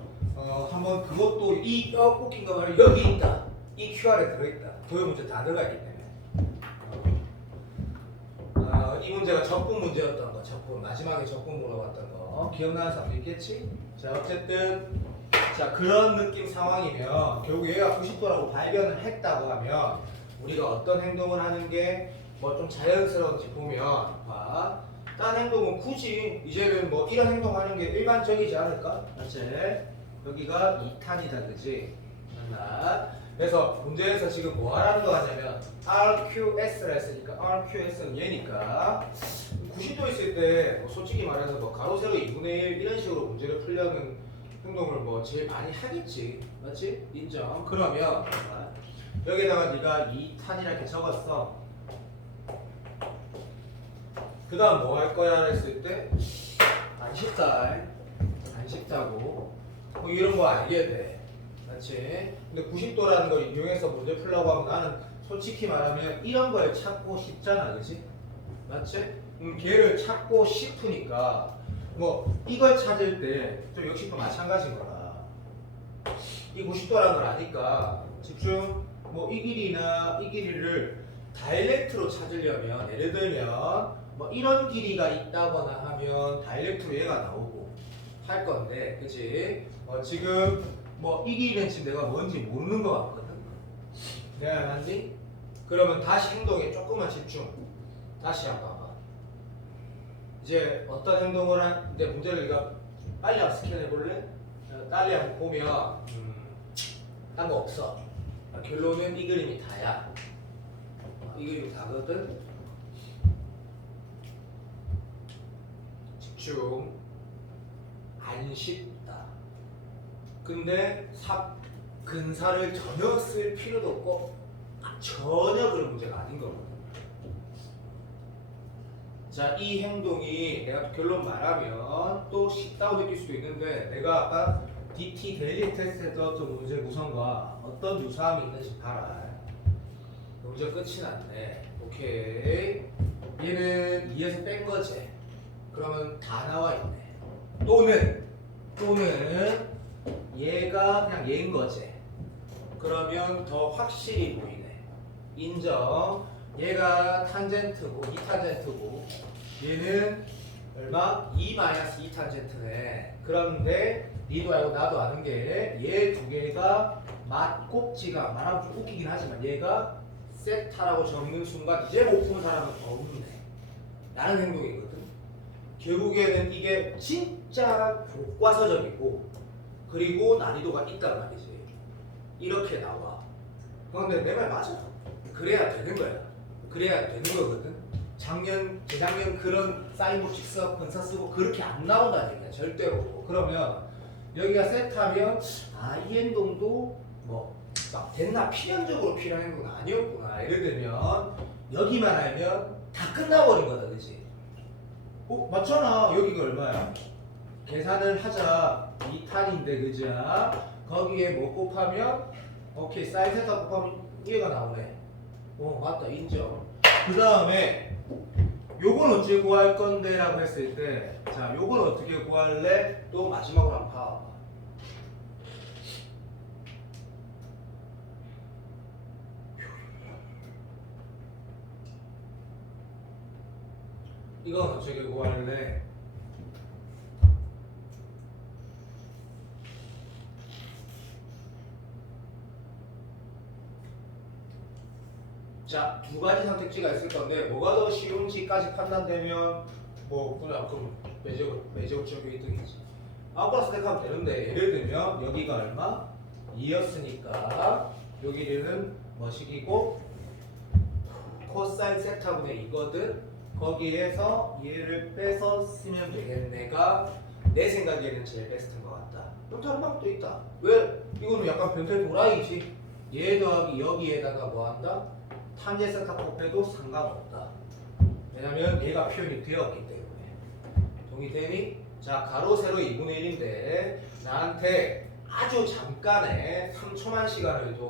한번 그것도 이 꺾인 거가 여기 있다. 이 QR에 들어있다. 도형 문제 다 들어가 있기 때문에. 이 문제가 적분 문제였던 거, 적분 마지막에 적분 물어봤던 거 기억나는 사람 있겠지? 자 어쨌든 자 그런 느낌 상황이면 결국 얘가 90도라고 발견을 했다고 하면 우리가 어떤 행동을 하는 게 뭐 좀 자연스러운지 보면 딴 행동은 굳이 이제는 뭐 이런 행동하는 게 일반적이지 않을까? 맞지? 여기가 2탄이다, 그지? 맞나? 그래서 문제에서 지금 뭐 하라는 거 같냐면 RQS를 했으니까 RQS는 얘니까 90도 있을 때뭐 솔직히 말해서 뭐 가로 세로 2분의 1 이런 식으로 문제를 풀려는 행동을 뭐 제일 많이 하겠지. 맞지? 인정. 그러면 여기다가 네가 2탄이라 이렇게 적었어. 그 다음 뭐 할 거야 했을 때 안 쉽다고 뭐 이런 거 알게 돼. 맞지? 근데 90도라는 걸 이용해서 문제 풀려고 하면 나는 솔직히 말하면 이런 걸 찾고 싶잖아, 그치? 맞지? 걔를 찾고 싶으니까 뭐 이걸 찾을 때 좀 역시 또 마찬가지인 거라. 이 90도라는 걸 아니까 집중. 뭐 이 길이나 이 길이를 다이렉트로 찾으려면 예를 들면 뭐 이런 길이가 있다거나 하면 다이렉트로 얘가 나오고 할 건데, 그치? 지금 뭐 이 길이는 지금 내가 뭔지 모르는 것 같거든. 내가 맞니? 그러면 다시 행동에 조금만 집중. 다시 한번 봐봐. 이제 어떤 행동을 이제 문제를 네가 빨리 한번 스캔해 볼래? 빨리 한번 보면 딴 거 없어. 결론은 이 그림이 다야. 이 그림이 다거든. 집중. 안 쉽다. 근데 근사를 전혀 쓸 필요도 없고 전혀 그런 문제가 아닌 거거든. 자, 이 행동이 내가 결론 말하면 또 쉽다고 느낄 수도 있는데 내가 아까 DT 데일리 테스트에 떠왔던 문제 구성과 어떤 유사함이 있는지 봐라. 문제 끝이 났네. 오케이. 얘는 2에서 뺀 거지. 그러면 다 나와 있네. 또는 얘가 그냥 얘인 거지. 그러면 더 확실히 보이네. 인정. 얘가 탄젠트고 2탄젠트고 얘는 얼마? 2-2 탄젠트네. 그런데 니도 알고 나도 아는 게 얘 두 개가 맞꼭지가 말하면 좀 웃기긴 하지만 얘가 세타라고 적는 순간 이제 못 푸는 사람은 없네 라는 행동이거든. 결국에는 이게 진짜 교과서적이고 그리고 난이도가 있단 말이지. 이렇게 나와. 그런데 내 말 맞아. 그래야 되는 거야. 그래야 되는 거거든. 재작년 그런 사인보드 써 건사 쓰고 그렇게 안 나온다는 얘기야. 절대로. 그러면 여기가 세트하면 이 행동도 뭐 막 됐나 필연적으로 필요한 행동은 아니었구나. 예를 들면 여기만 알면 다 끝나버린 거다. 그치? 맞잖아. 여기가 얼마야? 계산을 하자. 2탄인데 그죠? 거기에 뭐 곱하면 오케이 사인 세타 곱하면 얘가 나오네. 맞다. 인정. 그 다음에 요건 어떻게 구할 건데 라고 했을 때 자 요건 어떻게 구할래? 또 마지막으로 한번 봐봐. 이건 어떻게 구할래? 자, 두 가지 선택지가 있을 건데 뭐가 더 쉬운지까지 판단되면 뭐 그냥 그럼 매제곱 적용이 뜨겠지. 아무거나 선택하면 되는데 예를 들면 여기가 얼마? 2였으니까 여기는 뭐식이고 코사인 세타분의 2거든. 거기에서 얘를 빼서 쓰면 되겠네가 내 생각에는 제일 베스트인 것 같다. 그럼 다른 방법도 있다. 왜? 이거는 약간 변태 도라이지. 얘 더하기 여기에다가 뭐 한다? 탄젠 세타 곱해도 상관없다. 왜냐면 얘가 표현이 되었기 때문에. 동의되니? 자, 가로 세로 2분의 1인데 나한테 아주 잠깐의 3초만 시간을 줘.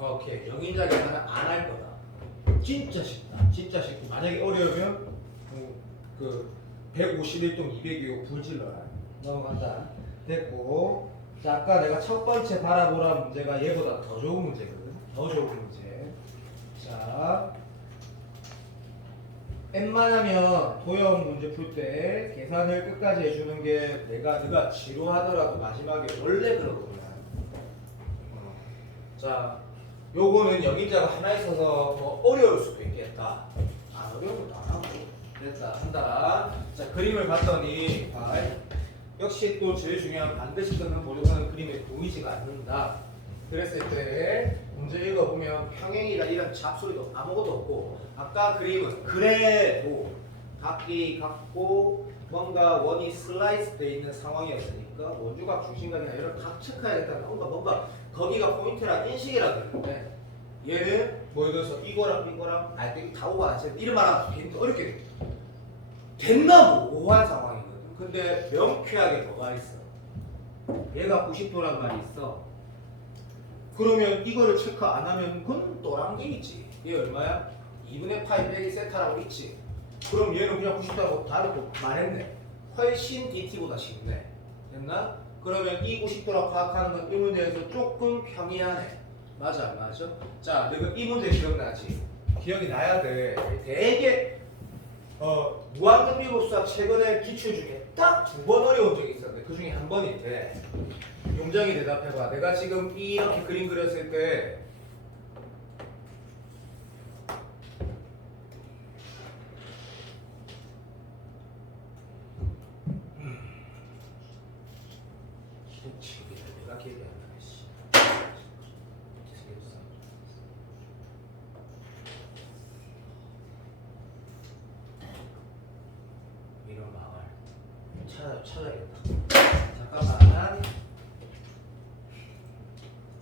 오케이. 영인자 계산은 안 할 거다. 진짜 쉽다. 진짜 쉽고 만약에 어려우면 그 151동 202호 불질러라. 넘어간다. 됐고. 자, 아까 내가 첫 번째 바라보라 문제가 얘보다 더 좋은 문제거든. 더 좋은 문제. 자, 웬만하면 도형 문제 풀 때 계산을 끝까지 해주는 게 네가 지루하더라도 마지막에 원래 그러거든. 자, 요거는 영인자가 하나 있어서 뭐 어려울 수도 있겠다. 어려운 것도 안 하고 됐다 한다. 자, 그림을 봤더니 역시 또 제일 중요한 반드시 쓰는 보조사는 그림에 보이지가 않는다. 그랬을 때 문제 읽어보면 평행이나 이런 잡소리도 아무것도 없고 아까 그림은 그래도 각기 같고 뭔가 원이 슬라이스 돼 있는 상황이었으니까 원주각 중심각이나 이런 각 체크해야겠다. 뭔가 거기가 포인트라 인식이라 그러는데 얘는 뭐 예를 들어서 이거랑 알뜰히 다 오버하지 이런 말하면 괜히 어렵게 됐나 모호한 상황이거든. 근데 명쾌하게 뭐가 있어? 얘가 90도란 말이 있어. 그러면 이거를 체크 안 하면 그건 또란 게 있지. 얘 얼마야? 2분의 파이 빼기 세타라고 있지. 그럼 얘는 그냥 90도라고 다르고 말했네. 훨씬 DT보다 쉽네. 됐나? 그러면 이 90도라고 파악하는 건 이 문제에서 조금 평이하네. 맞아 안 맞아? 자, 내가 이 문제 기억나지? 기억이 나야 돼. 되게 무한등비급수학 최근에 기출 중에 딱 2번 어려운 적이 있었는데 그 중에 한 번인데 용정이 대답해봐. 내가 지금 이렇게 그림 그렸을 때 내가 기억이 안 나네. 이런 마음. 찾아야겠다. 잠깐만.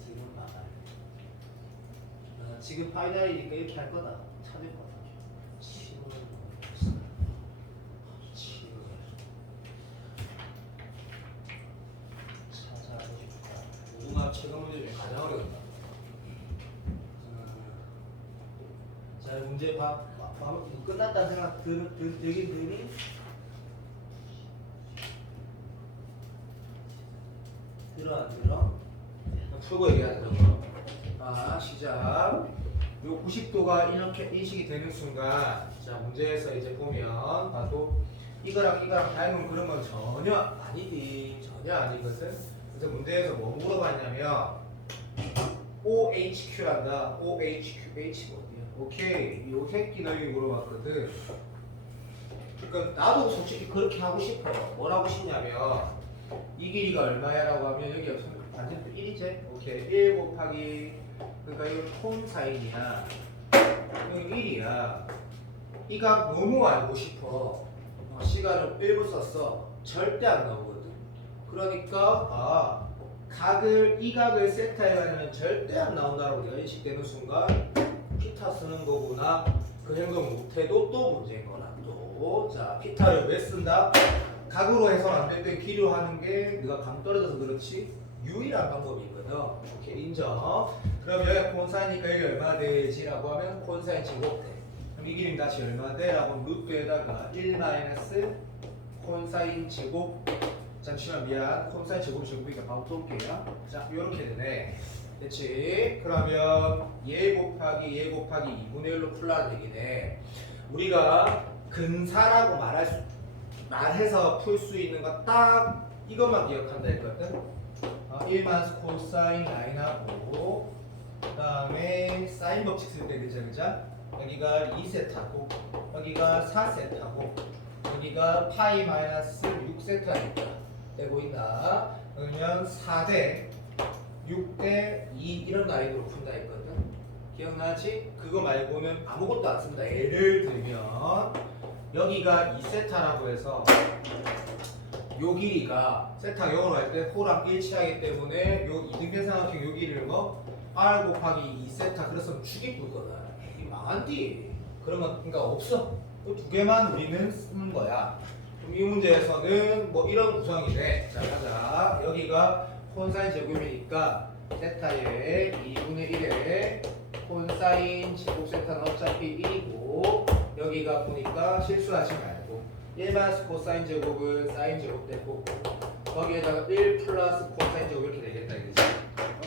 지금 많아. 지금 파이널이니까 이렇게 할 거다. 찾을 거다. 7월 모르겠어. 7월 찾아보겠다. 누구나 최근 문제 중에 가장 어려웠다. 자, 문제 봐. 끝났다는 생각 들긴 드니? 들어 안 들어? 풀고 얘기하자. 시작. 요 90도가 이렇게 인식이 되는 순간, 자, 문제에서 이제 보면 봐도 이거랑 닮은 그런 건 전혀 아니지. 전혀 아니거든. 그래서 문제에서 뭐 물어봤냐면 OHQ란다. OHQ, H 어디야? 오케이. 요 새끼 너희 물어봤거든. 그러니까 나도 솔직히 그렇게 하고 싶어. 뭘 하고 싶냐면 이 길이가 얼마야? 라고 하면 여기 완전 1이지? 오케이. 1 곱하기 그러니까 이건 콘사인이야. 여기 1이야. 이 값 너무 알고 싶어. 시간을 1분 썼어. 절대 안 나오거든. 그러니까 이 각을 세타해가면 절대 안 나온다라고 내가 인식되는 순간 피타 쓰는 거구나. 그 행동 못해도 또 문제인 거라. 또 자, 피타를 왜 쓴다? 각으로 해서 안 될 때 기로 하는 게 네가 감 떨어져서 그렇지 유일한 방법이 있거든. 오케이, 인정. 그럼 여기 콘사인이니까 여기 얼마 되지라고 하면 콘사인 제곱 돼. 그럼 이 길이 다시 얼마 돼? 라고 루트에다가 1 마이너스 콘사인 제곱. 잠시만 미안. 콘사인 제곱이니까 바로 또 올게요. 자, 요렇게 되네. 됐지? 그러면 얘 곱하기 2분의 1로 풀라는 얘기네. 우리가 근사라고 말해서 풀 수 있는 거 딱 이것만 기억한다 했거든. 1만 코사인 라인하고 그 다음에 사인 법칙 쓸 때 그죠? 여기가 2세타고 여기가 4세타고 여기가 파이 마이너스 6세타니까 되고 있나? 그러면 4대 6대 2 이런 라인으로 푼다 했거든. 기억나지? 그거 말고는 아무것도 안 씁니다. 예를 들면 여기가 2세타라고 해서 요 길이가 세타 영어로 할 때 호랑 일치하기 때문에 요 이등변 삼각형 요 길이를 뭐 r 곱하기 2세타 그랬으면 죽이거든. 이 망한디. 그러면 그러니까 없어. 그 두 개만 우리는 쓰는 거야. 그럼 이 문제에서는 뭐 이런 구성이 돼. 자, 가자. 여기가 콘사인 제곱이니까 세타의 2분의 1에 콘사인 제곱 세타는 어차피 1이고 여기가 보니까 실수하지 말고 1마이너스 코사인 제곱은 사인 제곱 될 거고 거기에다가 1 플러스 코사인 제곱 이렇게 되겠다 이거지.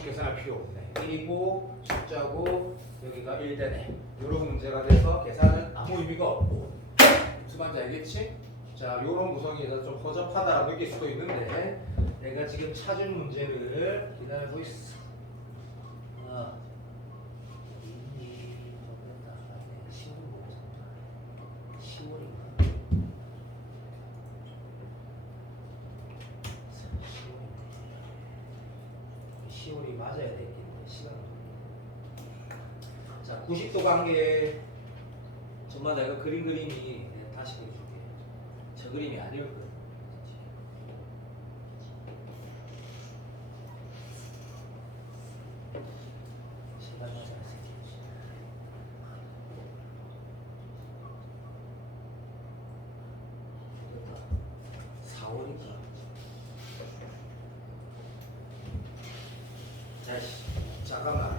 계산할 필요 없네. 1이고 숫자고 여기가 1 되네. 요런 문제가 돼서 계산은 아무 의미가 없고 무슨 말인지 알겠지? 자, 요런 구성에서 좀 허접하다라고 느낄 수도 있는데 내가 지금 찾은 문제를 기다리고 있어. 10월이 맞아야 되겠네. 시간. 자, 90도 관계. 정말 내가 그린 그림이 다시 그려줄게. 저 그림이 아니었거든. 시간 맞아. 4월인가? 잠깐만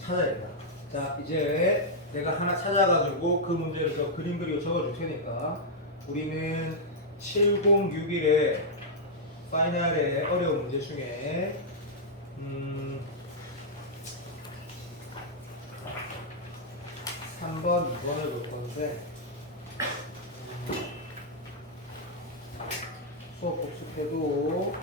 찾아야겠다. 자, 이제 내가 하나 찾아가지고 그 문제를 저 그림 그리고 적어줄 테니까 우리는 7061의 파이널의 어려운 문제 중에 3번, 2번을 볼 건데 수업 복습해도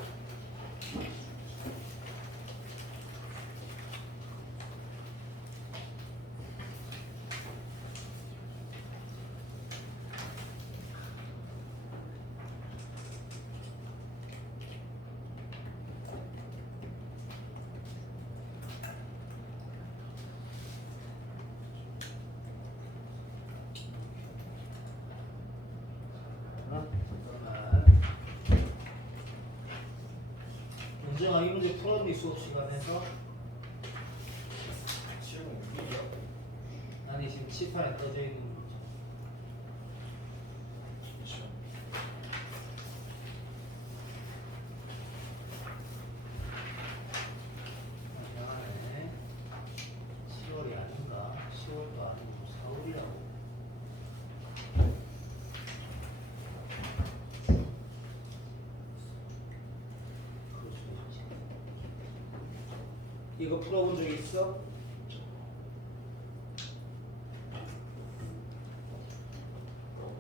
잠깐만. 우정아 이 문제 풀었니 수업 시간에서? 지금 6이요? 아니 지금 칠판에 떠져 있는 문제. 그렇죠. 미안하네. 10월이 아닌가? 10월도 아니고 4월이라고. 이거 풀어본 적 있어?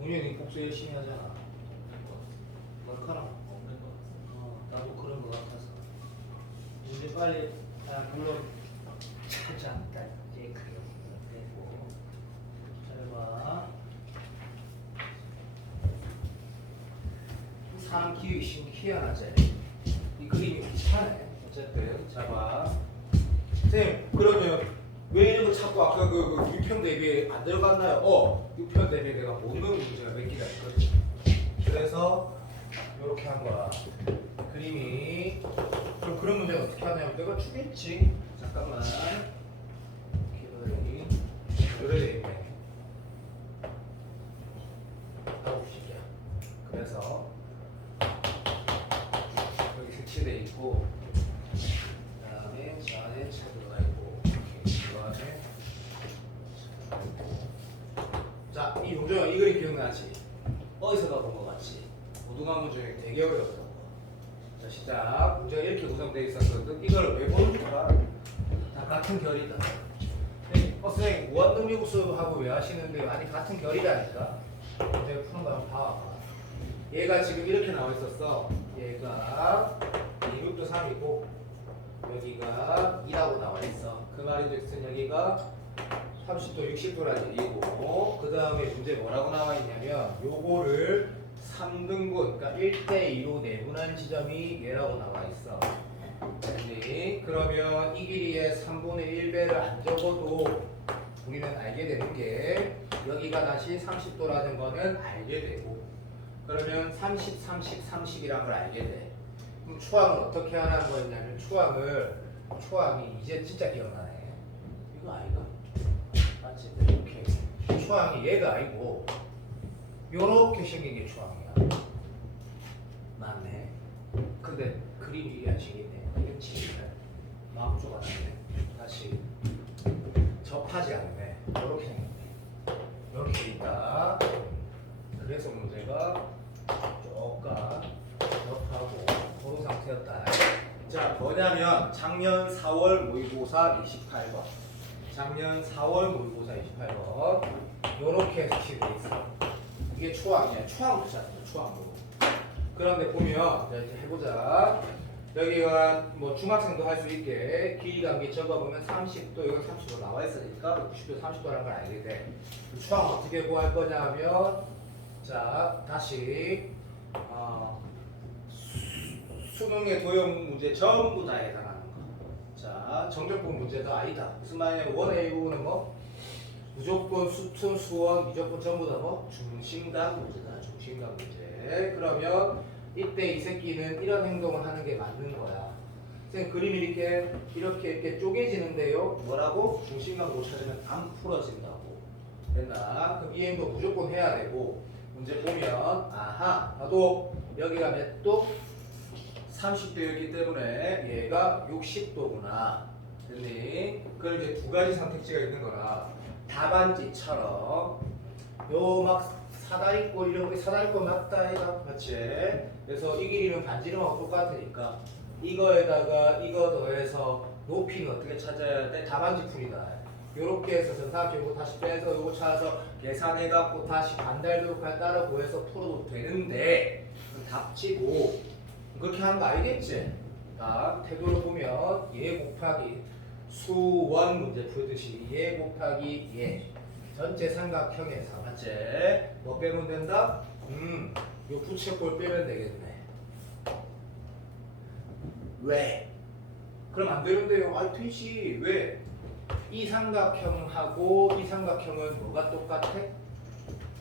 운영이 복수 열심히 하잖아. 뭘까나? 없는 것 같습니다. 나도 그런 거 같아서. 이제 빨리 물론 찾지 않다. 이제 그게 되고. 잘 봐. 사람 키우기 쉬운 희한하지. 이 그림이 귀찮네. 어쨌든 자 봐. 선생님 그러면 왜 이런 거 자꾸 아까 그 유편 대비에 안 들어갔나요? 유편 대비에 내가 못 넣은 문제가 몇 개가 있거든. 그래서 이렇게 한 거야. 그림이 그럼 그런 문제는 어떻게 하냐면 내가 주겠지. 잠깐만. 기다리. 이래 돼 있네. 나옵시다. 그래서 여기 색칠돼 있고. 그다음에 안에 차 들어가 있고 그 안에 자, 이 문제가 이 그림 기억나지? 어디서가 본 것 같지? 고등학 문제 되게 어려웠다고. 자, 시작. 문제가 이렇게 구성되어 있었거든. 이걸 왜 보는 거야? 다 같은 결이다. 선생님 무한등비구수하고 왜 하시는데 아니 같은 결이라니까. 문제 푸는 거 한번 봐봐. 얘가 지금 이렇게 나와 있었어. 얘가 2루트 3이고 여기가 2라고 나와 있어. 그 말이 즉슨 여기가 30도, 60도라는 얘기고 그 다음에 문제 뭐라고 나와 있냐면 요거를 3등분, 그러니까 1대2로 내분한 지점이 얘라고 나와 있어. 그러면 이 길이의 3분의 1배를 안 적어도 우리는 알게 되는 게 여기가 다시 30도라는 거는 알게 되고 그러면 30, 30, 30이란 걸 알게 돼. 그럼 초항을 어떻게 하라는 거였냐면 초항이 이제 진짜 기억나네. 이거 아이가? 맞지? 이렇게 초항이 얘가 아니고 요렇게 생긴 게 초항이야. 맞네. 근데 그림이 이해하시겠네. 이게 진짜 마음 좁아졌네. 다시 접하지 않네. 요렇게 생겼네. 이렇게 있다. 그래서 문제가 조금 접하고 그런 상태였다. 자, 뭐냐면 작년 4월 모의고사 28번. 작년 4월 모의고사 28번. 요렇게 색칠돼 있어. 이게 초항이야. 초항 붙였어. 초항으로. 그런데 보면 이제 해보자. 여기가 뭐 중학생도 할 수 있게 길이감기 적어보면 30도, 이건 30도 나와 있으니까 90도, 30도라는 걸 알게 돼. 초항 어떻게 구할 거냐 하면 자, 다시 수능의 도형 문제 전부 다 해당하는 거. 자, 정적분 문제도 아니다. 무슨 말이냐면 원A 부분은 뭐 무조건 수튼, 수원, 무조건 전부 다 뭐 중심각 문제다. 중심각 문제. 그러면 이때 이 새끼는 이런 행동을 하는 게 맞는 거야. 선생님 그림이 이렇게 쪼개지는데요. 뭐라고? 중심각 못 찾으면 안 풀어진다고. 됐나? 그럼 이 행동 무조건 해야 되고 문제 보면 아하 나도 여기가 몇 도? 30도였기 때문에 얘가 60도구나. 됐니? 그럼 이제 두 가지 선택지가 있는 거라 답안지처럼 요 막 사다리꼴 이런 거 사다리꼴 맞다 이가 맞지? 그래서 이 길이는 반지름하고 똑같으니까 이거에다가 이거 더해서 높이는 어떻게 찾아야 돼? 답안지 풀이다. 요렇게 해서 정사각형으로 다시 빼서 요거 찾아서 계산해갖고 다시 반달도까지 따라 구해서 풀어도 되는데 답지고 그렇게 하는 거 알겠지? 자, 태도를 보면 얘 곱하기 수원 문제 풀듯이 얘 곱하기 얘 전체 삼각형에서 맞지? 뭐 빼면 된다? 요 부채꼴 빼면 되겠네. 왜? 그럼 안 되는데요. 아, 되지. 왜? 이 삼각형하고 이 삼각형은 뭐가 똑같아?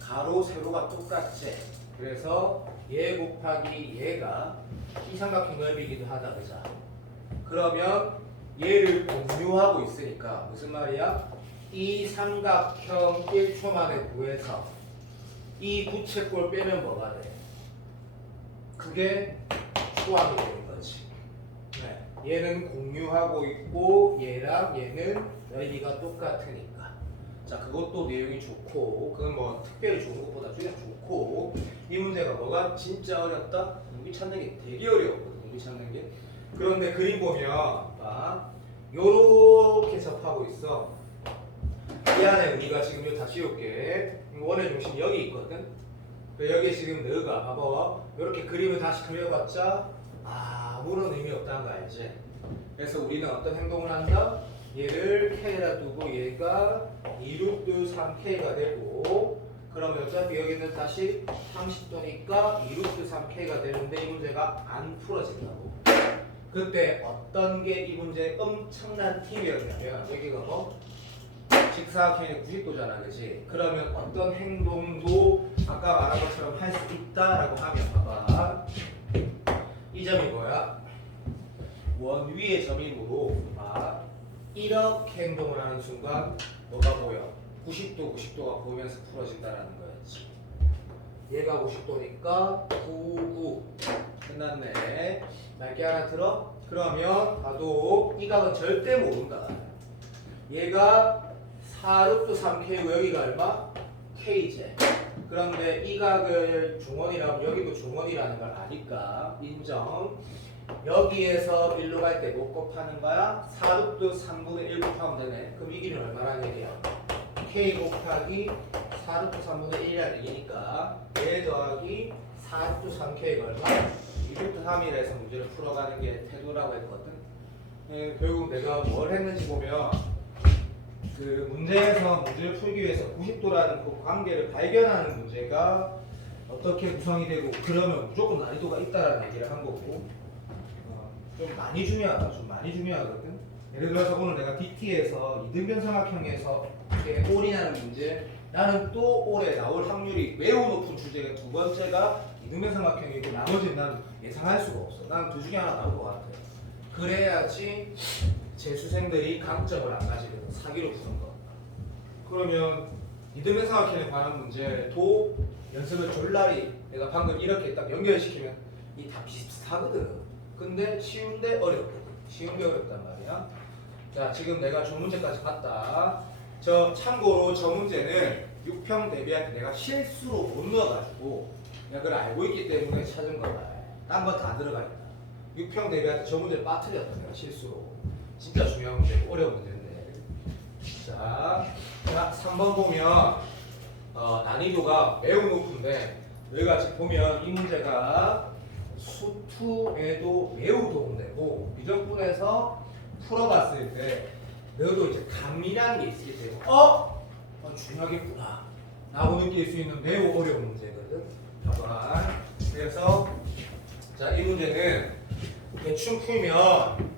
가로, 세로가 똑같지. 그래서 얘 곱하기 얘가 이 삼각형 넓이기도 하다, 그죠? 그러면 얘를 공유하고 있으니까 무슨 말이야? 이 삼각형 1초 만에 구해서 이 부채꼴 빼면 뭐가 돼? 그게 수학이 되는 거지. 네. 얘는 공유하고 있고 얘랑 얘는 넓이가 똑같으니까. 자, 그것도 내용이 좋고 그건 뭐 특별히 좋은 것보다 그냥 좋고 이 문제가 뭐가 진짜 어렵다? 공기 찾는 게 되게 어려웠거든. 공기 찾는 게. 그런데 그림 보면 봐. 요렇게 접하고 있어. 이 안에 우리가 지금 이거 다 씌울게. 원의 중심이 여기 있거든. 여기 지금 너가 봐봐. 이렇게 그림을 다시 그려봤자 아무런 의미 없다는 거 알지? 그래서 우리는 어떤 행동을 한다? 얘를 K라 두고 얘가 2루트 3K가 되고 그러면 어차피 여기는 다시 30도니까 2루트 3K가 되는데 이 문제가 안 풀어진다고. 그때 어떤 게 이 문제의 엄청난 팁이었냐면 여기가 뭐? 직사각형이 90도잖아, 그지? 그러면 어떤 행동도 아까 말한 것처럼 할 수 있다라고 하면 봐봐. 이 점이 뭐야? 원 위의 점이므로 이렇게 행동을 하는 순간 뭐가 보여? 90도가 보면서 풀어진다라는 거였지. 얘가 90도니까 99 끝났네. 맑게 알아들어? 그러면 봐도 이 각은 절대 모른다. 얘가 4루트 3K고 여기가 얼마? K제. 그런데 이 각을 중원이라면 여기도 중원이라는 걸 아니까 인정. 여기에서 1로 갈 때 못 곱하는 거야? 4루트 3분의 1 곱하면 되네. 그럼 이 길이는 얼마나 얘기야? K 곱하기 4루트 3분의 1이라는 얘기니까 얘 더하기 4루트 3K가 얼마? 2루트 3이라서 문제를 풀어가는 게 태도라고 했거든. 결국 내가 뭘 했는지 보면 그 문제에서 문제를 풀기 위해서 90도라는 그 관계를 발견하는 문제가 어떻게 구성이 되고 그러면 무조건 난이도가 있다라는 얘기를 한 거고 좀 많이 중요하다. 좀 많이 중요하거든. 예를 들어서 오늘 내가 DT에서 이등변 삼각형에서 이렇게 올인하는 문제 나는 또 올해 나올 확률이 매우 높은 주제가 두 번째가 이등변 삼각형이고 나머지는 난 예상할 수가 없어. 나는 둘 중에 하나 나올 것 같아. 그래야지 재수생들이 강점을 안 가지거든. 사기로 푸는 거. 그러면 이등변 삼각형에 관한 문제도 연습을 졸라리 내가 방금 이렇게 딱 연결시키면 이 다 비슷하거든. 근데 쉬운데 어렵거든. 쉬운데 어렵단 말이야. 자, 지금 내가 저 문제까지 봤다. 참고로 저 문제는 6평 대비할 때 내가 실수로 못 넣어가지고 내가 그걸 알고 있기 때문에 찾은 거다. 딴 건 다 들어가 있다. 6평 대비할 때 저 문제를 빠뜨렸다. 내가 실수로. 진짜 중요한 문제고 어려운 문제인데. 자, 3번 보면 난이도가 매우 높은데 여기가 지금 보면 이 문제가 수투에도 매우 도움되고 미적분에서 풀어봤을 때 너도 이제 감이라는 게 있기 때문에 중요하겠구나 라고 느낄 수 있는 매우 어려운 문제거든. 봐봐. 그래서 자, 이 문제는 대충 풀면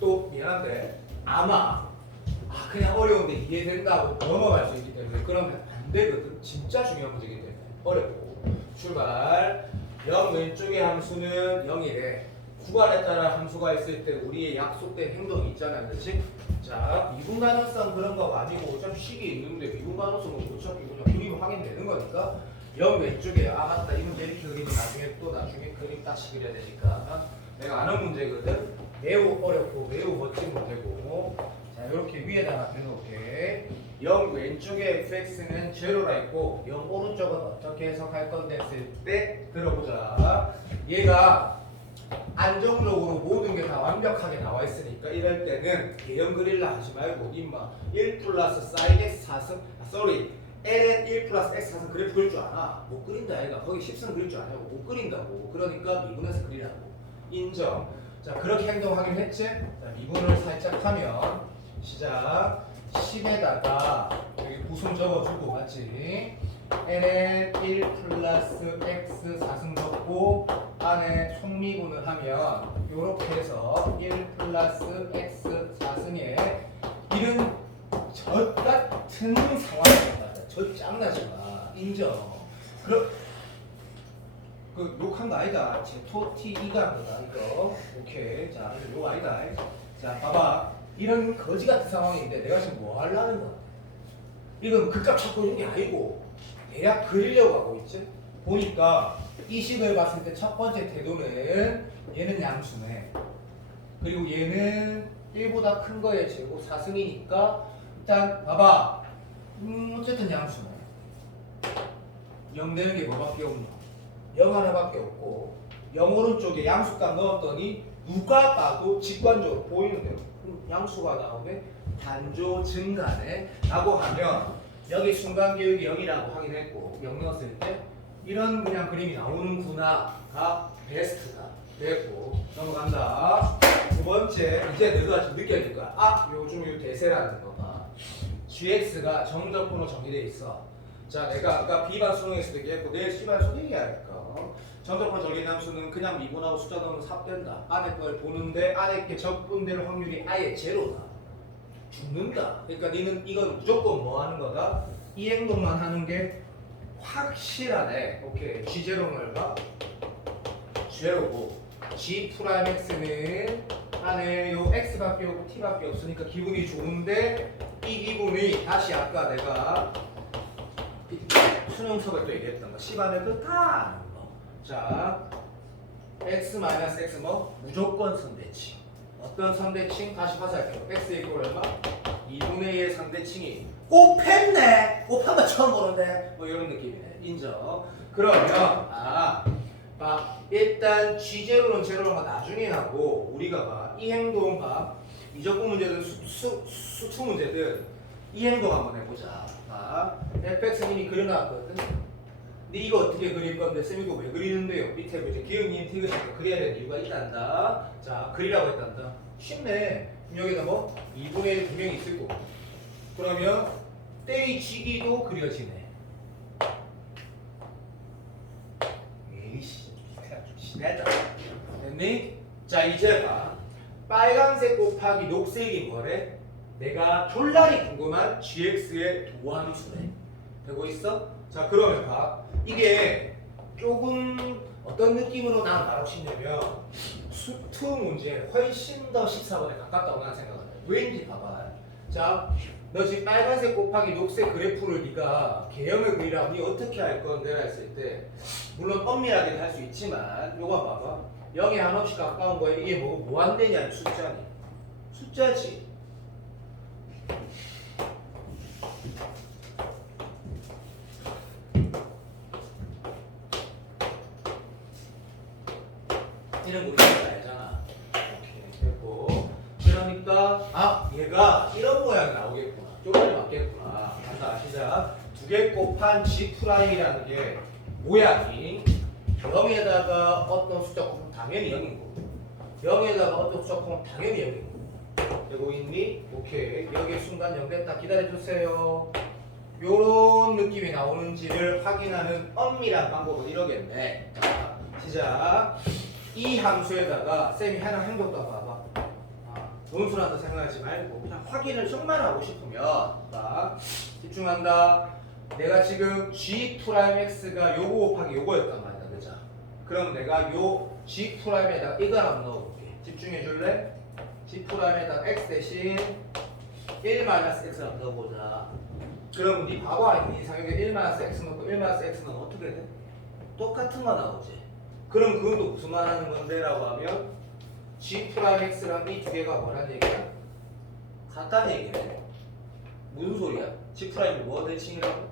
또 미안한데 아마 그냥 어려운데 이해된다고 넘어갈 수 있기 때문에 그러면 안 되거든. 진짜 중요한 문제이기 때문에 어렵고. 출발. 0 왼쪽의 함수는 0이래. 구간에 따라 함수가 있을 때 우리의 약속된 행동이 있잖아, 그렇지? 자, 미분 가능성 그런 거가 아니고 어차피 식이 있는데 미분 가능성은 어차피 그냥 그림 확인되는 거니까 0 왼쪽에 맞다 이 문제 이렇게 그리면 나중에 그림 다시 그려야 되니까 내가 아는 문제거든. 매우 어렵고 매우 멋진 문제고. 자, 이렇게 위에다가 해놓을게. 0 왼쪽에 fx는 제로라 있고 0 오른쪽은 어떻게 해석할 건데 했을 때 들어보자. 얘가 안정적으로 모든 게 다 완벽하게 나와 있으니까 이럴 때는 개형 그릴라 하지 말고 임마 1 플러스 sin x 4승 ln 1 플러스 x 4승 그래프 그릴 줄 아나? 못 그린다 얘가. 거기 10승 그릴 줄 아냐고. 못 그린다고. 그러니까 미분해서 그리라고. 인정. 자, 그렇게 행동하긴 했지? 자, 미분을 살짝 하면 시작. 10에다가 여기 구성 적어주고 맞지? ln 1 플러스 x 4승 적고 안에 총미분을 하면 요렇게 해서 1 플러스 x 4승에 이런 저 같은 상황이 나타나. 저 짱나지마. 인정. 그 욕한 거 아니다. 제 토티 이가 한 거다 이거. 오케이. 자 이거 욕 아니다. 자 봐봐. 이런 거지 같은 상황인데 내가 지금 뭐 하려는 거야? 이건 극값 찾고 있는 게 아니고 대략 그리려고 하고 있지. 보니까 이 식을 봤을 때 첫 번째 태도는 얘는 양수네. 그리고 얘는 1보다 큰 거의 제곱 4승이니까 일단 봐봐. 어쨌든 양수네. 0 되는 게 뭐밖에 없나? 0 하나밖에 없고 0 오른쪽에 양수값 넣었더니 누가 봐도 직관적으로 보이는데요. 양수가 나오네. 단조 증가네 라고 하면 여기 순간기울기 0이라고 확인했고 0 넣었을 때 이런 그냥 그림이 나오는구나가 베스트다 됐고 넘어간다. 두 번째 이제 너가 좀 느껴질 거야. 아 요즘 요 대세라는 거가 gx가 정적분으로 정의되어 있어. 자 내가 아까 B반 수능에서도 얘기했고 내일 C반에서도 얘기할까. 정적분 정의함수는 그냥 미분하고 숫자 넣으면 삽된다. 안에 걸 보는데 안에 게 적분될 확률이 아예 제로다. 죽는다. 그러니까 니는 이건 무조건 뭐 하는 거다? 이 행동만 하는 게 확실하네. 오케이. G0는 얼마? 제로고 G 프라임 X는 안에 요 X밖에 없고 T밖에 없으니까 기분이 좋은데 이 기분이 다시 아까 내가 수능 수업에 또 얘기했던 거 C반에도 다 아는 거. 자 X-X 뭐? 무조건 선대칭. 어떤 선대칭? 다시 화살표. X 이꼴 얼마? 2분의 1 상대칭이 곱했네. 곱한 거 처음 보는데 뭐 이런 느낌이네. 인정. 그러면 막 일단 G0는 제로는 거 나중에 하고 우리가 봐. 이 행동 봐. 미적분 문제든 수투 문제든 이 행동 한번 해보자. fx님이 그려놨거든. 근데 이거 어떻게 그릴 건데 쌤 이거 왜 그리는데요? 밑에 보자. 기억님 티그시니까 그려야 되는 이유가 있단다. 자 그리라고 했단다. 쉽네. 여기다 뭐 2분의 1 분명히 있을 거고. 그러면 때리치기도 그려지네. 에이씨 좀 심하다. 됐니? 자 이제 봐. 빨간색 곱하기 녹색이 뭐래? 내가 졸라리 궁금한 gx의 도함수네. 되고 있어? 자 그러면 봐. 이게 조금 어떤 느낌으로 난 말하고 싶냐면 수투 문제 훨씬 더 14번에 가깝다고 난 생각을 해. 왜인지 봐봐. 자 너 지금 빨간색 곱하기 녹색 그래프를 네가 개형을 그리라고 네 어떻게 할 건데 했을 때 물론 엄밀하게 할 수 있지만 요거 봐봐. 0에 한없이 가까운 거에 이게 뭐 안 되냐? 숫자니. 숫자지. 이런 거 우리가 알잖아. 오케이. 됐고. 그러니까 얘가 이런 모양이 나오겠구나. 쪼개를 맞겠구나. 간다. 시작. 두 개 곱한 G 프라임이라는 게 모양이 0에다가 어떤 숫자 곱하면 당연히 0인 거고 0에다가 어떤 숫자 곱하면 당연히 0인 거고. 되고 있니? 오케이. 여기 순간 0 됐다. 기다려주세요. 요런 느낌이 나오는지를 확인하는 엄밀한 방법은 이러겠네. 자, 시작. 이 함수에다가 쌤이 하나 행동 떠봐봐. 논술한다 생각하지 말고 그냥 확인을 정말 하고 싶으면 자, 집중한다. 내가 지금 G 프라임 X가 요거 곱하기 요거였단 말이다. 그죠? 그럼 내가 요 G 프라임에다가 이걸 한번 넣어볼게. 집중해 줄래? G 프라임에다가 X 대신 1 마이너스 X를 한번 넣어보자. 그럼 네 바보 아니니? 이상하게 1 마이너스 X 넣고 1 마이너스 X는 어떻게 돼? 똑같은 거 나오지. 그럼 그건 또 무슨 말 하는 건데? 라고 하면 G 프라임 X랑 이 두 개가 뭐란 얘기야? 같다는 얘기네. 무슨 소리야? G 프라임이 뭐 대칭이라고?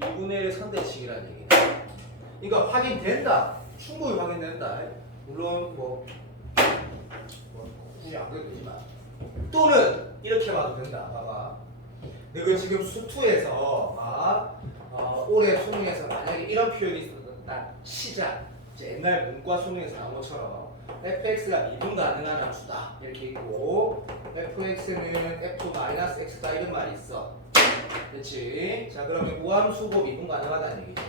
2분의 1 상대칭이라는 얘기네. 그러니까 확인된다. 충분히 확인된다. 물론 뭐 굳이 안 그래도 되지만 또는 이렇게 봐도 된다. 봐봐. 내가 지금 수투에서 올해 수능에서 만약에 이런 표현이 있었다. 시작. 옛날 문과 수능에서 나온 것처럼 fx가 미분 가능한 함수다 이렇게 있고 fx는 f-x다 이런 말이 있어. 그렇지? 자 그러면 우함수고 미분 가능하다는 얘기죠.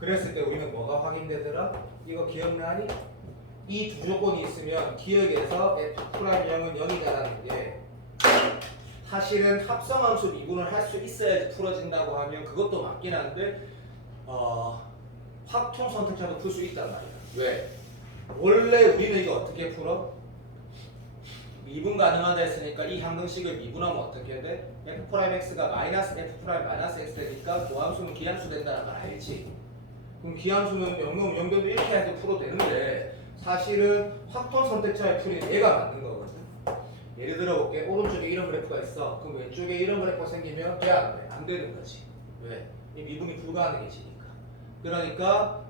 그랬을 때 우리는 뭐가 확인되더라? 이거 기억나니? 이 두 조건이 있으면 기억에서 f'0은 0이다라는 게 사실은 합성함수 미분을 할 수 있어야지 풀어진다고 하면 그것도 맞긴 한데 확통 선택자도 풀 수 있단 말이야. 왜? 원래 우리는 이거 어떻게 풀어? 미분 가능하다 했으니까 이 항등식을 미분하면 어떻게 돼? f'x가 마이너스 f' 마이너스 x 되니까 도함수는 기함수 된다는 걸 알지? 그럼 기함수는 0 0 0 이렇게 해도 풀어도 되는데 사실은 확통 선택자의 풀이 얘가 맞는 거거든. 예를 들어 볼게. 오른쪽에 이런 그래프가 있어. 그럼 왼쪽에 이런 그래프가 생기면 돼? 안 돼? 안 되는 거지. 왜? 이 미분이 불가능해지니까. 그러니까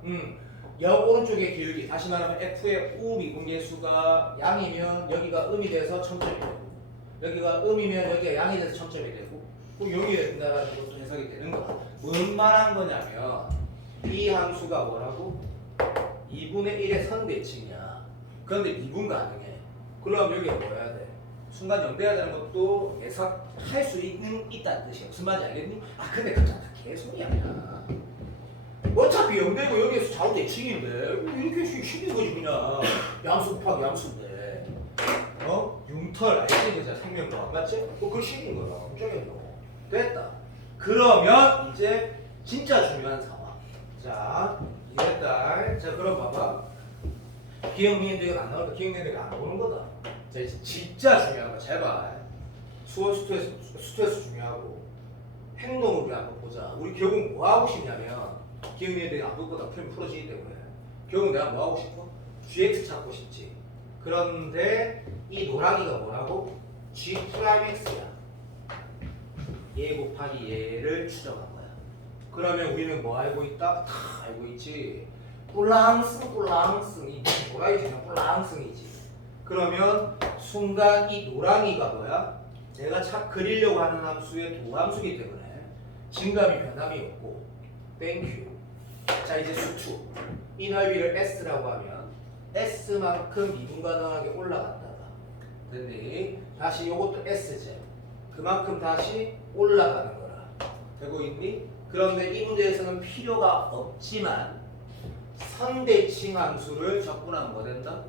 오른쪽의 기울기 다시 말하면 f의 우 미분계수가 양이면 여기가 음이 돼서 1000점이 되고 여기가 음이면 여기가 양이 돼서 1000점이 되고 그럼 0이 된다라는 것도 해석이 되는 거야. 뭔 말한 거냐면 이 함수가 뭐라고? 2분의 1의 선대칭이야. 그런데 미분 가능해. 그럼 여기가 뭐 해야 돼? 순간 연대해야 되는 것도 예상할 수 있다는 뜻이야. 무슨 말인지 알겠니? 아 근데 그건 다 개소리야 그냥. 어차피 연대고 여기에서 좌우대칭인데 이렇게 식인 거지 그냥. 양수 곱하기 양수인데 융털 알지? 그자 생명과 맞지? 그거 식인 거야. 걱정해 너. 됐다. 그러면 이제 진짜 중요한 상황. 자 이랬다. 자 그럼 봐봐. 기억니은들이 안 나오니까 기억니은들이 안 오는 거다. 자 이제 진짜 중요한 거 잘 봐. 수원 스트레스 중요하고 행동을 우리 한번 보자. 우리 결국 뭐 하고 싶냐면 기억니은들이 안 볼 거다. 표현 풀어지기 때문에 결국 내가 뭐 하고 싶어? gx 찾고 싶지. 그런데 이 노랑이가 뭐라고? g'(x야). 얘 곱하기 얘를 추정한 거야. 그러면 우리는 뭐 알고 있다? 다 알고 있지. 뿔랑승이 노랑이 그냥 뿔랑승이지. 그러면 순간 이 노랑이가 뭐야? 내가 착 그리려고 하는 함수의 도함수기 때문에 증감이 변함이 없고 땡큐. 자 이제 수축. 이 넓이를 s라고 하면 s만큼 미분 가능하게 올라간다. 됐니? 다시 요것도 s제. 그만큼 다시 올라가는 거라. 되고 있니? 그런데 이 문제에서는 필요가 없지만 선대칭 함수를 적분하면 뭐 된다?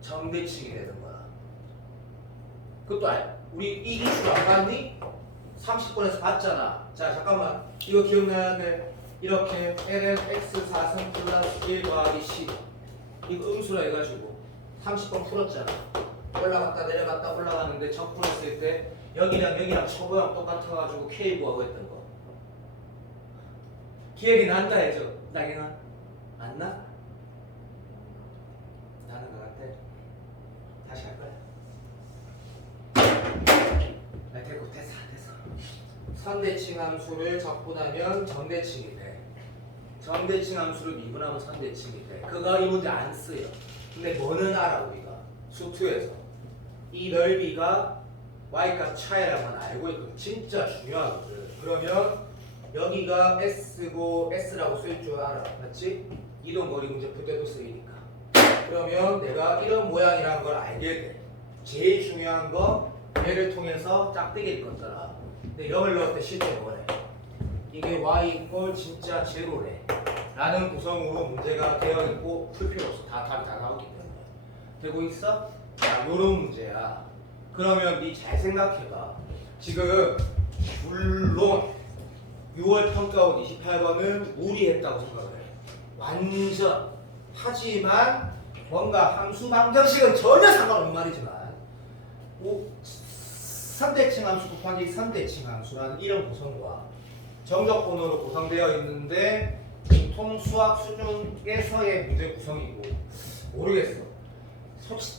정대칭이 되는 거야. 그것도 우리 이 이슈 안 봤니? 30번에서 봤잖아. 자 잠깐만 이거 기억나야 돼. 이렇게 ln x 4승 플러스 1 더하기 10 이거 음수라 해가지고 30번 풀었잖아. 올라갔다 내려갔다 올라가는데 적분했을 때 여기랑 처모양 똑같아가지고 k 구하고 했던 거 기억이 난다 해줘. 나경아 안 나? 나는 것 같아. 다시 할 거야. 됐어. 선대칭 함수를 적분하면 정대칭이 돼. 정대칭 함수를 미분하면 선대칭이 돼. 그거 이 문제 안 쓰여. 근데 뭐는 알아 우리가 수투에서 이 넓이가 y값 차이라는 건 알고 있거든. 진짜 중요하거든. 그러면 여기가 s고 s라고 쓸 줄 알아. 맞지? 이동거리 문제 풀 때도 쓰이니까. 그러면 내가 이런 모양이라는 걸 알게 돼. 제일 중요한 거 얘를 통해서 짝대기를 껐더라. 근데 0을 넣을 때 실제 뭐래? 이게 y 이꼴 진짜 제로래 라는 구성으로 문제가 되어 있고 풀 필요 없어. 답이 다 나오기 때문에. 되고 있어? 자, 요런 문제야. 그러면 니 잘 생각해봐. 지금 물론 6월 평가원 28번은 무리했다고 생각을 해. 완전. 하지만 뭔가 함수 방정식은 전혀 상관없는 말이지만 3대칭 함수 곱하기 3대칭 함수라는 이런 구성과 정적 번호로 구성되어 있는데 공통 수학 수준에서의 문제 구성이고 모르겠어.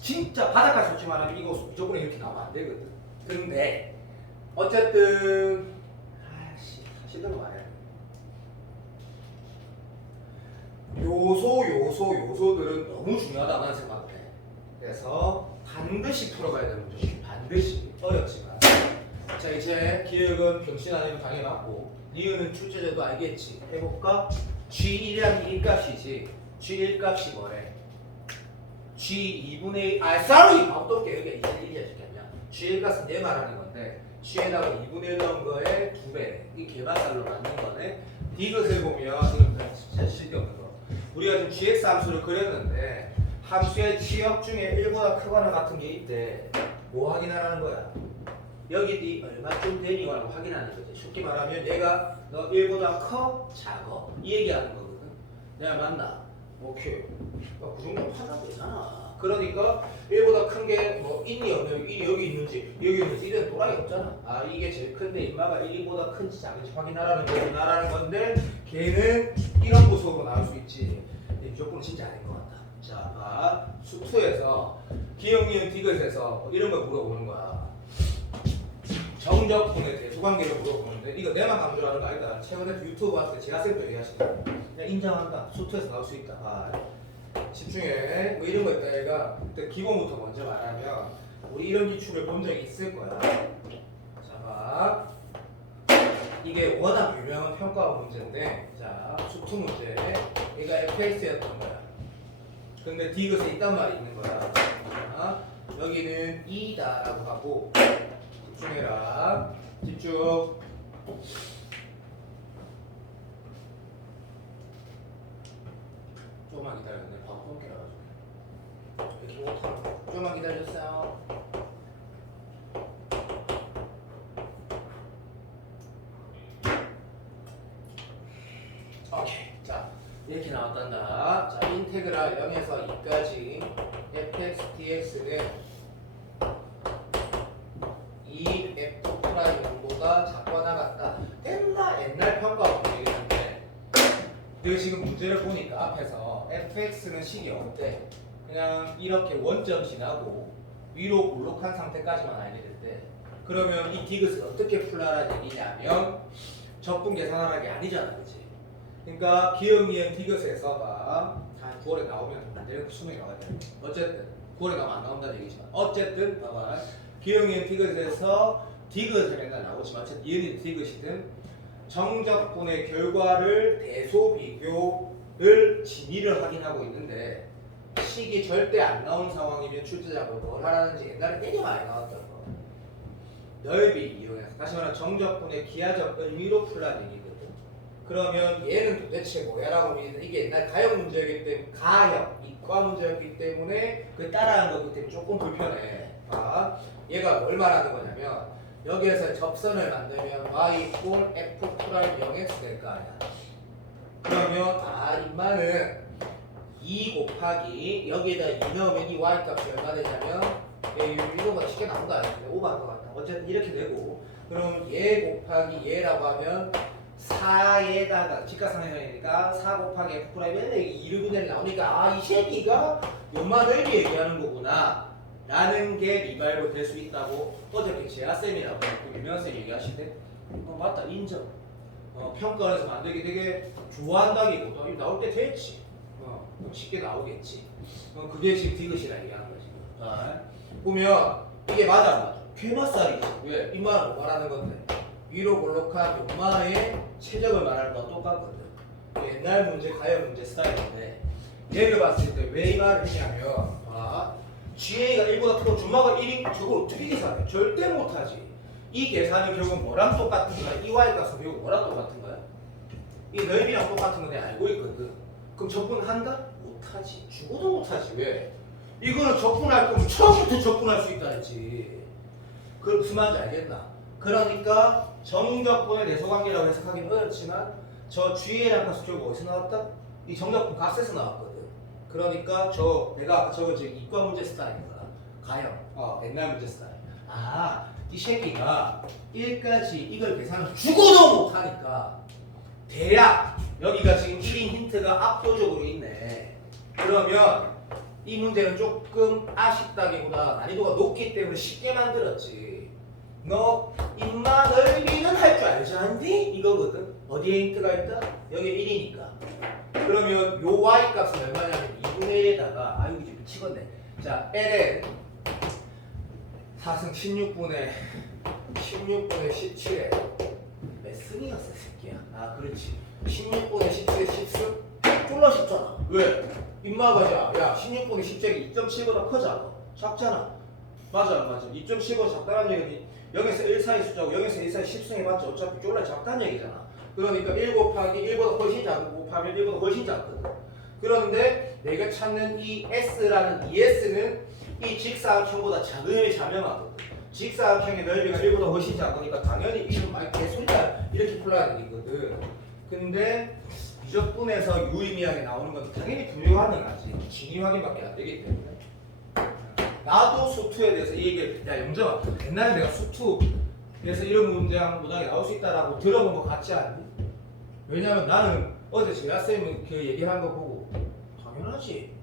진짜 바닥까지 솔직히 말하면 이거 무조건 이렇게 나오면 안 되거든. 근데 어쨌든 사실대로 말해. 요소들은 너무 중요하다고 나는 생각해. 그래서 반드시 풀어가야 되는 문제지. 반드시. 어렵지만. 자 이제 기억은 병신 아니면 당연히 맞고 니은은 출제제도 알겠지. 해볼까? G1이란 1값이지. G1 값이 뭐래? G2분의 1 sorry! 바보게 여기 1이야 지켰냐? G1 값은 내 말하는 건데 G에다가 2분의 1 넣은 거에 2배. 이 개발살로 만든 거네. 디귿을 보면 진짜 실기없는 거. 우리가 지금 gx 함수를 그렸는데 함수의 지역 중에 1보다 크거나 같은 게 있대. 뭐 확인하라는 거야? 여기 네 얼마쯤 되니라고 확인하는 거지. 쉽게 말하면 얘가 너 1보다 커? 작어? 이 얘기하는 거거든. 내가 맞나? 오케이. 그 정도 판단되잖아. 그러니까 1보다 큰 게 뭐 있니 없니, 1이 여기 있는지 여기 있는지 이런 또라이 없잖아. 아 이게 제일 큰데 인마가 1보다 큰지 작은지 확인하라는 거구나라는 건데 걔는 이런 구속으로 나올 수 있지. 근데 무조건 진짜 아닌 것 같다. 자, 봐. 수투에서 기억니은 디귿에서 이런 걸 물어보는 거야. 정적분의 대수관계를 물어보는데 이거 내만 강조하는 거 아니다. 최근에 유튜브 봤을 때 재학생도 얘기하시더라고. 그냥 인정한다. 수투에서 나올 수 있다. 아, 집중해. 뭐 이런 거 있다. 얘가 일단 기본부터 먼저 말하면 우리 이런 기출을 본 적이 있을 거야. 자, 봐. 이게 워낙 유명한 평가 문제인데, 자, 수투 문제. 얘가 fx였던 거야. 근데 디귿에 있단 말이 있는 거야. 자, 여기는 2다라고 하고. 집중해라. 집중. 조금만 기다렸네. 방송 깨가지고. 이렇게 못하고. 조금만 기다려주세요. 오케이. 자, 이렇게 나왔단다. 자, 인테그랄 0에서 2까지 fx dx는 이 f 프라임 정도가 작거나 같다. 옛날 평가 문제인데 내가 지금 문제를 보니까 앞에서 fx는 식이 없대. 그냥 이렇게 원점 지나고 위로 볼록한 상태까지만 알게 될 때 그러면 이 디귿을 어떻게 풀라는 얘기냐면 적분 계산하라는 게 아니잖아, 그치? 그러니까 기억니은 디귿에서가 한 9월에 나오면 안 되는 거 수능에 나와야 돼. 어쨌든 9월에 나오면 안 나온다는 얘기지만 어쨌든 봐봐. 기억니은 디귿에서 디귿을 맨날 나오지만 어쨌든 이은이 디귿이든 정적분의 결과를 대소 비교를 진위를 확인하고 있는데 식이 절대 안 나온 상황이면 출제자가 뭘 하라는지 옛날에 되게 많이 나왔던 거. 넓이 이용해서 다시 말하면 정적분의 기하적 의미로 풀라는 얘기거든. 그러면 얘는 도대체 뭐야라고 하면 이게 옛날 가형 문제였기 때문에 가형 이과 문제였기 때문에 그 따라한 거기 때문에 조금 불편해. 아, 얘가 뭘 말하는 거냐면 여기에서 접선을 만들면 y 이꼴 f 프라임 0x 될 거 아니야. 그러면 인마는 2 곱하기 여기에다 2 넣으면 이 y 값이 얼마 되냐면 이거보다 쉽게 나온 거 아니야. 오버한 거 같다. 어쨌든 이렇게 되고 그럼 얘 곱하기 얘라고 하면 4에다가 직각상행이니까 4 곱하기 f 프라임에 2를 분해를 나오니까 이 새끼가 요만을 얘기하는 거구나 라는 게 리발로 될 수 있다고 어저께 재하쌤이라고 유명한 쌤이 얘기하시대. 맞다, 인정. 평가원에서 만들기 되게 좋아한다기보다 나올 때 됐지. 그럼 쉽게 나오겠지. 그게 지금 디귿이라 얘기하는 거지. 보면 이게 맞아 안 맞아? 괴마살이지. 왜? 이 말은 뭐 말하는 건데 위로 볼록한 요마의 최적을 말하는 거랑 똑같거든. 옛날 문제, 가요 문제 스타일인데 얘를 봤을 때 왜 이 말을 했냐면 GA가 1보다 크고 준마가 1인 저걸 어떻게 계산해? 절대 못하지. 이 계산은 결국 뭐랑 똑같은 거야? 이 y 값은 결국 뭐랑 똑같은 거야? 이 넓이랑 똑같은 거 내가 알고 있거든. 그럼 적분한다? 못하지. 죽어도 못하지. 왜? 이거는 적분할 거면 처음부터 적분할 수 있다 했지. 그게 무슨 말인지 알겠나? 그러니까 정적분의 내소관계라고 해석하기는 어렵지만 저 GA라는 값은 결국 어디서 나왔다? 이 정적분 값에서 나왔거든. 그러니까 내가 아까 저거 지금 이과 문제 스타일인 거야. 가형. 옛날 문제 스타일. 이 새끼가 1까지 이걸 계산을 죽어도 못하니까 대략 여기가 지금 1인 힌트가 압도적으로 있네. 그러면 이 문제는 조금 아쉽다기보다 난이도가 높기 때문에 쉽게 만들었지. 너 인마 넓이는 할 줄 알지 않니? 이거거든. 어디에 힌트가 있다? 여기 1이니까. 그러면 요 y 값은 얼마냐면 2분의 1에다가 여기 좀 미치겠네. 자, ln 4승 16분의 17에 몇 승이었어 새끼야. 그렇지. 16분의 17에 10승? 졸라 쉽잖아. 왜? 인마가 야 16분의 17이 2.7보다 크잖아. 작잖아. 맞아. 2.7보다 작다는 얘기는 0에서 1 사이 숫자고 0에서 1 사이 10승 해봤자 어차피 졸라 작다는 얘기잖아. 그러니까 1 곱하기 1보다 훨씬 작고 곱하면 1보다 훨씬 작거든. 그런데 내가 찾는 이 S라는 이 S는 이 직사각형보다 작음을 자명하거든. 직사각형의 넓이가 1보다 훨씬 작으니까 당연히 이름 많이 개소리야 이렇게 풀어야 되거든. 근데 미적분에서 유의미하게 나오는 건 당연히 불가능하지. 진위 확인밖에 안 되기 때문에. 나도 수투에 대해서 이 얘기를 야 영정아 옛날에 내가 수투에서 이런 문제랑 문항이 나올 수 있다라고 들어본 것 같지 않니? 왜냐면 나는 어제 제아쌤이 그 얘기한 거 보고 당연하지.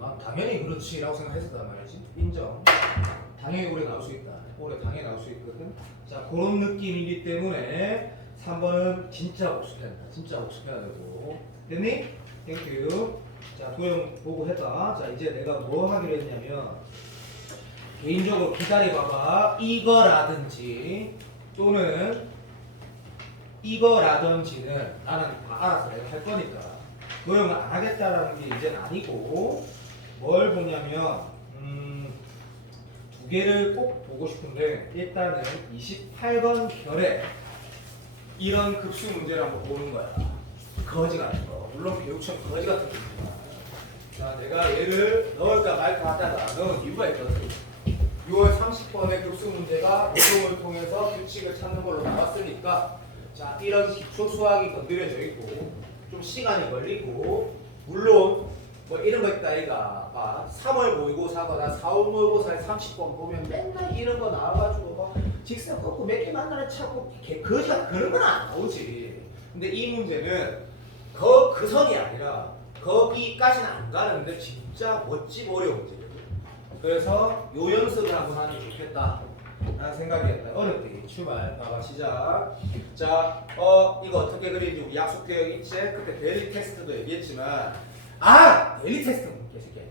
난 당연히 그렇지라고 생각했었단 말이지. 인정. 당연히 올해 나올 수 있다. 올해 당연히 나올 수 있거든. 자 그런 느낌이기 때문에 3번은 진짜 복습해야 된다. 진짜 복습해야 되고. 됐니? 땡큐. 자 도형 보고 해봐. 자 이제 내가 뭐 하기로 했냐면 개인적으로 기다려봐봐. 이거라든지 또는 이거라든지는 나는 다 알아서 내가 할 거니까 도형을 안 하겠다라는 게 이제는 아니고 뭘 보냐면 두 개를 꼭 보고 싶은데 일단은 28번 결에 이런 급수 문제를 한번 보는 거야. 거지 같은 거. 물론 배우처럼 거지 같은 거지만 자 내가 얘를 넣을까 말까 하다가 넣은 이유가 있거든. 6월 30번의 급수 문제가 노동을 통해서 규칙을 찾는 걸로 나왔으니까 자 이런 기초 수학이 건드려져 있고 좀 시간이 걸리고 물론 뭐 이런 거 있다 이가 3월 모의고사거나 4월 모의고사에 30번 보면 맨날 이런 거 나와가지고 막 직선 꺾고 몇 개 만나를 찾고 거지가 그런 건 안 나오지. 근데 이 문제는 그 선이 아니라 거기까지는 안 가는데 진짜 멋지고 어려운 문제거든. 그래서 요 연습을 한번 하면 좋겠다 라는 생각이었다. 어렵대. 출발. 봐봐 시작. 자 이거 어떻게 그리는지 우리 약속되어 있지? 그때 데일리 테스트도 얘기했지만 데일리 테스트 개새끼야.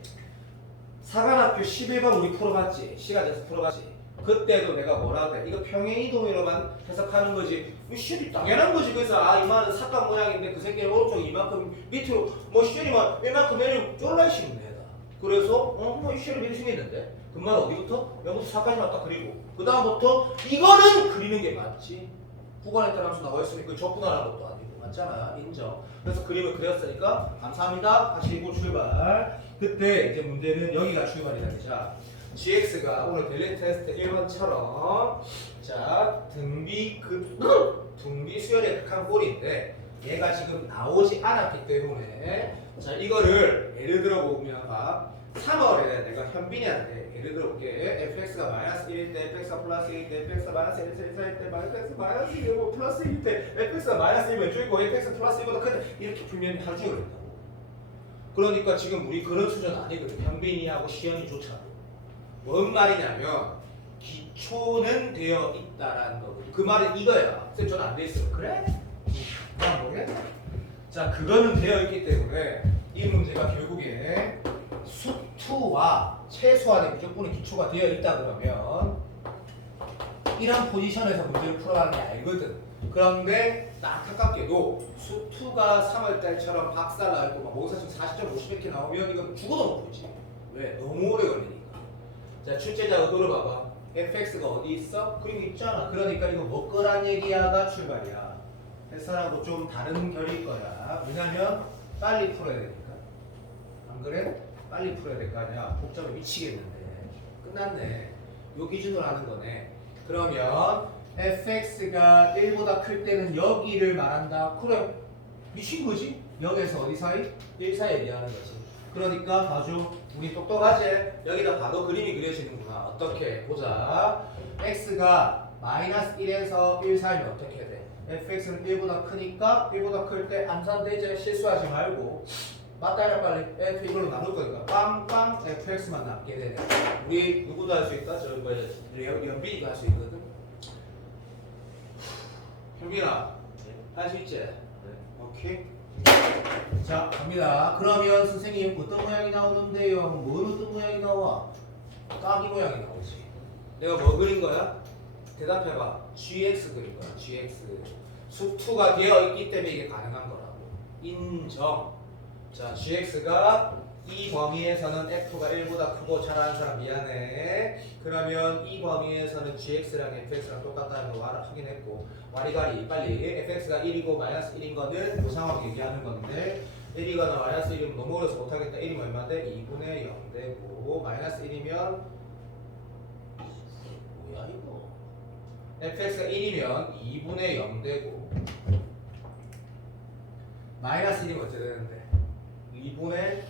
사관학교 11번 우리 풀어봤지? 시간 돼서 풀어봤지? 그때도 내가 뭐라 그래? 이거 평행이동으로만 해석하는 거지. 시열이 당연한 거지. 그래서 이만은 사각 모양인데 그 새끼는 오른쪽에 이만큼 밑으로 뭐 시열이만 이만큼 내리면 쫄라 시면 돼. 그래서 뭐 시열이 밀승했는데 그말 어디부터? 여기부터 사까지 맞다 그리고 그 다음부터 이거는 그리는 게 맞지. 구간에 따라 함수 나와 있으니까 그 적분하는 것도 아니고 맞잖아. 인정. 그래서 그림을 그렸으니까 감사합니다. 다시 이거 출발. 그때 이제 문제는 여기가 출발이다. 자 GX가 오늘 데일리 테스트 1번처럼 자 등비 수열의 극한 꼴인데 얘가 지금 나오지 않았기 때문에 자 이거를 예를 들어 보면 3월에 내가 현빈이한테 예를 들어 볼게. fx가 마이너스 1일 때 fx가 플러스 1일 때 fx가 마이너스 1일 때 fx가 마이너스 1이고 플러스 1일 때 fx가 마이너스 1면 왼쪽이고 fx가 플러스 1보다 크다 이렇게 풀면 하루 종일 된다고. 그러니까 지금 우리 그런 수준 아니거든. 현빈이하고 시연이조차도. 뭔 말이냐면 기초는 되어 있다라는 거거든. 그 말은 이거야. 쌤 저는 안 돼 있어. 그래? 그냥 모르겠네. 자 그거는 되어 있기 때문에 이 문제가 결국에 수투와 최소한의 무조건의 기초가 되어 있다 그러면 이런 포지션에서 문제를 풀어가는 게 알거든. 그런데 안타깝게도 수투가 3월달처럼 박살 나고 모의사sim 40점 50개 나오면 이건 죽어도 못 풀지. 왜? 너무 오래 걸리니까. 자 출제자 의도를 봐봐. fx가 어디 있어? 그림 있잖아. 그러니까 이거 뭐 거란 얘기야가 출발이야. 햇살하고 좀 다른 결일 거야. 왜냐면 빨리 풀어야 되니까. 안 그래? 빨리 풀어야 될 거 아니야. 복잡해 미치겠는데. 끝났네. 요 기준으로 하는 거네. 그러면 fx가 1보다 클 때는 여기를 말한다. 그래. 미친 거지? 0에서 어디 사이? 1 사이 얘기하는 거지. 그러니까 봐줘. 우리 똑똑하지? 여기다 봐도 그림이 그려지는구나. 어떻게? 보자. x가 마이너스 1에서 1 사이면 어떻게 돼? fx는 1보다 크니까 1보다 클 때 암산되지. 실수하지 말고 맞다냐 빨리. f 이걸로 나눌 거니까 빵빵 fx만 남게 되네. 우리 누구도 할 수 있다? 저 연빈이가 할 수 있거든. 현빈아 할 수 있지? 오케이. 자 갑니다. 그러면 선생님 어떤 모양이 나오는데요? 뭐 어떤 모양이 나와? 딱 이 모양이 나오지. 내가 뭐 그린 거야? 대답해봐. gx 그린 거야. gx 수투가 되어 있기 때문에 이게 가능한 거라고. 인정. 자 gx가 이 범위에서는 f가 1보다 크고 잘하는 사람 미안해. 그러면 이 범위에서는 gx랑 fx랑 똑같다는 거 확인했고 와리가리 빨리 fx가 1이고 마이너스 1인 거는 요상하게 얘기하는 건데 1이거나 마이너스 1이면 너무 어려서 못하겠다. 1이면 얼마인데? 2분의 0 되고 마이너스 1이면 뭐야 이거 fx가 1이면 2분의 0 되고 마이너스 1이면 어떻게 되는데? 2분의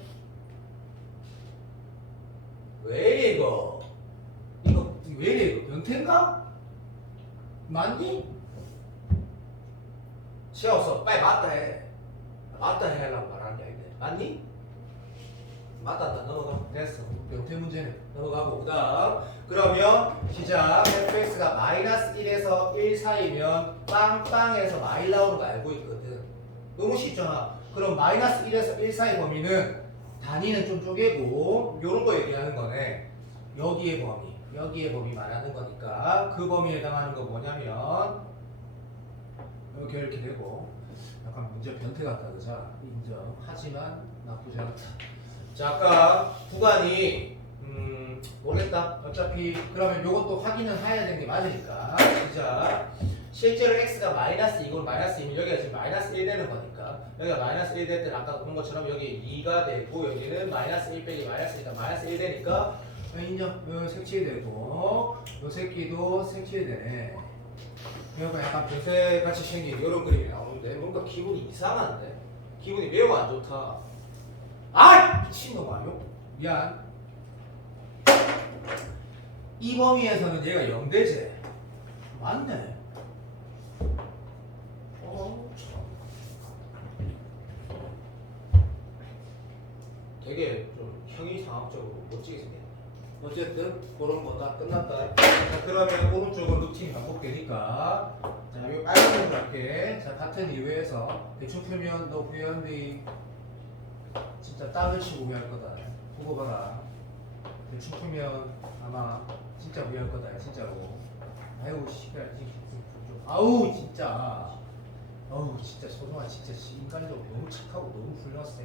왜 이래 이거? 이거 왜 이래 이거? 변태인가? 맞니? 치웠어. 빨리 맞다 해. 맞다 해 하려고 말하는 게 아닌데. 맞니? 맞다. 나 넘어가. 됐어. 변태 문제는 넘어가고 그다음 그러면 시작. fx가 마이너스 1에서 1 사이면 빵빵에서 마일 나오는 거 알고 있거든. 너무 쉽잖아. 그럼 마이너스 1에서 1 사이 범위는 단위는 좀 쪼개고 요런 거 얘기하는 거네. 여기의 범위 말하는 거니까 그 범위에 해당하는 거 뭐냐면 여기 이렇게 되고 약간 문제 변태 같다 그죠? 인정. 하지만 나쁘지 않다. 자 아까 구간이 모르겠다. 어차피 그러면 요것도 확인은 해야 되는 게 맞으니까 자 실제로 x가 마이너스 2고 마이너스 2면 여기가 지금 마이너스 1 되는 거니까 여기가 마이너스 1 될 때는 아까 보는 것처럼 여기 2가 되고 여기는 마이너스 1 빼기 마이너스니까 마이너스 1 되니까 인정. 요 색칠되고 요 새끼도 색칠되네. 여기가 약간 벼슬같이 생긴 이런 그림이 나오는데 뭔가 기분이 이상한데? 기분이 매우 안 좋다. 아! 미친놈 아니요? 미안. 이 범위에서는 얘가 0대제 맞네. 참. 되게 좀 형이상학적으로 멋지게 생겼네. 어쨌든 그런 거다 끝났다. 자 그러면 오른쪽은 루틴이 반복되니까 자 이거 빨간색으로 할게. 자 같은 이유에서 대충 풀면 너 후회한디 진짜 땅을 치고 후회할 거다. 보고 봐라. 대충 풀면 아마 진짜 후회할 거다. 진짜로. 아유 씨발 아우 진짜. 아우 진짜 소중한 진짜 인간적으로 너무 착하고 너무 훌륭했어.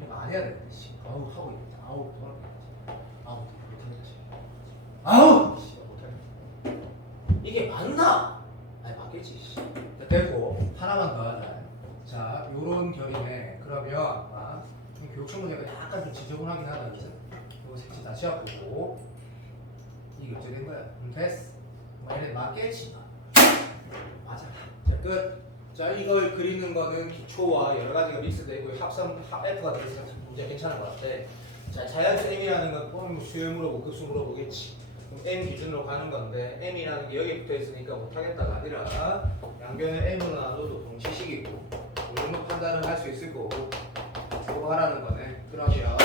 이거 안 해야 되는데 아우 하고 있다. 아우 돌아가겠지. 아우 못하겠지. 아우 씨발 못하겠지. 이게 맞나? 아니 맞겠지. 씨. 자, 됐고 하나만 더 하자. 자 요런 결이네. 그러면 교육청 문제가 약간 좀 지저분하긴 하다. 그죠? 이거 색칠 다시 해보고 이게 어떻게 된 거야? 됐어. 이래 맞겠지. 맞아. 자 끝. 자 이걸 그리는 거는 기초와 여러 가지가 믹스되고 합 F가 들어서 문제 괜찮은 것 같아. 자 자연수 M이라는 건 수열 물어보고 급수 물어보겠지. 그럼 M 기준으로 가는 건데 M이라는 게 여기 붙어 있으니까 못하겠다가 아니라 양변을 M으로 나눠도 동치식이고 이 정도 판단을 할 수 있을 거고 그거 하라는 거네. 그러면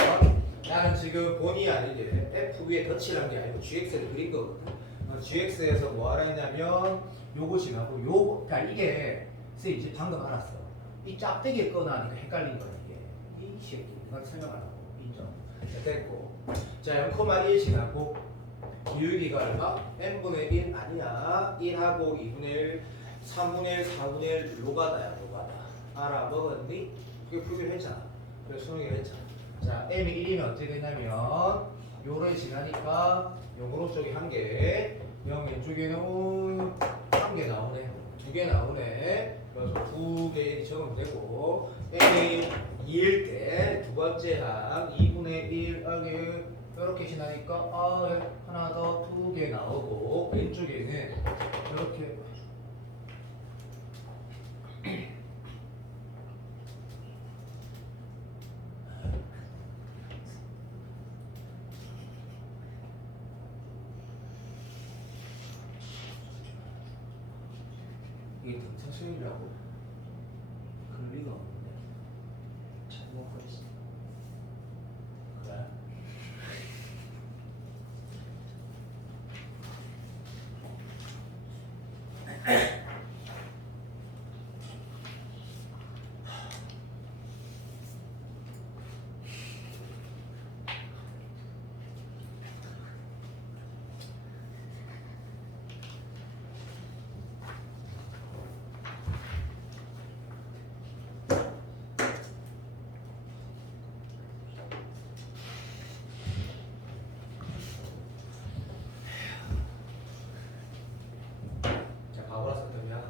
나는 지금 본의 아니게 F 위에 덧칠한 게 아니고 GX를 그린 거거든. GX에서 뭐 하라 했냐면 요거 지나고 요거 그러니까 이게 선생님 이제 방금 알았어. 이 짝대기에 꺼나니까 헷갈린 거야 이게. 이 새끼 난 설명 안 하고 인정. 자 됐고 자 0,1 지나고 기울기가 얼마? n분의 1 아니야. 1하고 2분의 1 3분의 1 4분의 1 로가다야 로가다. 알아먹었니? 그게 풀기로 했잖아. 그래서 수능이라 했잖아. 자 m이 1이면 어떻게 되냐면 요를 지나니까 요 오른쪽에 1개 0 왼쪽에는 1개 나오네. 2개 나오네. 그래서 2개 적으면 되고 m이 2일 때 두 번째 항 2분의 1 이렇게 지나니까 하나 더 2개 나오고 왼쪽에는 이렇게 이게 등차수열이라고? 그럴 리가 없는데 잘못 그랬어. 그래? 자, 바보라서 그러면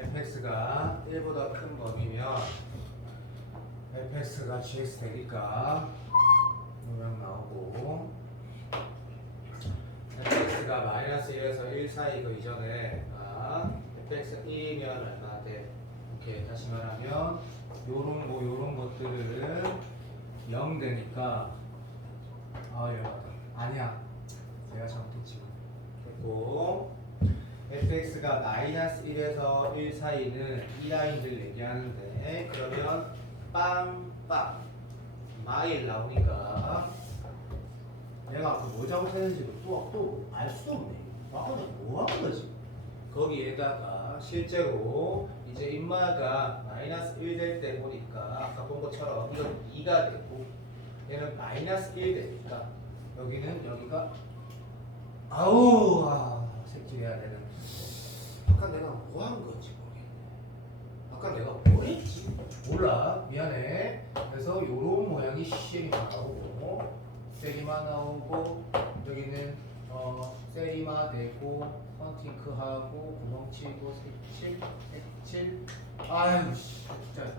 fx가 1보다 큰 범위면 fx가 gx 되니까 모양 나오고 fx가 마이너스 1에서 1 사이 그 이전에 fx 1이면 얼마 돼? 오케이, 다시 말하면 요런 것들은 0 되니까 열받아. 아니야, 내가 잘못했지. 됐고 fx가 마이너스 1에서 1 사이는 이 라인들 얘기하는데, 그러면 빵빵 마일 나오니까 내가 뭐 잘못했는지도 또 알 수 없네. 아까 내가 뭐 하는 거지? 거기에다가 실제로 이제 인마가 마이너스 1 될 때 보니까 아까 본 것처럼 이건 2가 되고 얘는 마이너스 1 되니까 여기가 색칠해야 되는. 아까 내가 뭐 한 건지 모르겠네. 아까 내가 뭘 했지? 몰라, 미안해. 그래서 요런 모양이 세리마 나오고 여기는 세리마 되고 컨팅크하고 구멍 치고 색칠. 아유 진짜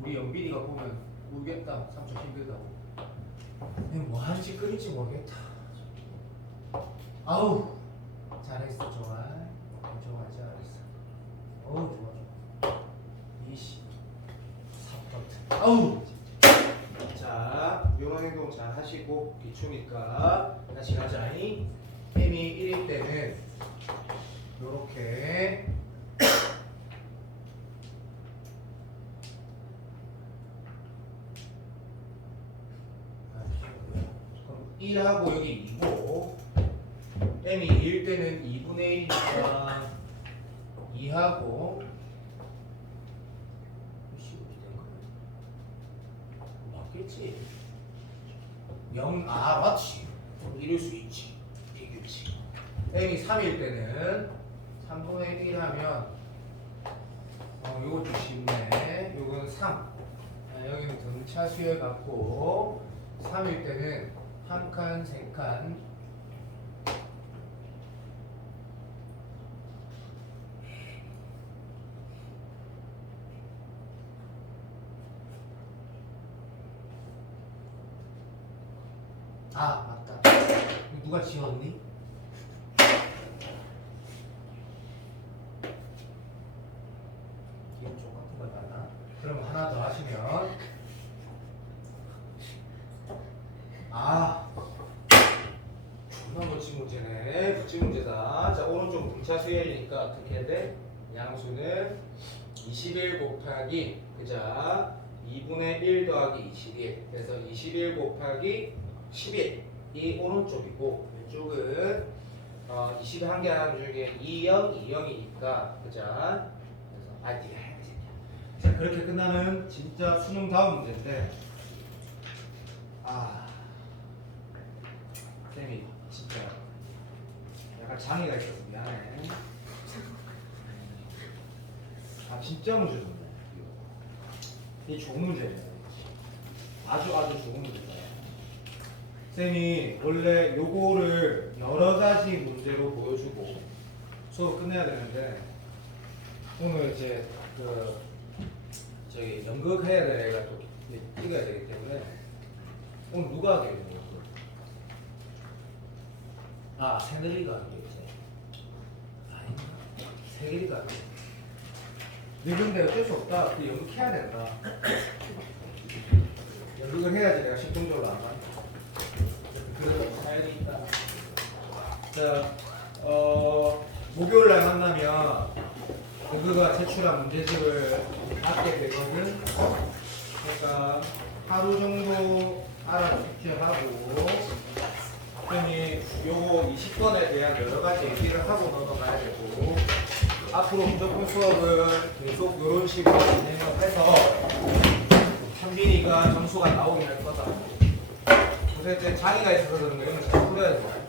우리 영빈이가 보면 모르겠다. 삼촌 힘들다고. 뭐 하는 짓거리인지 모르겠다. 아우 잘했어. 좋아 잘했어. 좋아. 23%. 아우. 자, 요런 행동 잘 하시고 비추니까 다시 가자니. m이 1일 때는 요렇게 그럼 1하고 여기 2고 m이 2일 때는 2분의 1이니까 2하고 맞겠지? 0, 맞지. 이럴 수 있지. 비교치. m이 3일 때는 3분의 1 하면 요거 좀 쉽네. 요거는 3. 여기는 등차 수열 갖고 3일 때는 한 칸, 세 칸. 맞다. 누가 지웠니? 기름 좀 같은 거 나나? 그럼 하나 더 하시면 존나 멋진 문제네. 붙임 문제다. 자, 오른쪽 등차 수열이니까 어떻게 해야 돼? 양수는 21 곱하기 그자 2분의 1 더하기 21. 그래서 21 곱하기 11. 이 오른쪽이고 왼쪽은 21개 하나 중에 2영, 2영이니까 그자. 그래서 네가 해. 자, 그렇게 끝나는 진짜 수능 다음 문제인데 쌤이 진짜 약간 장애가 있어서 미안해. 진짜 문제 좋네. 이 좋은 문제네. 아주 좋은 문제다. 쌤이 원래 요거를 여러 가지 문제로 보여주고 수업 끝내야 되는데 오늘 이제 저기 연극해야 될 애가 또 찍어야 되기 때문에 오늘 누가 하게 되는 거야? 새내리가 하겠지. 아닌가? 새내리가 하겠지. 근데 어쩔 수 없다. 그 연극해야 된다. 연극을 해야지 내가 심동적으로 안 간다. 그래서 사연이 있다. 자, 목요일날 만나면 그가 제출한 문제집을 받게 되거든. 그러니까 하루 정도 알아서 숙제하고 선생님이 요거 20번에 대한 여러 가지 얘기를 하고 넘어가야 되고 앞으로 무조건 수업을 계속 이런 식으로 진행을 해서 현빈이가 점수가 나오긴 할 거다. 그래서 이제 장애가 있어서 그런 거 이런 거 잘 풀어야 돼.